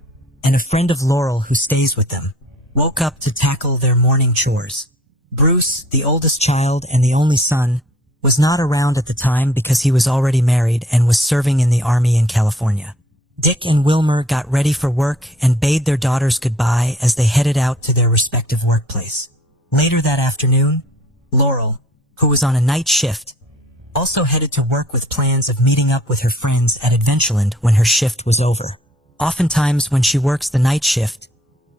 and a friend of Laurel who stays with them, woke up to tackle their morning chores. Bruce, the oldest child and the only son, was not around at the time because he was already married and was serving in the Army in California. Dick and Wilmer got ready for work and bade their daughters goodbye as they headed out to their respective workplace. Later that afternoon, Laurel, who was on a night shift, also headed to work with plans of meeting up with her friends at Adventureland when her shift was over. Oftentimes when she works the night shift,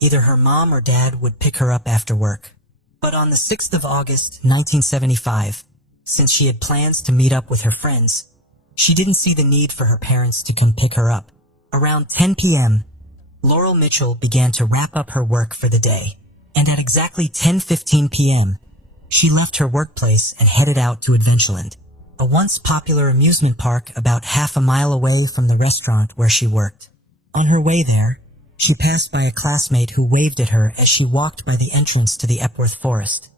either her mom or dad would pick her up after work. But on the 6th of August, 1975, since she had plans to meet up with her friends, she didn't see the need for her parents to come pick her up. Around 10 p.m., Laurel Mitchell began to wrap up her work for the day, and at exactly 10:15 p.m., she left her workplace and headed out to Adventureland, a once popular amusement park about half a mile away from the restaurant where she worked. On her way there, she passed by a classmate who waved at her as she walked by the entrance to the Epworth Forest,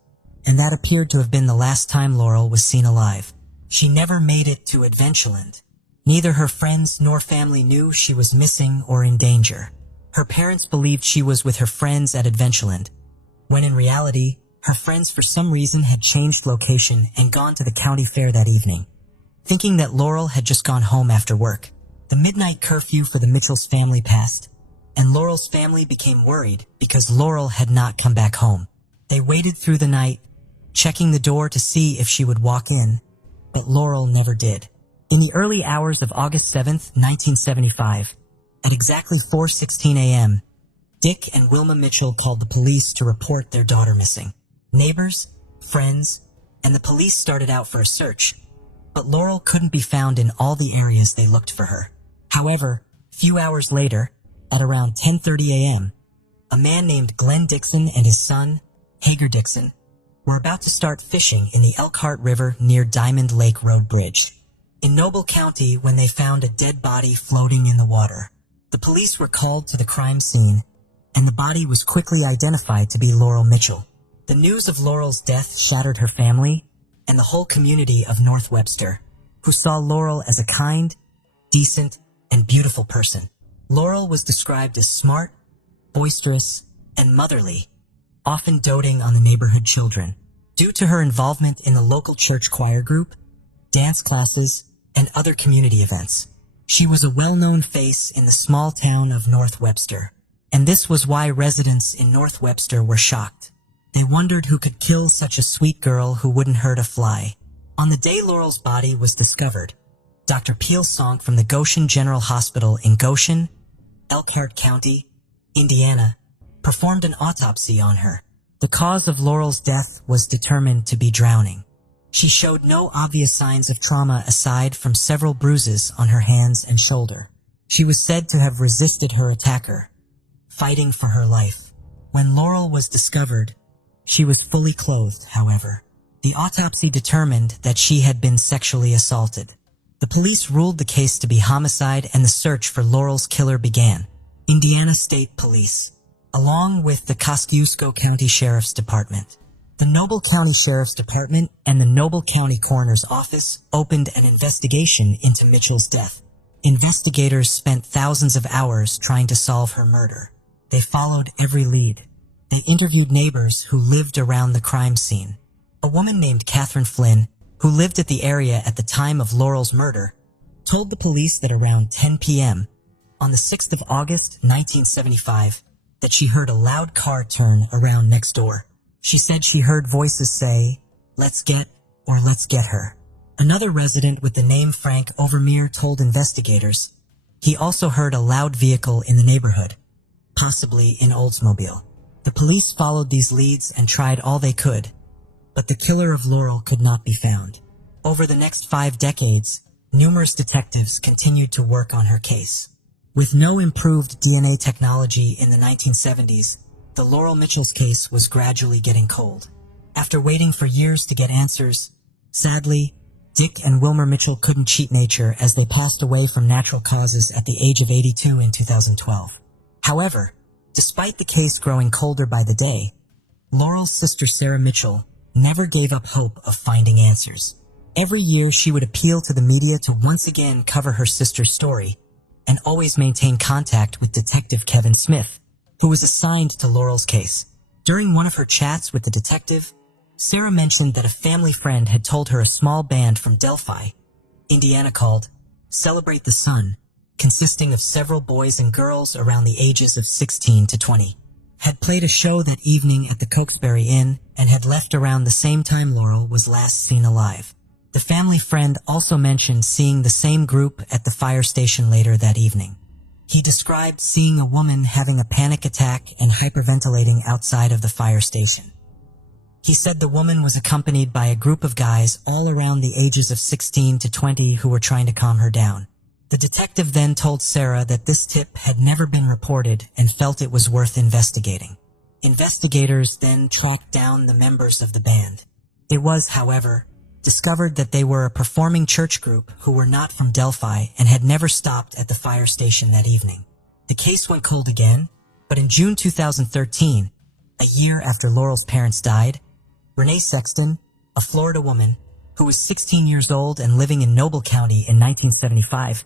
and that appeared to have been the last time Laurel was seen alive. She never made it to Adventureland. Neither her friends nor family knew she was missing or in danger. Her parents believed she was with her friends at Adventureland, when in reality, her friends for some reason had changed location and gone to the county fair that evening. Thinking that Laurel had just gone home after work, the midnight curfew for the Mitchells family passed, and Laurel's family became worried because Laurel had not come back home. They waited through the night, checking the door to see if she would walk in, but Laurel never did. In the early hours of August 7th, 1975, at exactly 4:16 a.m., Dick and Wilma Mitchell called the police to report their daughter missing. Neighbors, friends, and the police started out for a search, but Laurel couldn't be found in all the areas they looked for her. However, few hours later, at around 10:30 a.m., a man named Glenn Dixon and his son, Hager Dixon, were about to start fishing in the Elkhart River near Diamond Lake Road Bridge in Noble County when they found a dead body floating in the water. The police were called to the crime scene, and the body was quickly identified to be Laurel Mitchell. The news of Laurel's death shattered her family and the whole community of North Webster, who saw Laurel as a kind, decent, and beautiful person. Laurel was described as smart, boisterous, and motherly, often doting on the neighborhood children. Due to her involvement in the local church choir group, dance classes, and other community events, she was a well-known face in the small town of North Webster. And this was why residents in North Webster were shocked. They wondered who could kill such a sweet girl who wouldn't hurt a fly. On the day Laurel's body was discovered, Dr. Peel Sonk from the Goshen General Hospital in Goshen, Elkhart County, Indiana, performed an autopsy on her. The cause of Laurel's death was determined to be drowning. She showed no obvious signs of trauma aside from several bruises on her hands and shoulder. She was said to have resisted her attacker, fighting for her life. When Laurel was discovered, she was fully clothed, however. The autopsy determined that she had been sexually assaulted. The police ruled the case to be homicide and the search for Laurel's killer began. Indiana State Police, along with the Kosciuszko County Sheriff's Department, the Noble County Sheriff's Department, and the Noble County Coroner's Office opened an investigation into Mitchell's death. Investigators spent thousands of hours trying to solve her murder. They followed every lead. They interviewed neighbors who lived around the crime scene. A woman named Catherine Flynn, who lived at the area at the time of Laurel's murder, told the police that around 10 p.m. on the 6th of August, 1975, that she heard a loud car turn around next door. She said she heard voices say, "Let's get," or "Let's get her." Another resident with the name Frank Overmeer told investigators he also heard a loud vehicle in the neighborhood, possibly an Oldsmobile. The police followed these leads and tried all they could, but the killer of Laurel could not be found. Over the next 5 decades, numerous detectives continued to work on her case. With no improved DNA technology in the 1970s, the Laurel Mitchell's case was gradually getting cold. After waiting for years to get answers, sadly, Dick and Wilmer Mitchell couldn't cheat nature as they passed away from natural causes at the age of 82 in 2012. However, despite the case growing colder by the day, Laurel's sister Sarah Mitchell never gave up hope of finding answers. Every year she would appeal to the media to once again cover her sister's story and always maintain contact with Detective Kevin Smith, who was assigned to Laurel's case. During one of her chats with the detective, Sarah mentioned that a family friend had told her a small band from Delphi, Indiana called Celebrate the Sun, consisting of several boys and girls around the ages of 16 to 20, had played a show that evening at the Cokesbury Inn and had left around the same time Laurel was last seen alive. The family friend also mentioned seeing the same group at the fire station later that evening. He described seeing a woman having a panic attack and hyperventilating outside of the fire station. He said the woman was accompanied by a group of guys all around the ages of 16 to 20 who were trying to calm her down. The detective then told Sarah that this tip had never been reported and felt it was worth investigating. Investigators then tracked down the members of the band. It was, however, discovered that they were a performing church group who were not from Delphi and had never stopped at the fire station that evening. The case went cold again, but in June 2013, a year after Laurel's parents died, Renee Sexton, a Florida woman who was 16 years old and living in Noble County in 1975,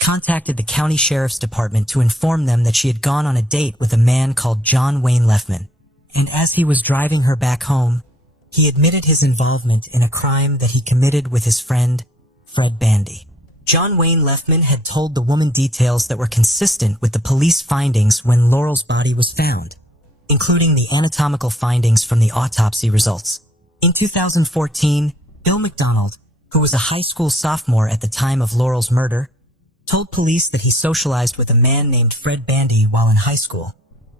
contacted the county sheriff's department to inform them that she had gone on a date with a man called John Wayne Lefman, and as he was driving her back home, he admitted his involvement in a crime that he committed with his friend, Fred Bandy. John Wayne Lefman had told the woman details that were consistent with the police findings when Laurel's body was found, including the anatomical findings from the autopsy results. In 2014, Bill McDonald, who was a high school sophomore at the time of Laurel's murder, told police that he socialized with a man named Fred Bandy while in high school,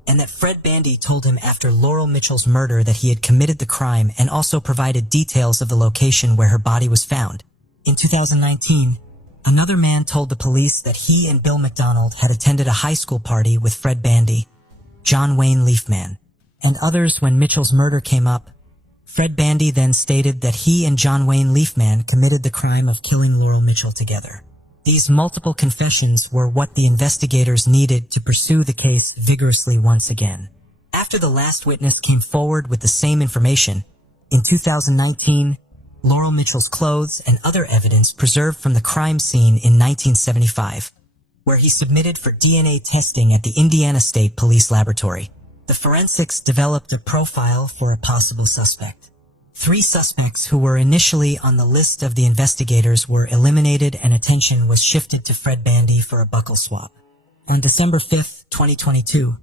and that Fred Bandy told him after Laurel Mitchell's murder that he had committed the crime and also provided details of the location where her body was found. In 2019, another man told the police that he and Bill McDonald had attended a high school party with Fred Bandy, John Wayne Leafman, and others when Mitchell's murder came up. Fred Bandy then stated that he and John Wayne Leafman committed the crime of killing Laurel Mitchell together. These multiple confessions were what the investigators needed to pursue the case vigorously once again. After the last witness came forward with the same information, in 2019, Laurel Mitchell's clothes and other evidence preserved from the crime scene in 1975 where he submitted for DNA testing at the Indiana State Police Laboratory. The forensics developed a profile for a possible suspect. 3 suspects who were initially on the list of the investigators were eliminated and attention was shifted to Fred Bandy for a buccal swab. On December 5, 2022,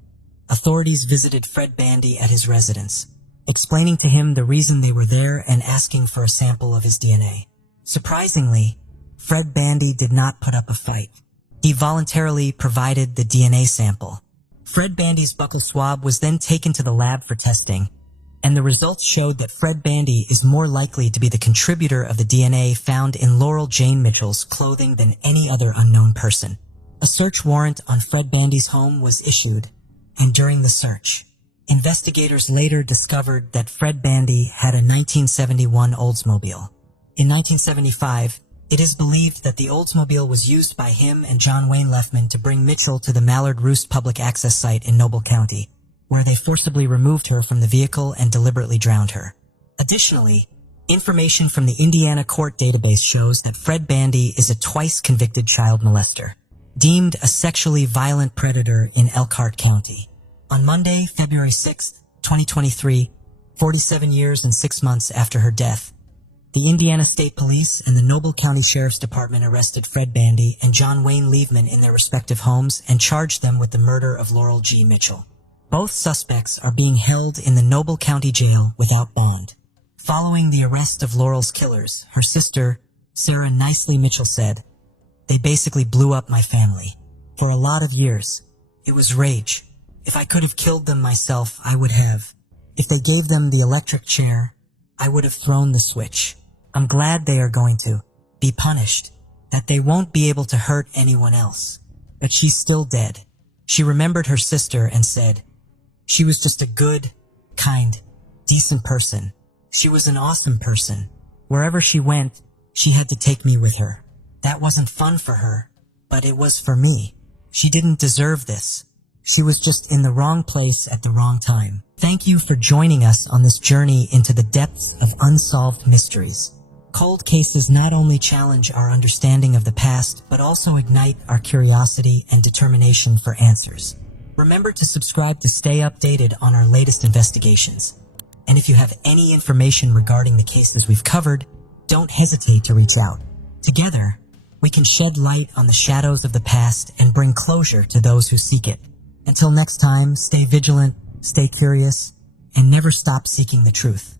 authorities visited Fred Bandy at his residence, explaining to him the reason they were there and asking for a sample of his DNA. Surprisingly, Fred Bandy did not put up a fight. He voluntarily provided the DNA sample. Fred Bandy's buccal swab was then taken to the lab for testing, and the results showed that Fred Bandy is more likely to be the contributor of the DNA found in Laurel Jane Mitchell's clothing than any other unknown person. A search warrant on Fred Bandy's home was issued, and during the search, investigators later discovered that Fred Bandy had a 1971 Oldsmobile. In 1975, it is believed that the Oldsmobile was used by him and John Wayne Leffman to bring Mitchell to the Mallard Roost public access site in Noble County, where they forcibly removed her from the vehicle and deliberately drowned her. Additionally, information from the Indiana court database shows that Fred Bandy is a twice convicted child molester, deemed a sexually violent predator in Elkhart County. On Monday, February 6, 2023, 47 years and 6 months after her death, the Indiana State Police and the Noble County Sheriff's Department arrested Fred Bandy and John Wayne Leveman in their respective homes and charged them with the murder of Laurel G. Mitchell. Both suspects are being held in the Noble County Jail without bond. Following the arrest of Laurel's killers, her sister, Sarah Nicely Mitchell, said, "They basically blew up my family. For a lot of years, it was rage. If I could have killed them myself, I would have. If they gave them the electric chair, I would have thrown the switch. I'm glad they are going to be punished, that they won't be able to hurt anyone else. But she's still dead." She remembered her sister and said, "She was just a good, kind, decent person. She was an awesome person. Wherever she went, she had to take me with her. That wasn't fun for her, but it was for me. She didn't deserve this. She was just in the wrong place at the wrong time." Thank you for joining us on this journey into the depths of unsolved mysteries. Cold cases not only challenge our understanding of the past, but also ignite our curiosity and determination for answers. Remember to subscribe to stay updated on our latest investigations. And if you have any information regarding the cases we've covered, don't hesitate to reach out. Together, we can shed light on the shadows of the past and bring closure to those who seek it. Until next time, stay vigilant, stay curious, and never stop seeking the truth.